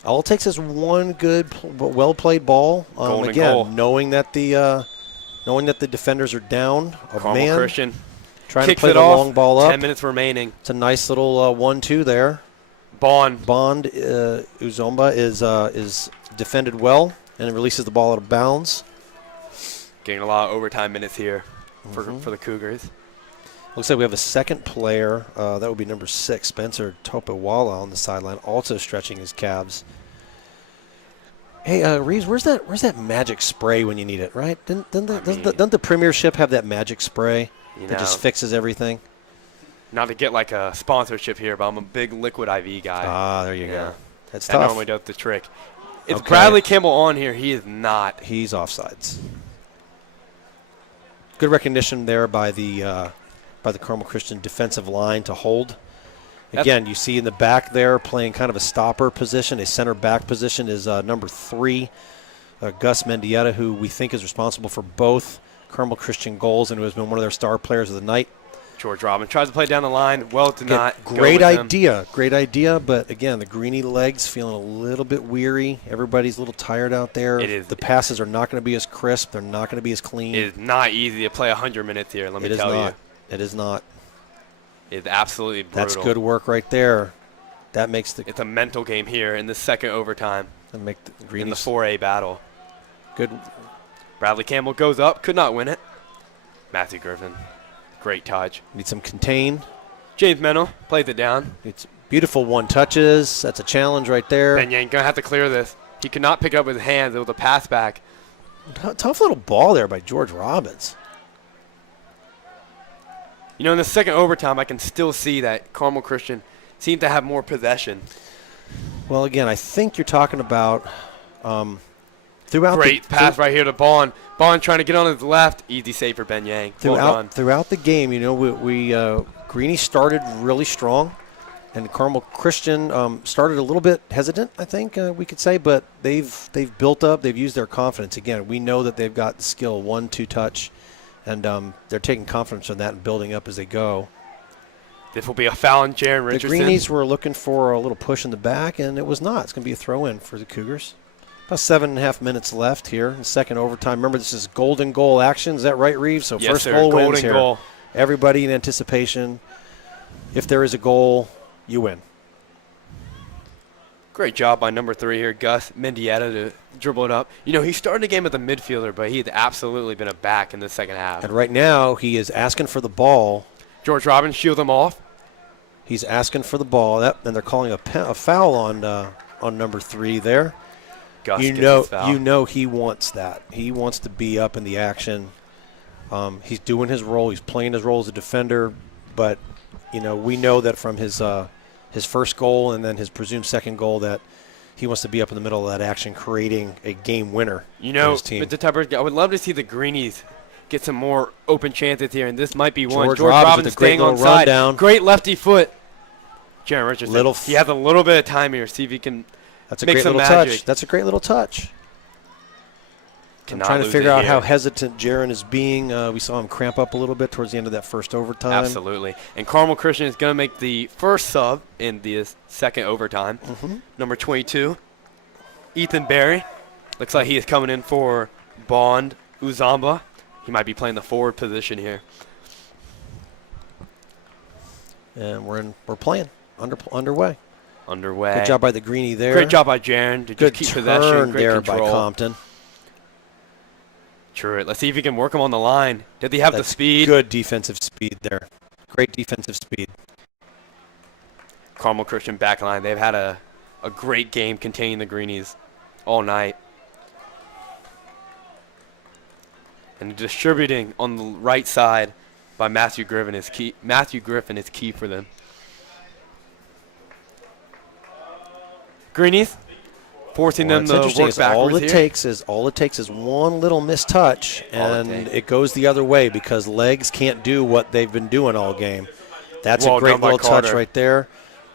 All it takes is one good, well-played ball. Golden Again, goal. knowing that the defenders are down. A Carmel man Christian trying kicks to play it the off. long ball up. 10 minutes remaining. It's a nice little 1-2 there. Bond. Uzomba is defended well and releases the ball out of bounds. Getting a lot of overtime minutes here for the Cougars. Looks like we have a second player. That would be number 6, Spencer Topewala on the sideline, also stretching his calves. Hey, Reeves, where's that magic spray when you need it, right? Doesn't the Premiership have that magic spray that just fixes everything? Not to get like a sponsorship here, but I'm a big liquid IV guy. Ah, there you go. That's that tough. normally does the trick. Is Okay. Bradley Campbell on here? He is not. He's offsides. Good recognition there by the Carmel Christian defensive line to hold. Again, you see in the back there playing kind of a stopper position, a center back position is number 3, Gus Mendieta, who we think is responsible for both Carmel Christian goals and who has been one of their star players of the night. George Robin tries to play down the line. Well, to not. Great idea, but again, the Greenie legs feeling a little bit weary. Everybody's a little tired out there. It is. The passes are not going to be as crisp. They're not going to be as clean. It is not easy to play 100 minutes here, let me tell you. It is not. It's absolutely brutal. That's good work right there. That makes the. It's a mental game here in the second overtime. Make the Greenies in the 4A battle. good. Bradley Campbell goes up, could not win it. Matthew Griffin, great touch. Need some contain. James Mennel plays it down. It's beautiful one touches. That's a challenge right there. Ben Yang going to have to clear this. He could not pick it up with his hands. It was a pass back. Tough little ball there by George Robbins. You know, in the second overtime, I can still see that Carmel Christian seemed to have more possession. Well, again, I think you're talking about throughout Great pass right here to Bond. Bond trying to get on his left. Easy save for Ben Yang. Throughout the game, you know, we Greenie started really strong, and Carmel Christian started a little bit hesitant, I think we could say, but they've built up. They've used their confidence. Again, we know that they've got the skill, 1-2 touch, and they're taking confidence in that and building up as they go. This will be a foul on Jaron Richardson. The Greenies were looking for a little push in the back, and it was not. It's going to be a throw-in for the Cougars. About 7.5 minutes left here in second overtime. Remember, this is golden goal action. Is that right, Reeves? So yes, first sir. goal wins Golden here. goal. Everybody in anticipation. If there is a goal, you win. Great job by number 3 here, Gus Mendieta, to dribble it up. You know, he started the game as a midfielder, but he had absolutely been a back in the second half. And right now, he is asking for the ball. George Robbins shields him off. He's asking for the ball, and they're calling a foul on number 3 there. Gus you gets know, his foul. you know he wants that. He wants to be up in the action. He's doing his role. He's playing his role as a defender, but you know we know that from his first goal and then his presumed second goal that he wants to be up in the middle of that action, creating a game winner. You know, for his team. Mr. Tupper, I would love to see the Greenies get some more open chances here, and this might be one. George George Robbins Robbins with a great staying on little side. rundown. Great lefty foot. Jaron Richardson. He He has a little bit of time here. See if he can That's a make great some little magic. touch. That's a great little touch. Cannot I'm trying to lose figure it out here. how hesitant Jaron is being. We saw him cramp up a little bit towards the end of that first overtime. Absolutely. And Carmel Christian is going to make the first sub in the second overtime. Number 22, Ethan Berry. Looks like he is coming in for Bond Uzamba. He might be playing the forward position here. And we're playing underway. Underway. Good job by the Greenie there. Great job by Jaron to Good just keep turn possession. Great there control. by Compton. True. Let's see if he can work him on the line. Did he have That's the speed? Good defensive speed there. Great defensive speed. Carmel Christian backline. They've had a great game containing the Greenies all night. And distributing on the right side by Matthew Griffin is key. Matthew Griffin is key for them. Greenies forcing them to work backwards all here. it takes is one little mistouch, and it goes the other way because legs can't do what they've been doing all game. That's Well a great done by little touch Carter. right there.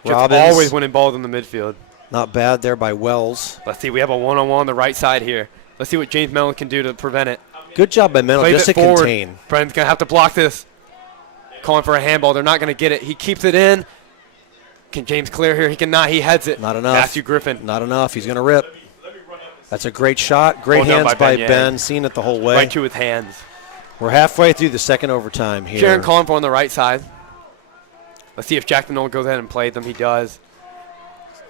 Just Robbins, always winning balls in the midfield. not bad there by Wells. Let's see. We have a one-on-one on the right side here. Let's see what James Mellon can do to prevent it. Good job by Mennel Plays just it to forward. contain. Brennan's going to have to block this. Calling for a handball. They're not going to get it. He keeps it in. Can James clear here? He cannot. He heads it. Not enough. Matthew Griffin. Not enough. He's going to rip. That's a great shot. Great Well done hands by by Ben Ben. Yang. Seeing it the whole way. Right to his hands. We're halfway through the second overtime here. Sharon calling for on the right side. Let's see if Jack Nolan goes ahead and plays them. He does.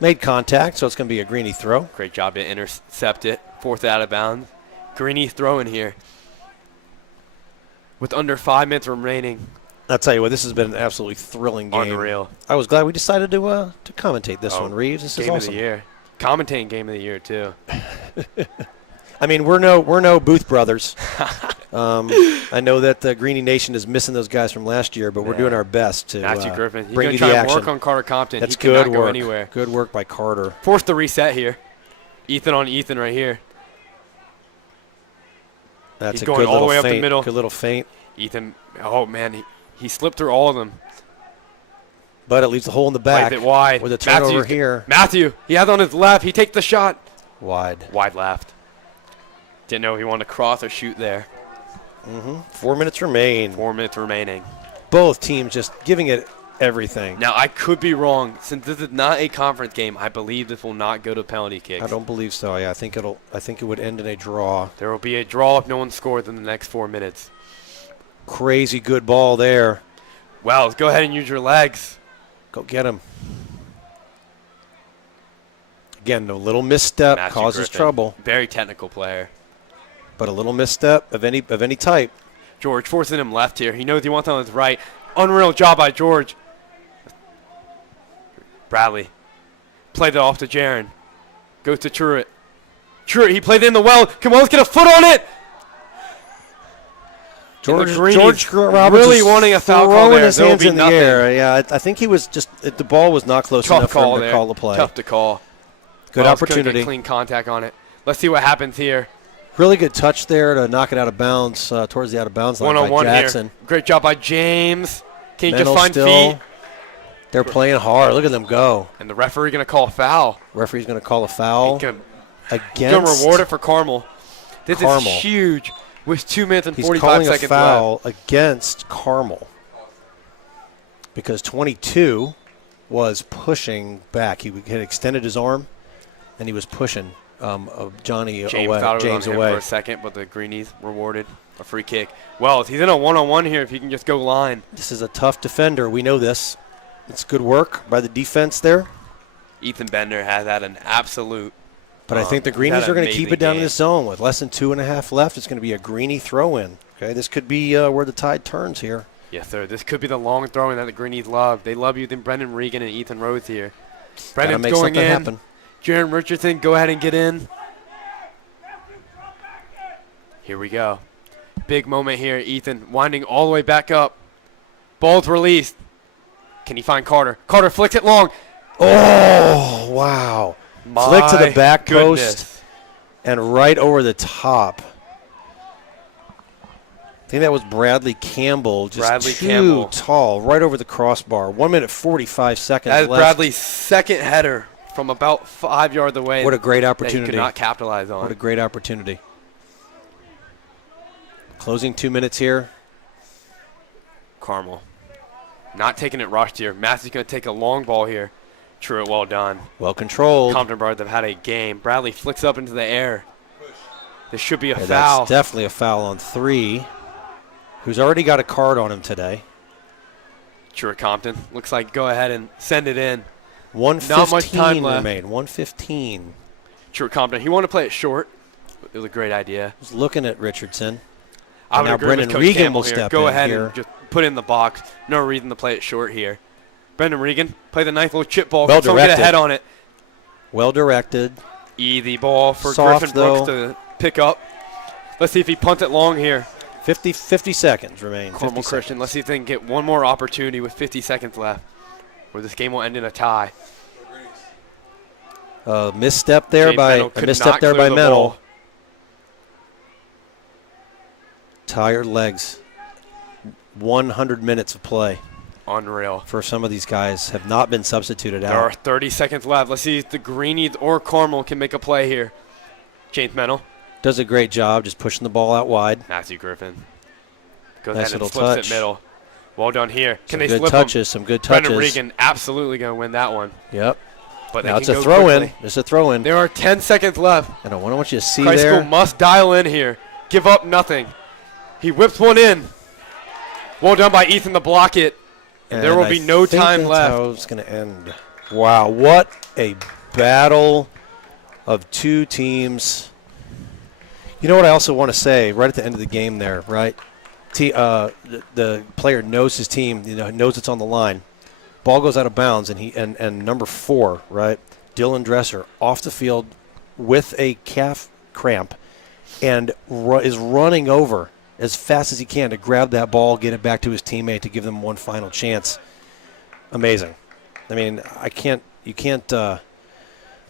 Made contact, so it's going to be a Greenie throw. Great job to intercept it. Fourth out of bounds. Greenie throwing here. With under 5 minutes remaining. I'll tell you what, this has been an absolutely thrilling game. Unreal. I was glad we decided to commentate this one, Reeves. This is Game awesome. of the year. Commentating game of the year, too. I mean, we're no Booth brothers. I know that the Greenie Nation is missing those guys from last year, but we're doing our best to Matthew Griffin. He's bring going you to try the and action. work on Carter Compton. That's He cannot good go work. anywhere. Good work by Carter. Forced the reset here. Ethan on Ethan right here. That's He's a going good all the little way up the feint. middle. Good little feint. Ethan, oh, man, he slipped through all of them. But it leaves the hole in the back. Plays it wide. With a turnover Matthews- here. Matthew, he has on his left. He takes the shot. Wide. Wide left. Didn't know if he wanted to cross or shoot there. 4 minutes remain. 4 minutes remaining. Both teams just giving it everything. Now, I could be wrong. Since this is not a conference game, I believe this will not go to penalty kicks. I don't believe so. Yeah, I think it would end in a draw. There will be a draw if no one scores in the next 4 minutes. Crazy good ball there. Wells, go ahead and use your legs. Go get him. Again, a little misstep Matthew causes Griffin, trouble, very technical player. but a little misstep of any type. George forcing him left here. He knows he wants on his right. Unreal job by George. Bradley played it off to Jaron. Goes to Truitt. Truitt, he played it in the well. Come on, let's get a foot on it. George Roberts really wanting a foul call there. His hands in the air. Yeah, I think he was just the ball was not close enough for him to call the play. Tough to call. Good opportunity. Get clean contact on it. Let's see what happens here. Really good touch there to knock it out of bounds towards the out of bounds line by Jackson. Here. Great job by James. Can he Mental just find still. feet? They're playing hard. Look at them go. And the referee going to call a foul. Referee's going to call a foul Going against. to reward it for Carmel. This is huge. With 2 minutes and 45 seconds left. He's calling a foul against Carmel because 22 was pushing back. He had extended his arm, and he was pushing James away for a second, but the Greenies rewarded a free kick. Well, he's in a one-on-one here if he can just go line. This is a tough defender. We know this. It's good work by the defense there. Ethan Bender has had an absolute. But I think the Greenies are going to keep it down in the zone with less than 2.5 left. It's going to be a Greenie throw-in. Okay, this could be where the tide turns here. Yes, sir. This could be the long throw-in that the Greenies love. They love using Brendan Regan and Ethan Rhodes here. Brendan's going in. Happen. Jaron Richardson, go ahead and get in. Here we go. Big moment here. Ethan winding all the way back up. Ball's released. Can he find Carter? Carter flicks it long. Oh, wow. Flick to the back post and right over the top. I think that was Bradley Campbell, just too tall, right over the crossbar. 1 minute 45 seconds left. That is Bradley's second header from about 5 yards away. What a great opportunity. That he could not capitalize on. What a great opportunity. Closing 2 minutes here. Carmel not taking it rushed here. Massey's going to take a long ball here. Truitt, well done. Well controlled. Compton Birds have had a game. Bradley flicks up into the air. This should be a foul. That's definitely a foul on 3. Who's already got a card on him today. Truitt Compton. Looks like go ahead and send it in. 1:15 not much time left. Remain. 1:15. Truitt Compton. He wanted to play it short. It was a great idea. He's looking at Richardson. I would now agree Brendan with Coach Regan Campbell will here. step Go in ahead here. and just put it in the box. No reason to play it short here. Brendan Regan, play the nice little chip ball. Well Someone get a head on it. Well directed. Easy ball for Soft, Griffin Brooks to pick up. Let's see if he punts it long here. 50 seconds remain. Carmel Christian. Let's see if they can get one more opportunity with 50 seconds left, or this game will end in a tie. Misstep there by Metal. Tired legs. 100 minutes of play. Unreal. For some of these guys have not been substituted out. There are 30 seconds left. Let's see if the Greenies or Carmel can make a play here. James Metal. Does a great job just pushing the ball out wide. Matthew Griffin. Goes Nice ahead and little flips touch. it middle. Well done here. Can they good slip touches, them? some good touches. Brendan Regan absolutely going to win that one. Yep. But now they it's can a go throw-in. quickly. It's a throw-in. There are 10 seconds left. And I want you to see Christ there. School must dial in here. Give up nothing. He whips one in. Well done by Ethan to block it. And there will be no time left. How it's going to end. Wow, what a battle of two teams. You know what I also want to say right at the end of the game there, right? The player knows his team, knows it's on the line. Ball goes out of bounds, and number 4, right, Dylan Dresser, off the field with a calf cramp and is running over as fast as he can to grab that ball, get it back to his teammate to give them one final chance. Amazing. I mean, you can't, now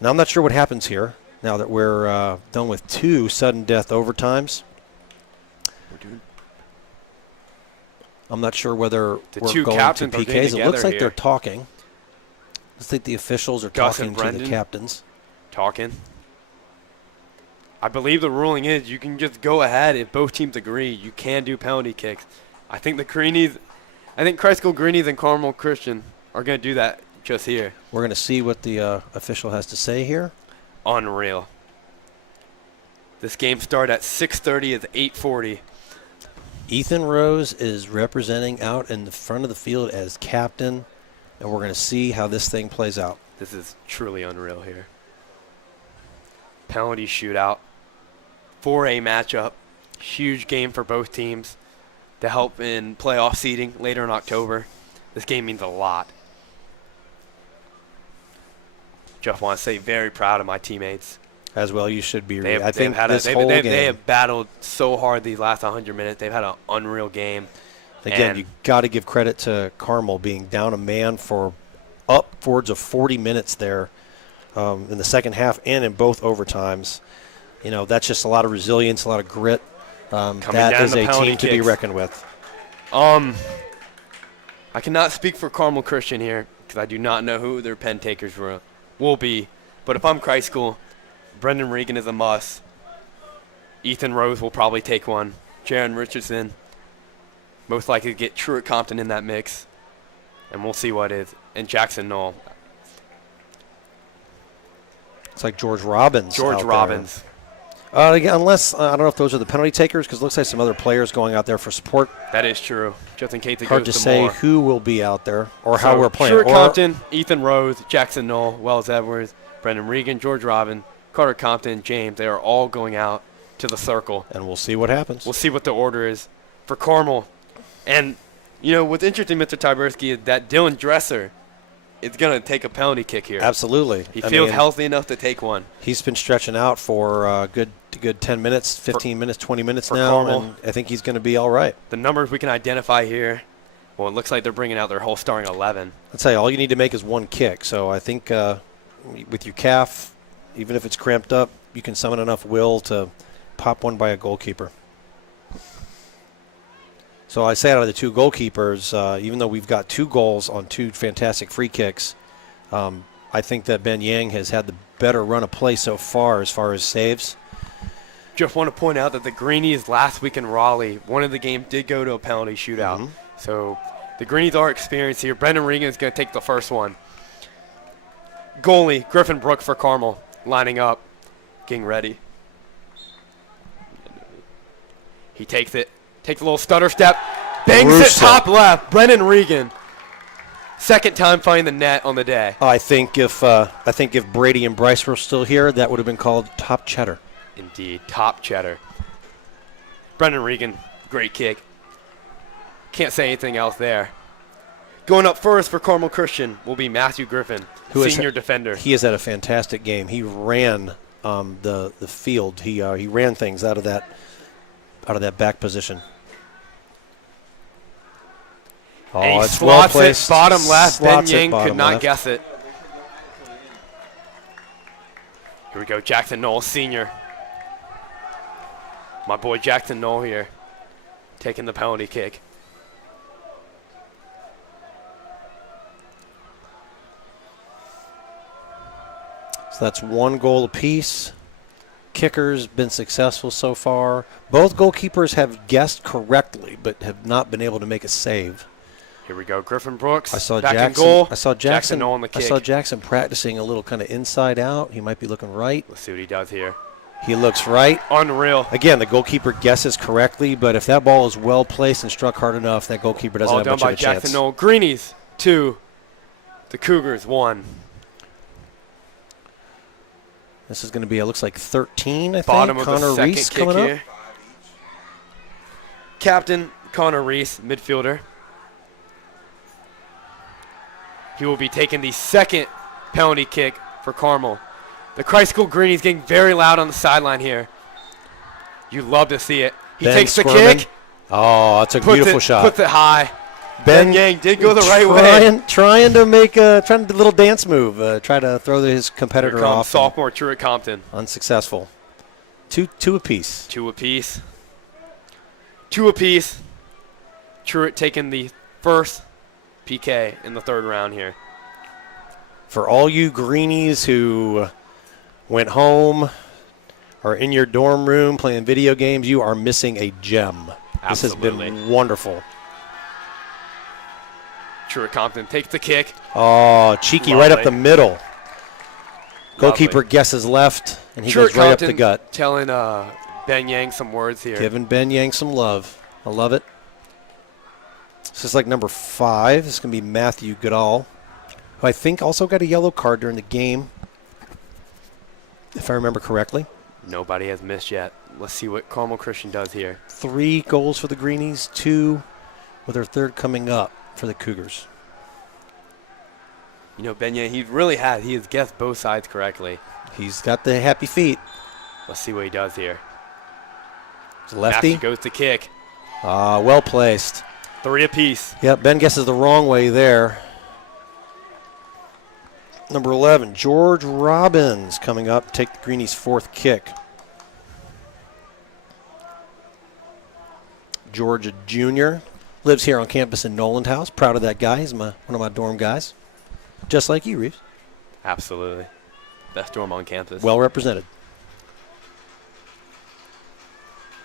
I'm not sure what happens here now that we're done with 2 sudden death overtimes. I'm not sure whether we're going to PKs. It looks like they're talking. Looks like the officials are talking to the captains. Talking. I believe the ruling is you can just go ahead if both teams agree. You can do penalty kicks. I think Christ School Greenies and Carmel Christian are going to do that just here. We're going to see what the official has to say here. Unreal. This game started at 6:30. It's 8:40. Ethan Rose is representing out in the front of the field as captain, and we're going to see how this thing plays out. This is truly unreal here. Penalty shootout. 4A matchup. Huge game for both teams. to help in playoff seeding later in October. This game means a lot. Just want to say very proud of my teammates. As well, you should be. They have battled so hard these last 100 minutes. They've had an unreal game. Again, you got to give credit to Carmel being down a man for upwards of 40 minutes there in the second half and in both overtimes. You know, that's just a lot of resilience, a lot of grit. That is a team to be reckoned with. I cannot speak for Carmel Christian here because I do not know who their pen takers will be. But if I'm Christ School, Brendan Regan is a must. Ethan Rose will probably take one. Jaron Richardson, most likely to get Truett Compton in that mix. And we'll see what is. And Jackson Knoll. It's like George Robbins. George Robbins. Again, unless, I don't know if those are the penalty takers, because it looks like some other players going out there for support. That is true. Just in case it Hard goes to to say more. who will be out there or how we're playing. Truett Compton, Ethan Rose, Jackson Knoll, Wells Edwards, Brendan Regan, George Robbins, Carter Compton, James. They are all going out to the circle. And we'll see what happens. We'll see what the order is for Carmel. And, you know, what's interesting, Mr. Tyberski, is that Dylan Dresser is going to take a penalty kick here. Absolutely. He feels healthy enough to take one. He's been stretching out for a good 10 minutes, 15 minutes, 20 minutes now, Carmel. and I think he's going to be all right. The numbers we can identify here, well, it looks like they're bringing out their whole starting 11. I'll tell you, all you need to make is one kick. So I think with your calf, even if it's cramped up, you can summon enough will to pop one by a goalkeeper. So I say out of the two goalkeepers, even though we've got 2 goals on 2 fantastic free kicks, I think that Ben Yang has had the better run of play so far as saves. Just want to point out that the Greenies last week in Raleigh, one of the games did go to a penalty shootout. Mm-hmm. So the Greenies are experienced here. Brendan Regan is going to take the first one. Goalie, Griffin Brook for Carmel, lining up, getting ready. He takes it, takes a little stutter step, bangs it top left. Brendan Regan, second time finding the net on the day. I think if Brady and Bryce were still here, that would have been called top cheddar. Indeed, top cheddar. Brendan Regan, great kick. Can't say anything else there. Going up first for Carmel Christian will be Matthew Griffin, senior defender. He has had a fantastic game. He ran the field. He ran things out of that back position. And it's well placed. Bottom left. Ben Yang could not guess it. Here we go, Jackson Knoll, senior. My boy Jackson Knoll here, taking the penalty kick. So that's 1 goal apiece. Kicker's been successful so far. Both goalkeepers have guessed correctly, but have not been able to make a save. Here we go, Griffin Brooks. I saw back Jackson. in goal. I saw Jackson Knoll on the kick. I saw Jackson practicing a little kind of inside out. He might be looking right. Let's see what he does here. He looks right. Unreal. Again, the goalkeeper guesses correctly, but if that ball is well placed and struck hard enough, that goalkeeper doesn't have much of a chance. All done by Jackson Knoll. Greenies 2, the Cougars 1. This is going to be, it looks like 13, I think. Bottom of Connor the second Reese kick coming here. up. Captain Connor Reese, midfielder. He will be taking the second penalty kick for Carmel. The Christ School Greenies getting very loud on the sideline here. You love to see it. He takes the kick. Oh, that's a beautiful shot. Puts it high. Ben Yang did go the right way. Trying to make a little dance move. Try to throw his competitor off. Sophomore Truett Compton. Unsuccessful. Two apiece. 2 apiece. 2 apiece. Truett taking the first PK in the 3rd round here. For all you Greenies who went home, are in your dorm room playing video games, you are missing a gem. Absolutely. This has been wonderful. Truett Compton takes the kick. Oh, cheeky right up the middle. Goalkeeper guesses left, and he goes right up the gut. Telling Ben Yang some words here. Giving Ben Yang some love. I love it. This is like number 5. This is going to be Matthew Goodall, who I think also got a yellow card during the game, if I remember correctly. Nobody has missed yet. Let's see what Carmel Christian does here. 3 goals for the Greenies, 2 with their third coming up for the Cougars. You know, Benya, he has guessed both sides correctly. He's got the happy feet. Let's see what he does here. It's a lefty. Actually goes to kick. Well placed. 3 apiece. Yep, Ben guesses the wrong way there. Number 11, George Robbins coming up, take the Greenies' 4th kick. George, a junior, lives here on campus in Noland House. Proud of that guy. He's one of my dorm guys. Just like you, Reeves. Absolutely. Best dorm on campus. Well represented.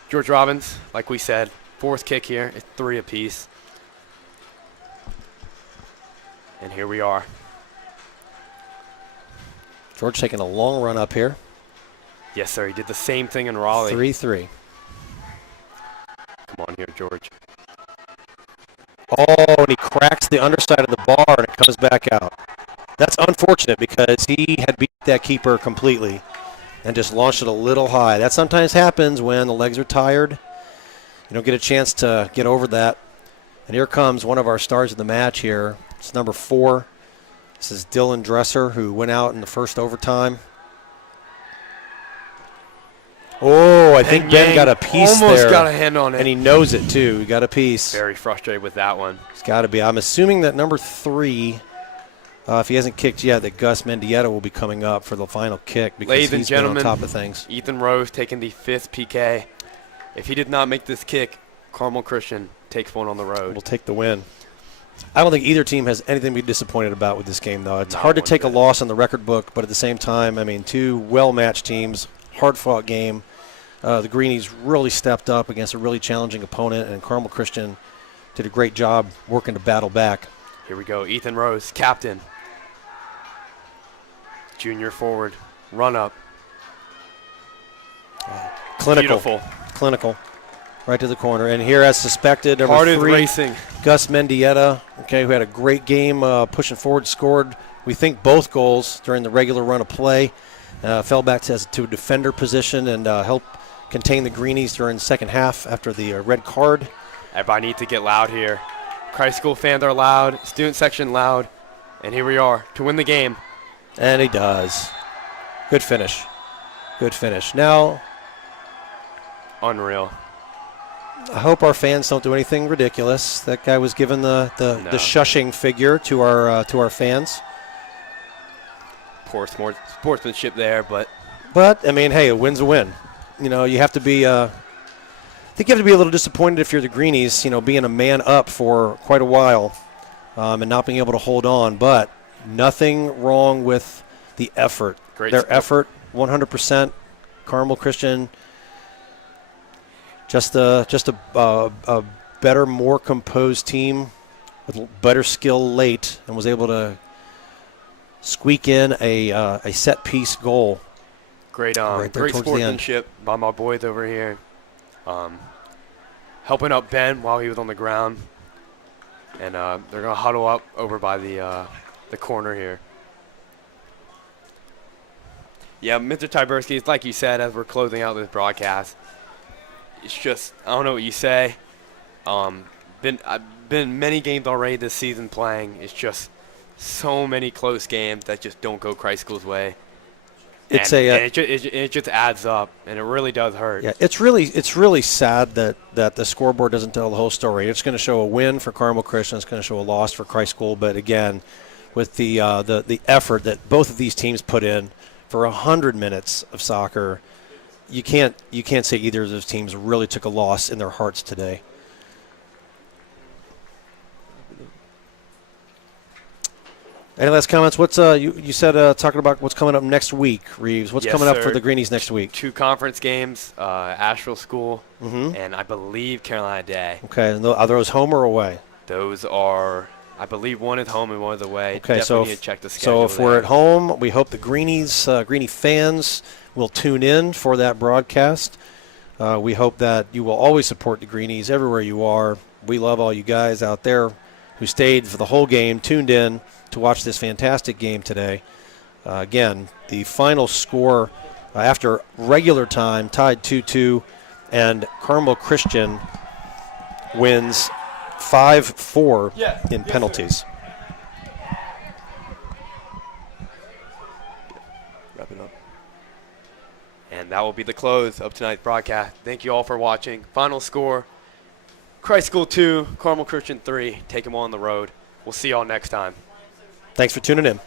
George Robbins, like we said, 4th kick here. It's 3 apiece. And here we are. George taking a long run up here. Yes, sir. He did the same thing in Raleigh. 3-3. Come on here, George. Oh, and he cracks the underside of the bar, and it comes back out. That's unfortunate because he had beat that keeper completely and just launched it a little high. That sometimes happens when the legs are tired. You don't get a chance to get over that. And here comes one of our stars of the match here. It's number 4. This is Dylan Dresser, who went out in the first overtime. Oh, I think Ben got a piece there. Almost got a hand on it. And he knows it, too. He got a piece. Very frustrated with that one. It's got to be. I'm assuming that number 3, if he hasn't kicked yet, that Gus Mendieta will be coming up for the final kick because Ladies and he's been on gentlemen, top of things. Ethan Rose taking the 5th PK. If he did not make this kick, Carmel Christian takes one on the road. We'll take the win. I don't think either team has anything to be disappointed about with this game, though. It's hard to take a loss on the record book, but at the same time, I mean, 2 well-matched teams, hard-fought game. The Greenies really stepped up against a really challenging opponent, and Carmel Christian did a great job working to battle back. Here we go. Ethan Rose, captain. Junior forward. Run up. Clinical. Beautiful. Clinical. Right to the corner. And here, as suspected, number Hearted 3, racing. Gus Mendieta, who had a great game pushing forward, scored, we think, both goals during the regular run of play. Fell back to a defender position and helped contain the Greenies during the second half after the red card. Everybody needs to get loud here. Christ School fans are loud. Student section loud. And here we are to win the game. And he does. Good finish. Good finish. Now, unreal. I hope our fans don't do anything ridiculous. That guy was given the shushing figure to our fans. Poor sportsmanship there, but I mean, hey, a win's a win. You know, you have to be. I think you have to be a little disappointed if you're the Greenies. You know, being a man up for quite a while, and not being able to hold on. But nothing wrong with the effort. Great Their sport. effort, 100%. Carmel Christian. Just a better, more composed team with better skill late, and was able to squeak in a set piece goal. Great, right there great towards the end. sportsmanship by my boys over here. Helping up Ben while he was on the ground, and they're gonna huddle up over by the corner here. Yeah, Mr. Tyberski, it's like you said as we're closing out this broadcast. It's just, I don't know what you say. I've been many games already this season playing. It's just so many close games that just don't go Christ School's way. It just adds up, and it really does hurt. Yeah, it's really sad that the scoreboard doesn't tell the whole story. It's going to show a win for Carmel Christian. It's going to show a loss for Christ School. But again, with the effort that both of these teams put in for 100 minutes of soccer, you can't say either of those teams really took a loss in their hearts today. Any last comments? What's you said talking about what's coming up next week, Reeves? What's coming up for the Greenies next week? 2 conference games, Asheville School, Mm-hmm. and I believe Carolina Day. Okay, and are those home or away? Those are, I believe one is home and one is away. Okay, Definitely need to check the schedule. So if we're at home, we hope the Greenie fans will tune in for that broadcast. We hope that you will always support the Greenies everywhere you are. We love all you guys out there who stayed for the whole game, tuned in to watch this fantastic game today. Again, the final score after regular time, tied 2-2, and Carmel Christian wins 5-4 in penalties. Wrap it up. And that will be the close of tonight's broadcast. Thank you all for watching. Final score, Christ School 2, Carmel Christian 3. Take them on the road. We'll see y'all next time. Thanks for tuning in.